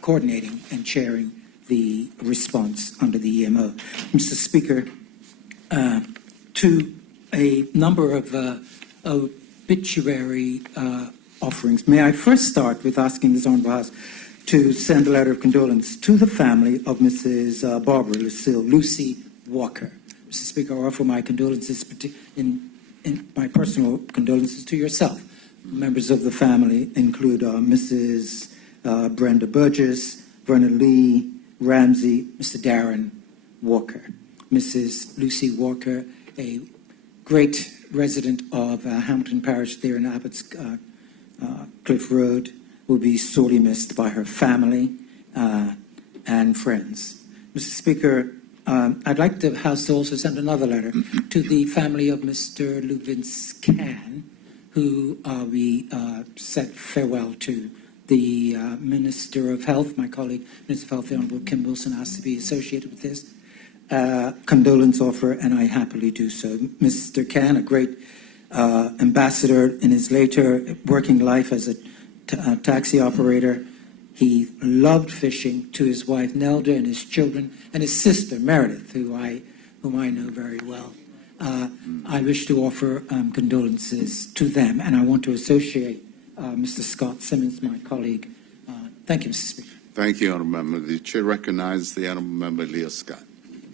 coordinating and chairing the response under the EMO. Mr. Speaker, to a number of obituary offerings. May I first start with asking this Honorable House to send a letter of condolence to the family of Mrs. Barbara Lucille, Lucy Walker. Mr. Speaker, I offer my condolences, in my personal condolences to yourself. Members of the family include Mrs. Brenda Burgess, Verna Lee Ramsey, Mr. Darren Walker. Mrs. Lucy Walker, a great resident of Hamilton Parish there in Abbott's Cliff Road, will be sorely missed by her family and friends. Mr. Speaker, I'd like the House to also send another letter to the family of Mr. Lubins Can, who we said farewell to. The Minister of Health, my colleague, Minister of Health, the Honourable Kim Wilson, asked to be associated with this condolence offer, and I happily do so. Mr. Can, a great ambassador in his later working life as a taxi operator. He loved fishing, to his wife Nelda and his children and his sister Meredith, whom I know very well. I wish to offer condolences to them, and I want to associate Mr. Scott Simmons, my colleague. Thank you, Mr. Speaker. Thank you, Honourable Member. The Chair recognizes the Honourable Member Leah Scott.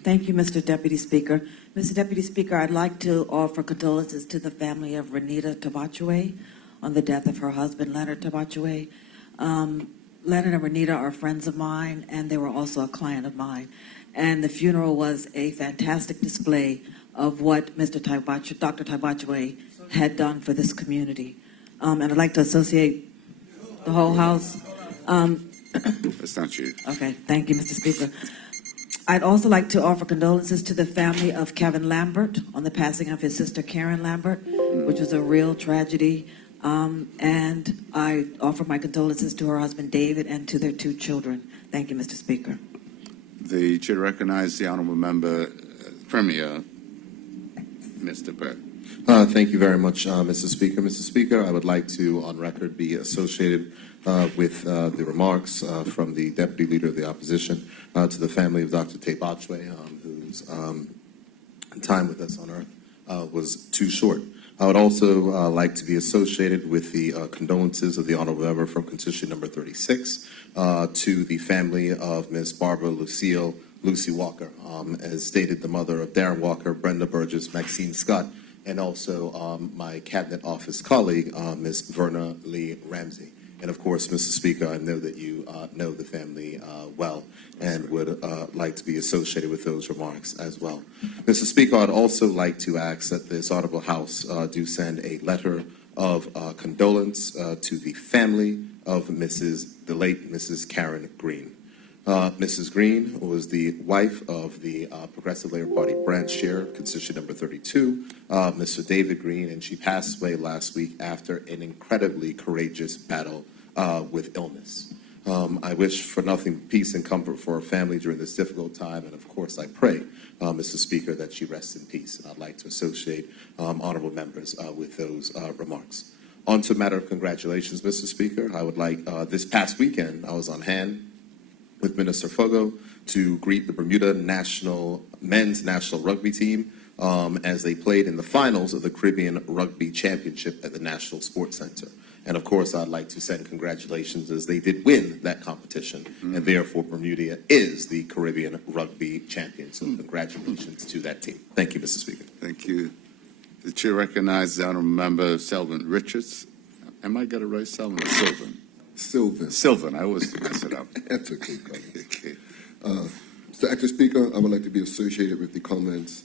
Thank you, Mr. Deputy Speaker. Mr. Deputy Speaker, I'd like to offer condolences to the family of Renita Tabachue on the death of her husband, Leonard Tabachue. Leonard and Renita are friends of mine, and they were also a client of mine. And the funeral was a fantastic display of what Dr. Tabachue had done for this community. And I'd like to associate the whole House. That's not you. Okay, thank you, Mr. Speaker. I'd also like to offer condolences to the family of Kevin Lambert on the passing of his sister Karen Lambert, which was a real tragedy. And I offer my condolences to her husband David and to their 2 children. Thank you, Mr. Speaker. The Chair recognizes the Honourable Member Premier, Mr. Burke. Thank you very much, Mr. Speaker. Mr. Speaker, I would like to, on record, be associated with the remarks from the Deputy Leader of the Opposition to the family of Dr. Tabachue, whose time with us on Earth was too short. I would also like to be associated with the condolences of the Honourable Member from Constitution number 36 to the family of Ms. Barbara Lucille, Lucy Walker, as stated, the mother of Darren Walker, Brenda Burgess, Maxine Scott, and also my Cabinet Office colleague, Ms. Verna Lee Ramsey. And of course, Mr. Speaker, I know that you know the family well and would like to be associated with those remarks as well. Mr. Speaker, I'd also like to ask that this Honourable House do send a letter of condolence to the family of the late Mrs. Karen Green. Mrs. Green was the wife of the Progressive Labour Party branch chair, Constitution number 32, Mr. David Green, and she passed away last week after an incredibly courageous battle with illness. I wish for nothing but peace and comfort for her family during this difficult time, and of course I pray, Mr. Speaker, that she rests in peace, and I'd like to associate honourable members with those remarks. On to a matter of congratulations, Mr. Speaker. I would like, this past weekend, I was on hand with Minister Fogo to greet the Bermuda men's national rugby team as they played in the finals of the Caribbean Rugby Championship at the National Sports Center. And of course, I'd like to send congratulations as they did win that competition, and therefore Bermuda is the Caribbean Rugby champion. So congratulations to that team. Thank you, Mr. Speaker. Thank you. The Chair recognizes the Honourable Member Selvin Richards. Am I got it right, Selvin or Sylvan? Sylvan. I always mess it up. That's okay, okay. Mr. Acting Speaker, I would like to be associated with the comments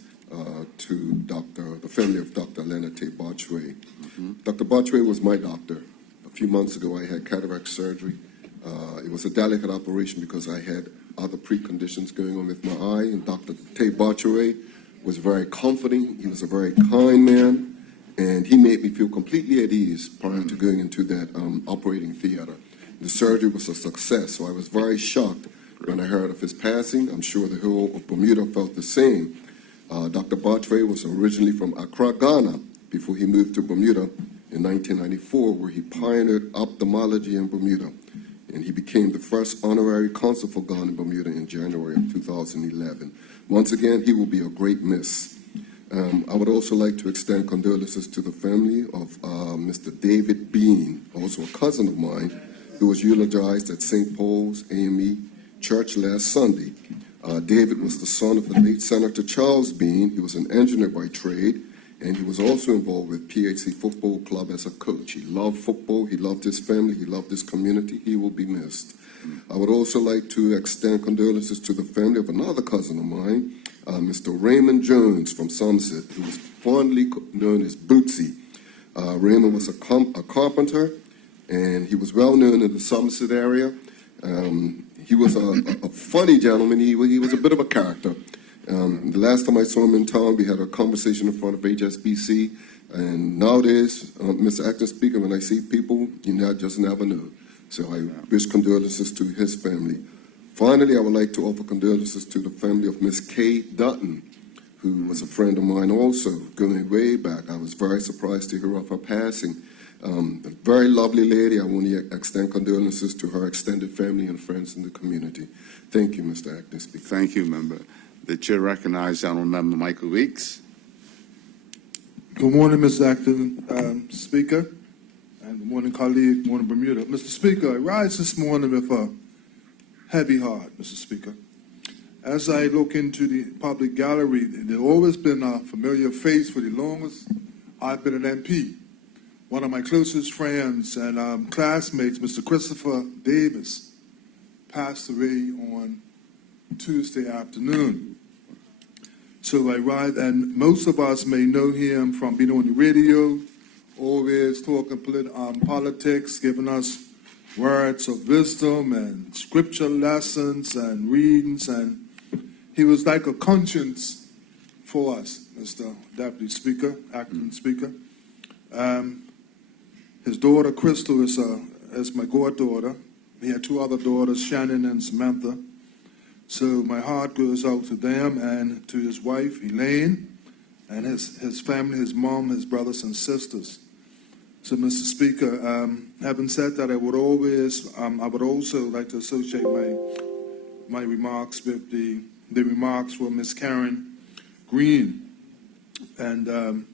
to the family of Dr. Leonard Tabachue. Dr. Bachue was my doctor. A few months ago, I had cataract surgery. It was a delicate operation because I had other preconditions going on with my eye, and Dr. Tabachue was very comforting. He was a very kind man, and he made me feel completely at ease prior to going into that operating theater. The surgery was a success, so I was very shocked when I heard of his passing. I'm sure the whole of Bermuda felt the same. Dr. Bachue was originally from Accra, Ghana, before he moved to Bermuda in 1994, where he pioneered ophthalmology in Bermuda. And he became the first honorary consul for Ghana in Bermuda in January of 2011. Once again, he will be a great miss. I would also like to extend condolences to the family of Mr. David Bean, also a cousin of mine, who was eulogized at St. Paul's AME Church last Sunday. David was the son of the late Senator Charles Bean. He was an engineer by trade, and he was also involved with PHC Football Club as a coach. He loved football, he loved his family, he loved his community. He will be missed. I would also like to extend condolences to the family of another cousin of mine, Mr. Raymond Jones from Somerset, who was fondly known as Bootsy. Raymond was a carpenter, and he was well known in the Somerset area. He was a funny gentleman. He was a bit of a character. The last time I saw him in town, we had a conversation in front of HSBC, and nowadays, Mr. Acting Speaker, when I see people, you just never know. So I wish condolences to his family. Finally, I would like to offer condolences to the family of Miss Kay Dutton, who was a friend of mine also, going way back. I was very surprised to hear of her passing. A very lovely lady. I want to extend condolences to her extended family and friends in the community. Thank you, Mr. Acting Speaker. Thank you, Member. The chair recognizes Honorable Member Michael Weeks. Good morning, Mr. Acting Speaker, and good morning, colleague, good morning, Bermuda. Mr. Speaker, I rise this morning with a heavy heart, Mr. Speaker. As I look into the public gallery, there's always been a familiar face for the longest I've been an MP. One of my closest friends and classmates, Mr. Christopher Davis, passed away on Tuesday afternoon. So I ride, and most of us may know him from being on the radio, always talking politics, giving us words of wisdom and scripture lessons and readings, and he was like a conscience for us, Mr. Deputy Speaker, Acting Speaker. His daughter, Crystal, is my goddaughter. He had two other daughters, Shannon and Samantha. So my heart goes out to them and to his wife, Elaine, and his family, his mom, his brothers and sisters. So, Mr. Speaker, having said that, I would also like to associate my remarks with the remarks from Ms. Karen Green. And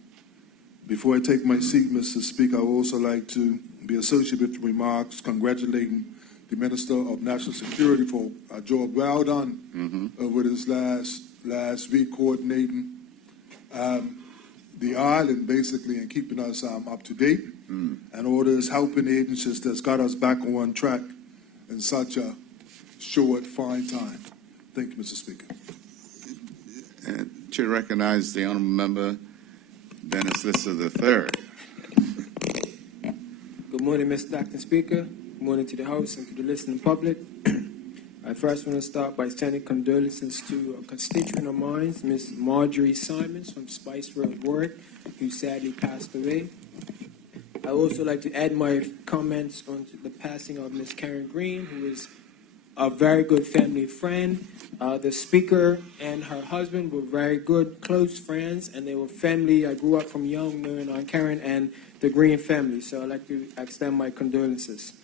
before I take my seat, Mr. Speaker, I would also like to be associated with the remarks congratulating the Minister of National Security for a job well done over this last week coordinating the island, basically, and keeping us up to date, and all those helping agencies that's got us back on track in such a short, fine time. Thank you, Mr. Speaker. And Chair recognizes the Honorable Member Dennis Lister III. Good morning, Mr. Acting Speaker. Good morning to the House and to the listening public. I first want to start by sending condolences to a constituent of mine, Miss Marjorie Simons from Spice Road Ward, who sadly passed away. I also like to add my comments on the passing of Miss Karen Green, who is a very good family friend. The Speaker and her husband were very good, close friends, and they were family. I grew up from young knowing Karen and the Green family, so I'd like to extend my condolences.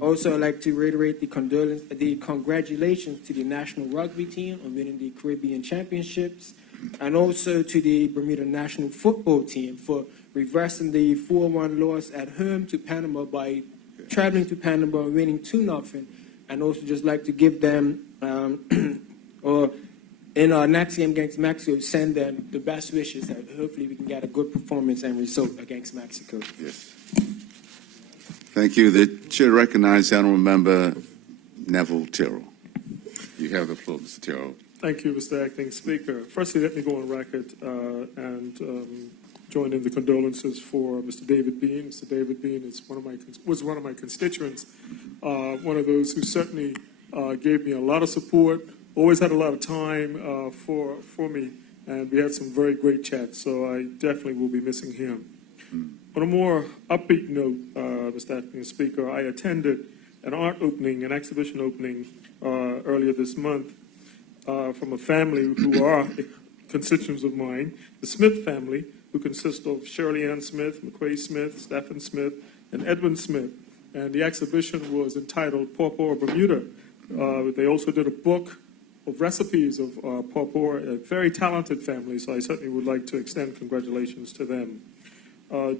Also, I'd like to reiterate the congratulations to the national rugby team on winning the Caribbean Championships, and also to the Bermuda national football team for reversing the 4-1 loss at home to Panama by traveling to Panama and winning 2-0. And also just like to give them, or in our next game against Mexico, send them the best wishes that hopefully we can get a good performance and result against Mexico. Yes. Thank you. The chair recognizes the Honorable Member Neville Tyrrell. You have the floor, Mr. Tyrrell. Thank you, Mr. Acting Speaker. Firstly, let me go on record and join in the condolences for Mr. David Bean. Mr. David Bean was one of my constituents, one of those who certainly gave me a lot of support, always had a lot of time for me, and we had some very great chats, so I definitely will be missing him. On a more upbeat note, Mr. Acting Speaker, I attended an exhibition opening earlier this month from a family who are constituents of mine, the Smith family, who consist of Shirley Ann Smith, McQuay Smith, Stephen Smith, and Edwin Smith. And the exhibition was entitled Pawpaw Bermuda. They also did a book of recipes of pawpaw, a very talented family, so I certainly would like to extend congratulations to them.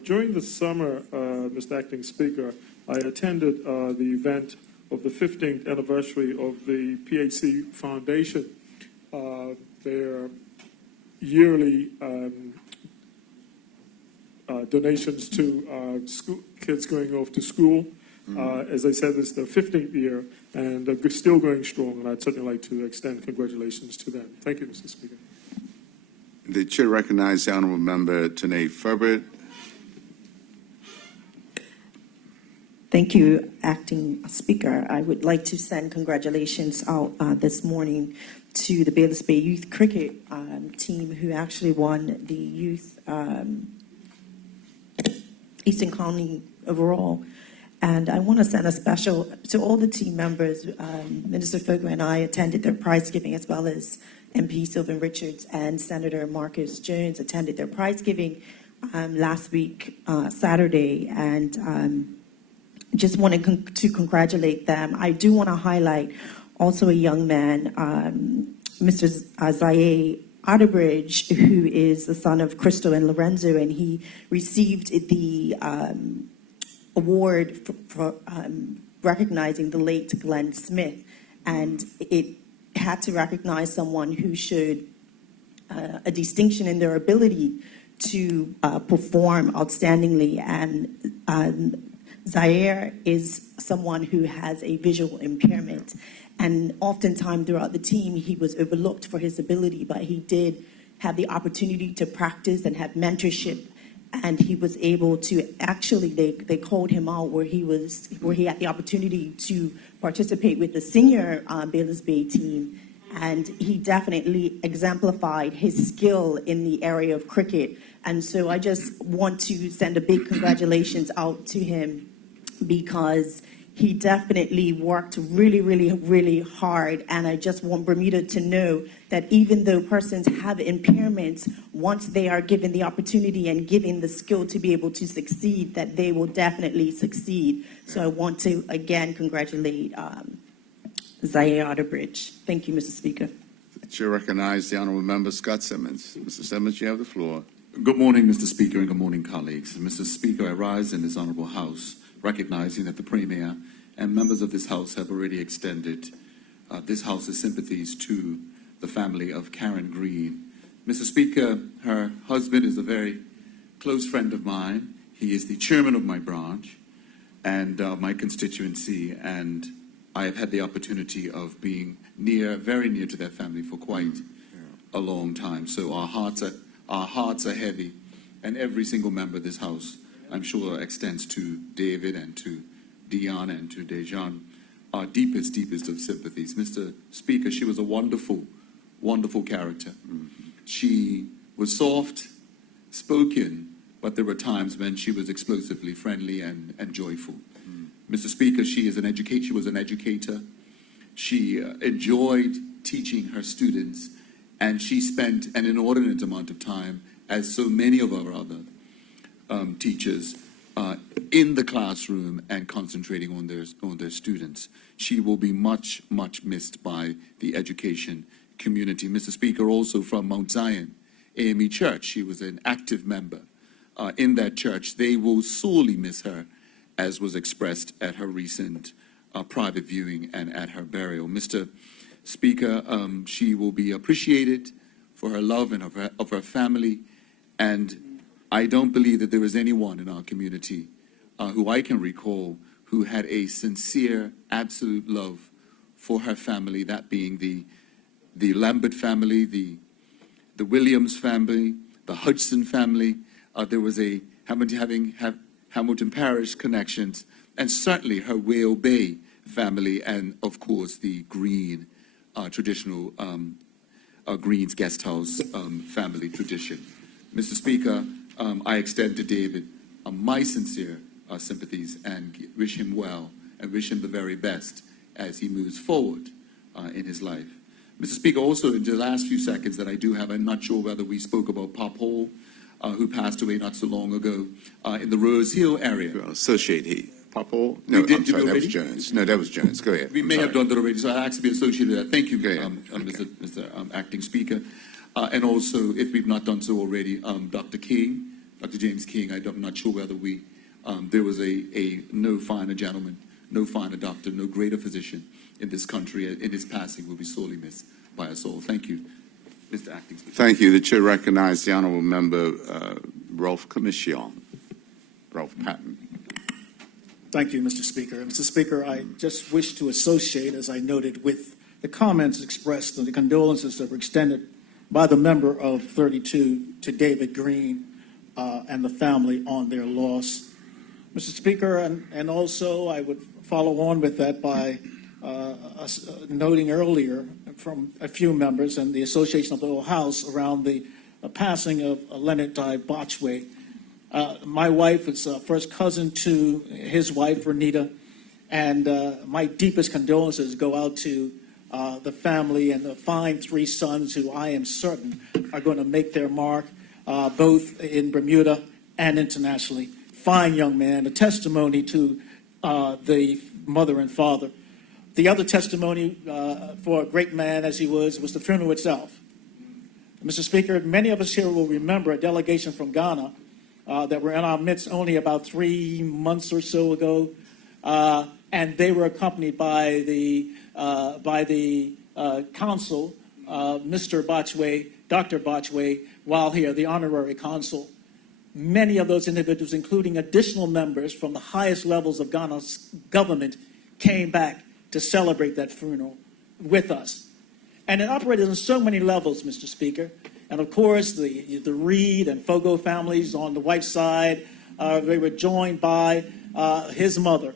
During the summer, Mr. Acting Speaker, I attended the event of the 15th anniversary of the PHC Foundation, their yearly donations to school, kids going off to school. As I said, it's their 15th year, and they're still going strong, and I'd certainly like to extend congratulations to them. Thank you, Mr. Speaker. The chair recognizes the honourable member Tanae Ferbert. Thank you, Acting Speaker. I would like to send congratulations out this morning to the Bayless Bay Youth Cricket team, who actually won the Youth Eastern County overall. And I want to send a special to all the team members. Minister Fogler and I attended their prize giving, as well as MP Sylvan Richards and Senator Marcus Jones attended their prize giving last week, Saturday, and just wanted to congratulate them. I do want to highlight also a young man, Mr. Zaye Otterbridge, who is the son of Crystal and Lorenzo, and he received the award for recognizing the late Glenn Smith, and it had to recognize someone who showed a distinction in their ability to perform outstandingly, and Zaire is someone who has a visual impairment, and oftentimes throughout the team he was overlooked for his ability, but he did have the opportunity to practice and have mentorship, and he was able to actually, they called him out where he had the opportunity to participate with the senior Bayless Bay team, and he definitely exemplified his skill in the area of cricket. And so I just want to send a big congratulations out to him, because he definitely worked really, really, really hard. And I just want Bermuda to know that even though persons have impairments, once they are given the opportunity and given the skill to be able to succeed, that they will definitely succeed. So I want to, again, congratulate Zaire Otterbridge. Thank you, Mr. Speaker. The chair recognizes the honourable member Scott Simmons. Mr. Simmons, you have the floor. Good morning, Mr. Speaker, and good morning, colleagues. Mr. Speaker, I rise in this honourable House, recognizing that the Premier and members of this House have already extended this House's sympathies to the family of Karen Green. Mr. Speaker, her husband is a very close friend of mine. He is the chairman of my branch and my constituency, and I have had the opportunity of being very near to that family for quite a long time. So our hearts are heavy, and every single member of this House, I'm sure, extends to David and to Dion and to Dejan our deepest, deepest of sympathies. Mr. Speaker, she was a wonderful, wonderful character. She was soft spoken, but there were times when she was explosively friendly and joyful. Mr. Speaker, she was an educator. She enjoyed teaching her students, and she spent an inordinate amount of time, as so many of our other teachers, in the classroom and concentrating on their students. She will be much, much missed by the education community. Mr. Speaker, also from Mount Zion AME Church, she was an active member in that church. They will sorely miss her, as was expressed at her recent private viewing and at her burial. Mr. Speaker, she will be appreciated for her love and of her family, and I don't believe that there is anyone in our community who I can recall who had a sincere, absolute love for her family, that being the Lambert family, the Williams family, the Hudson family. There was a Hamilton Parish connections, and certainly her Whale Bay family, and of course the Green traditional Green's Guest House family tradition. Mr. Speaker, I extend to David my sincere sympathies and wish him well and wish him the very best as he moves forward in his life. Mr. Speaker, also in the last few seconds that I do have, I'm not sure whether we spoke about Pop Hall, who passed away not so long ago in the Rose Hill area. Associate he. Popple? No, We did I'm do sorry, it that was already? Jones. No, that was Jones. Go ahead. We may have done that already, so I asked to be associated with that. Thank you, Go ahead. Mr. Acting Speaker. And also, if we've not done so already, Dr. King, Dr. James King, I'm not sure whether there was a no finer gentleman, no finer doctor, no greater physician in this country. In his passing will be sorely missed by us all. Thank you, Mr. Acting Speaker. Thank you. The chair recognizes the honorable member, Rolf Commission. Rolf Patton. Thank you, Mr. Speaker. Mr. Speaker, I just wish to associate, as I noted, with the comments expressed and the condolences that were extended by the member of 32 to David Green and the family on their loss. Mr. Speaker, and also I would follow on with that by noting earlier from a few members and the Association of the Whole House around the passing of Leonard Ty Botchway. My wife is first cousin to his wife, Renita, and my deepest condolences go out to the family and the fine three sons who I am certain are going to make their mark, both in Bermuda and internationally. Fine young man, a testimony to the mother and father. The other testimony for a great man as he was the funeral itself. Mr. Speaker, many of us here will remember a delegation from Ghana that were in our midst only about 3 months or so ago, and they were accompanied by the consul, Mr. Botchway, Dr. Botchway, while here, the honorary consul. Many of those individuals, including additional members from the highest levels of Ghana's government, came back to celebrate that funeral with us. And it operated on so many levels, Mr. Speaker. And of course, the Reed and Fogo families on the wife's side, they were joined by his mother,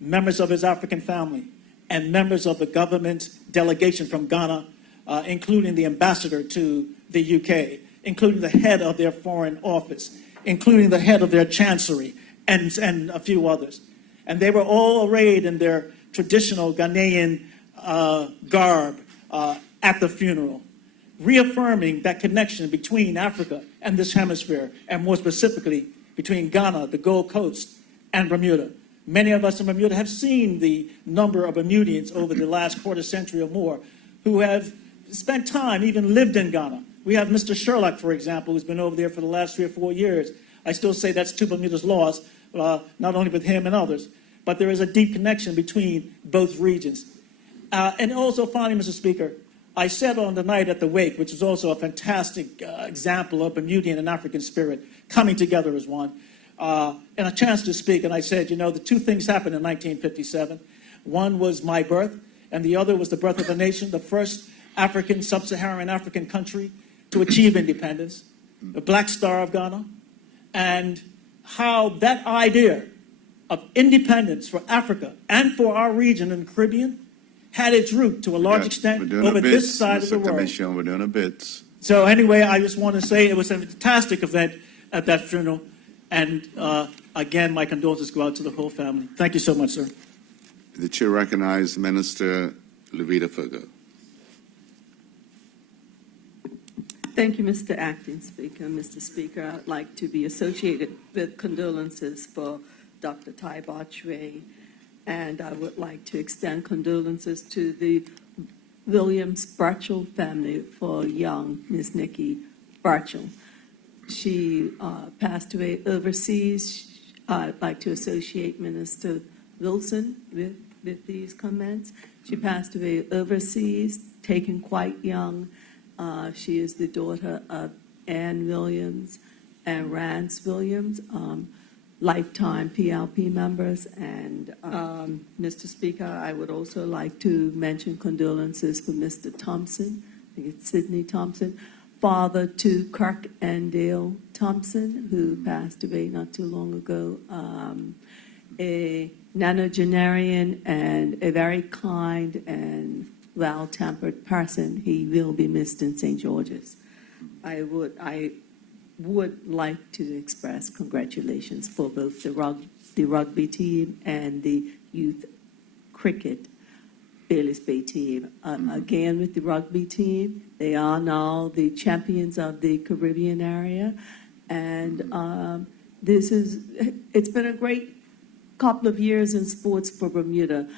members of his African family, and members of the government delegation from Ghana, including the ambassador to the UK, including the head of their foreign office, including the head of their chancery, and a few others. And they were all arrayed in their traditional Ghanaian garb at the funeral, reaffirming that connection between Africa and this hemisphere, and more specifically, between Ghana, the Gold Coast, and Bermuda. Many of us in Bermuda have seen the number of Bermudians over the last quarter century or more who have spent time, even lived in Ghana. We have Mr. Sherlock, for example, who's been over there for the last 3 or 4 years. I still say that's to Bermuda's loss, not only with him and others, but there is a deep connection between both regions. And also, finally, Mr. Speaker, I said on the night at the wake, which was also a fantastic example of Bermudian and African spirit coming together as one, and a chance to speak, and I said, the two things happened in 1957. One was my birth, and the other was the birth of a nation, the first African, sub-Saharan African country to achieve independence, the Black Star of Ghana, and how that idea of independence for Africa and for our region in the Caribbean had its root to a large extent over this side of the world. We're doing a bit. So anyway, I just want to say it was a fantastic event at that funeral. And again, my condolences go out to the whole family. Thank you so much, sir. The chair recognizes Minister Levita Fogo. Thank you, Mr. Acting Speaker. Mr. Speaker, I'd like to be associated with condolences for Dr. Ty Botchway, and I would like to extend condolences to the Williams Burchell family for young Miss Nikki Burchell. She passed away overseas. I'd like to associate Minister Wilson with these comments. She passed away overseas, taken quite young. She is the daughter of Ann Williams and Rance Williams, lifetime PLP members. And Mr. Speaker, I would also like to mention condolences for Mr. Thompson, I think it's Sidney Thompson, father to Kirk and Dale Thompson, who passed away not too long ago, a nonagenarian and a very kind and well-tempered person. He will be missed in St. George's. I would like to express congratulations for both the rugby team and the youth cricket Bayless Bay team. Again, with the rugby team, they are now the champions of the Caribbean area, and it's been a great couple of years in sports for Bermuda,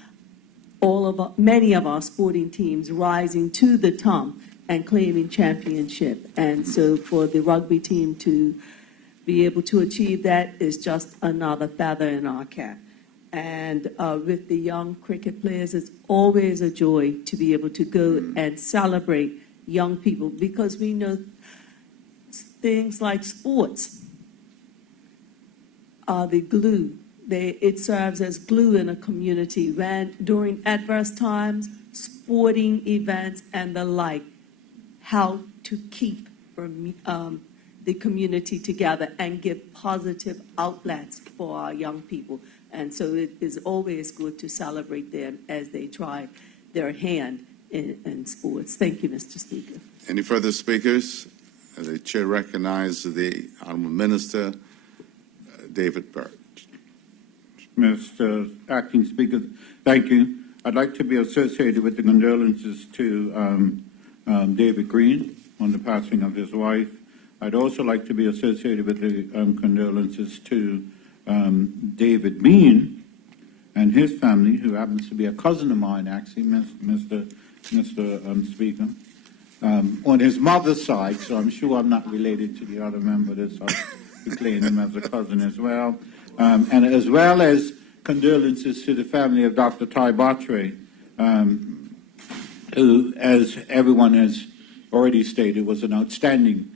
many of our sporting teams rising to the top and claiming championship. And so for the rugby team to be able to achieve that is just another feather in our cap. And with the young cricket players, it's always a joy to be able to go and celebrate young people, because we know things like sports are the glue. It serves as glue in a community when during adverse times, sporting events and the like, how to keep the community together and give positive outlets for our young people. And so it is always good to celebrate them as they try their hand in sports. Thank you, Mr. Speaker. Any further speakers? The chair recognizes the Honorable Minister, David Burt. Mr. Acting Speaker, thank you. I'd like to be associated with the condolences to David Green on the passing of his wife. I'd also like to be associated with the condolences to David Bean and his family, who happens to be a cousin of mine, actually, Mr. Speaker, on his mother's side, so I'm sure I'm not related to the other member of this. I'll claim him as a cousin as well. And as well as condolences to the family of Dr. Ty Botchway, who, as everyone has already stated, was an outstanding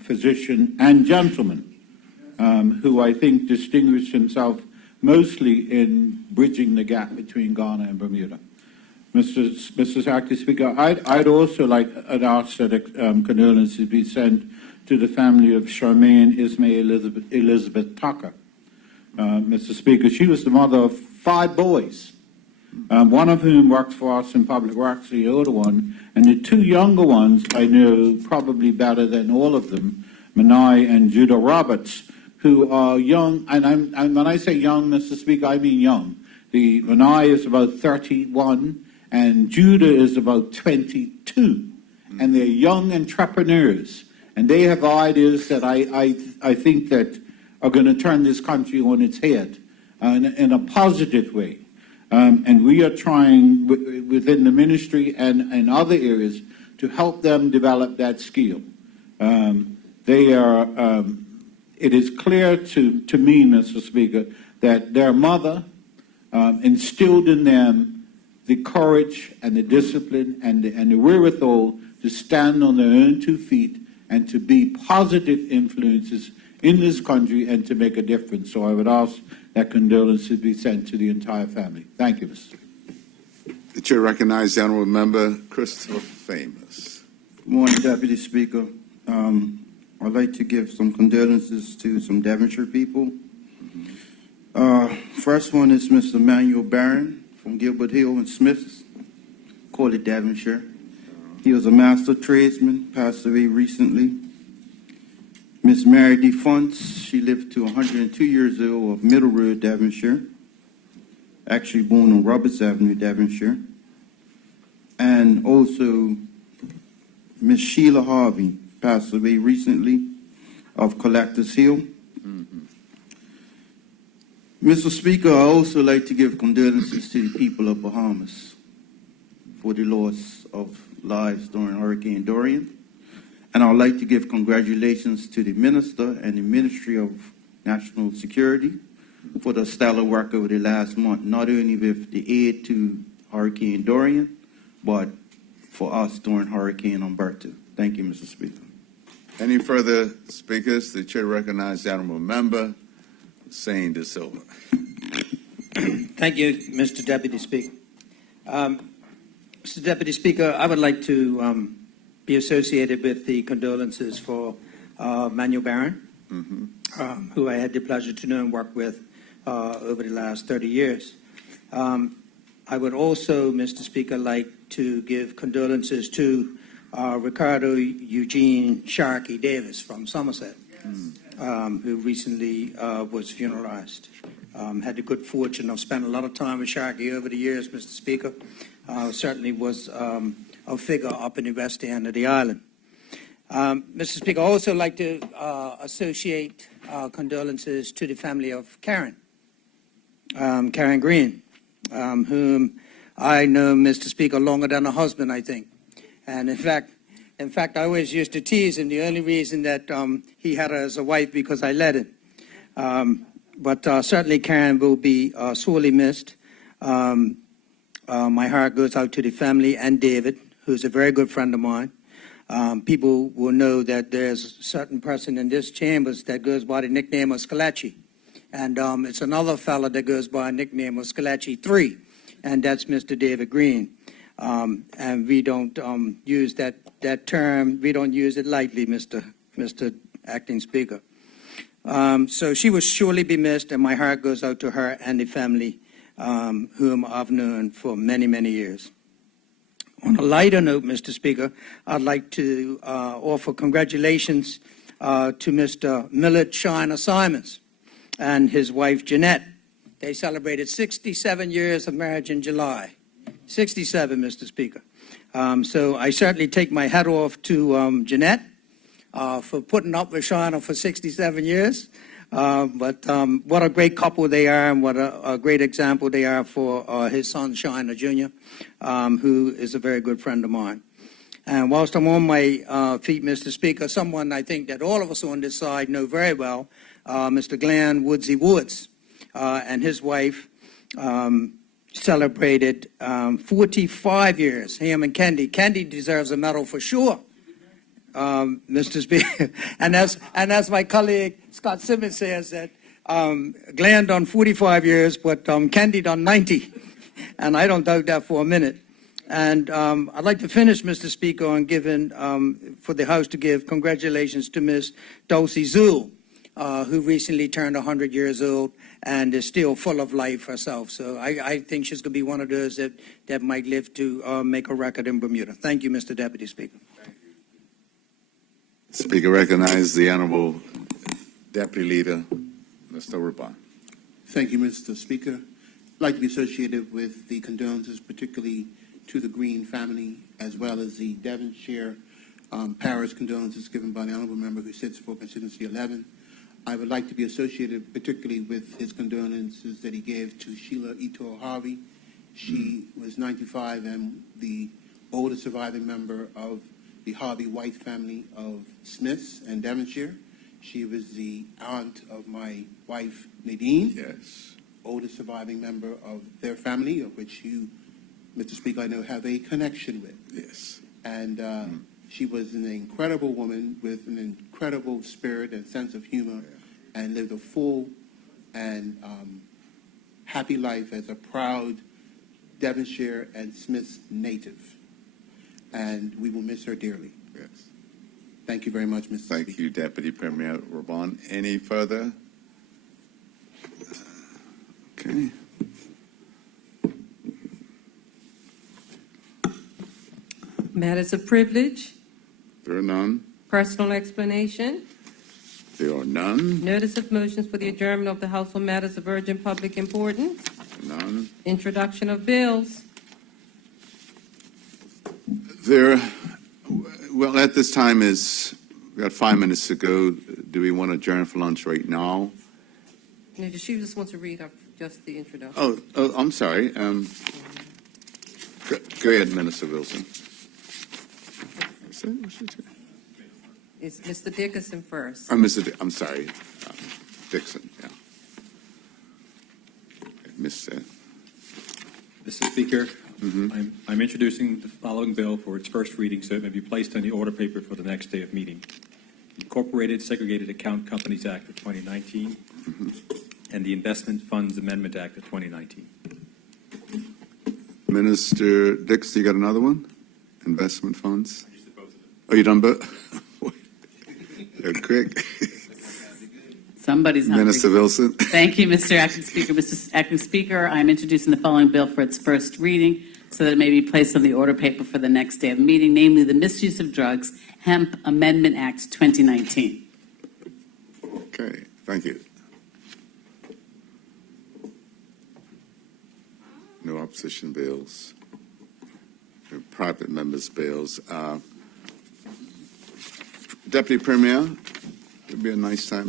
physician and gentleman, who I think distinguished himself mostly in bridging the gap between Ghana and Bermuda. Mr. Acting Speaker, I'd also like to ask that condolences be sent to the family of Charmaine Ismail Elizabeth Tucker. Mr. Speaker, she was the mother of 5 boys, one of whom works for us in public works, the older one, and the 2 younger ones I know probably better than all of them, Manai and Judah Roberts, who are young, and when I say young, Mr. Speaker, I mean young. The Manai is about 31, and Judah is about 22, and they're young entrepreneurs. And they have ideas that I think that are going to turn this country on its head in a positive way. And we are trying within the ministry and other areas to help them develop that skill. It is clear to me, Mr. Speaker, that their mother instilled in them the courage and the discipline and the wherewithal to stand on their own 2 feet and to be positive influences in this country and to make a difference. So I would ask that condolences be sent to the entire family. Thank you, Mr. The chair recognizes the Honorable Member Christopher Famous. Good morning, Deputy Speaker. I'd like to give some condolences to some Devonshire people. First one is Mr. Emmanuel Barron from Gilbert Hill and Smiths, call it Devonshire. He was a master tradesman, passed away recently. Miss Mary DeFunts, she lived to 102 years old of Middle Road, Devonshire. Actually born on Roberts Avenue, Devonshire. And also Miss Sheila Harvey, passed away recently of Collectors Hill. Mr. Speaker, I also like to give condolences to the people of Bahamas for the loss of lives during Hurricane Dorian. And I'd like to give congratulations to the Minister and the Ministry of National Security for the stellar work over the last month, not only with the aid to Hurricane Dorian, but for us during Hurricane Umberto. Thank you, Mr. Speaker. Any further speakers? The chair recognizes the Honorable Member Hussein De Silva. Thank you, Mr. Deputy Speaker. Mr. Deputy Speaker, I would like to be associated with the condolences for Manuel Barron, who I had the pleasure to know and work with over the last 30 years. I would also, Mr. Speaker, like to give condolences to Ricardo Eugene Sharkey Davis from Somerset, who recently was funeralized. Had the good fortune of spending a lot of time with Sharkey over the years, Mr. Speaker. Certainly was a figure up in the west end of the island. Mr. Speaker, I also like to associate condolences to the family of Karen Green, whom I know, Mr. Speaker, longer than a husband, I think. And in fact, I always used to tease him. The only reason that he had her as a wife because I let him. But certainly Karen will be sorely missed. My heart goes out to the family and David, who's a very good friend of mine. People will know that there's a certain person in this chambers that goes by the nickname of Scalacci. And it's another fellow that goes by a nickname of Scalacci 3, and that's Mr. David Green. And we don't use that term, we don't use it lightly, Mr. Acting Speaker. So she will surely be missed, and my heart goes out to her and the family, whom I've known for many, many years. On a lighter note, Mr. Speaker, I'd like to offer congratulations to Mr. Millard Shiner Simons and his wife, Jeanette. They celebrated 67 years of marriage in July. 67, Mr. Speaker. So I certainly take my hat off to Jeanette for putting up with Shiner for 67 years. But what a great couple they are, and what a great example they are for his son, Shiner Jr., who is a very good friend of mine. And whilst I'm on my feet, Mr. Speaker, someone I think that all of us on this side know very well, Mr. Glenn Woodsy Woods and his wife celebrated 45 years, him and Kendi. Kendi deserves a medal for sure. Mr. Speaker, and as my colleague Scott Simmons says, that Glenn done 45 years, but Kendi done 90, and I don't doubt that for a minute. And I'd like to finish, Mr. Speaker, on giving for the House to give congratulations to Miss Dulcie Zool, who recently turned 100 years old and is still full of life herself. So I think she's going to be one of those that might live to make a record in Bermuda. Thank you, Mr. Deputy Speaker. Speaker recognizes the Honorable Deputy Leader, Mr. Ruban. Thank you, Mr. Speaker. I'd like to be associated with the condolences, particularly to the Green family, as well as the Devonshire Parish condolences given by the Honorable Member who sits for Constituency 11. I would like to be associated particularly with his condolences that he gave to Sheila Etor Harvey. She was 95 and the oldest surviving member of the Harvey White family of Smiths and Devonshire. She was the aunt of my wife, Nadine. Yes. Oldest surviving member of their family, of which you, Mr. Speaker, I know have a connection with. Yes. And she was an incredible woman with an incredible spirit and sense of humor, and lived a full and happy life as a proud Devonshire and Smiths native. And we will miss her dearly. Yes. Thank you very much, Mr. Speaker. Thank you, Deputy Premier Ruban. Any further? Okay. Matters of privilege. There are none. Personal explanation. There are none. Notice of motions for the adjournment of the House on matters of urgent public importance. None. Introduction of bills. There, well, at this time we got 5 minutes to go. Do we want to adjourn for lunch right now? No, she just wants to read just the introduction. Oh, I'm sorry. Go ahead, Minister Wilson. It's Mr. Dickinson first. I'm sorry, Dixon. Yeah, I missed that. Mr. Speaker, I'm introducing the following bill for its first reading, so it may be placed on the order paper for the next day of meeting. Incorporated Segregated Account Companies Act of 2019 and the Investment Funds Amendment Act of 2019. Minister Dix, you got another one? Investment funds? Oh, you done both? You're quick. Somebody's hungry. Minister Wilson. Thank you, Mr. Acting Speaker. Mr. Acting Speaker, I'm introducing the following bill for its first reading so that it may be placed on the order paper for the next day of meeting, namely the Misuse of Drugs Hemp Amendment Act 2019. Okay, thank you. No opposition bills. No private members' bills. Deputy Premier, it would be a nice time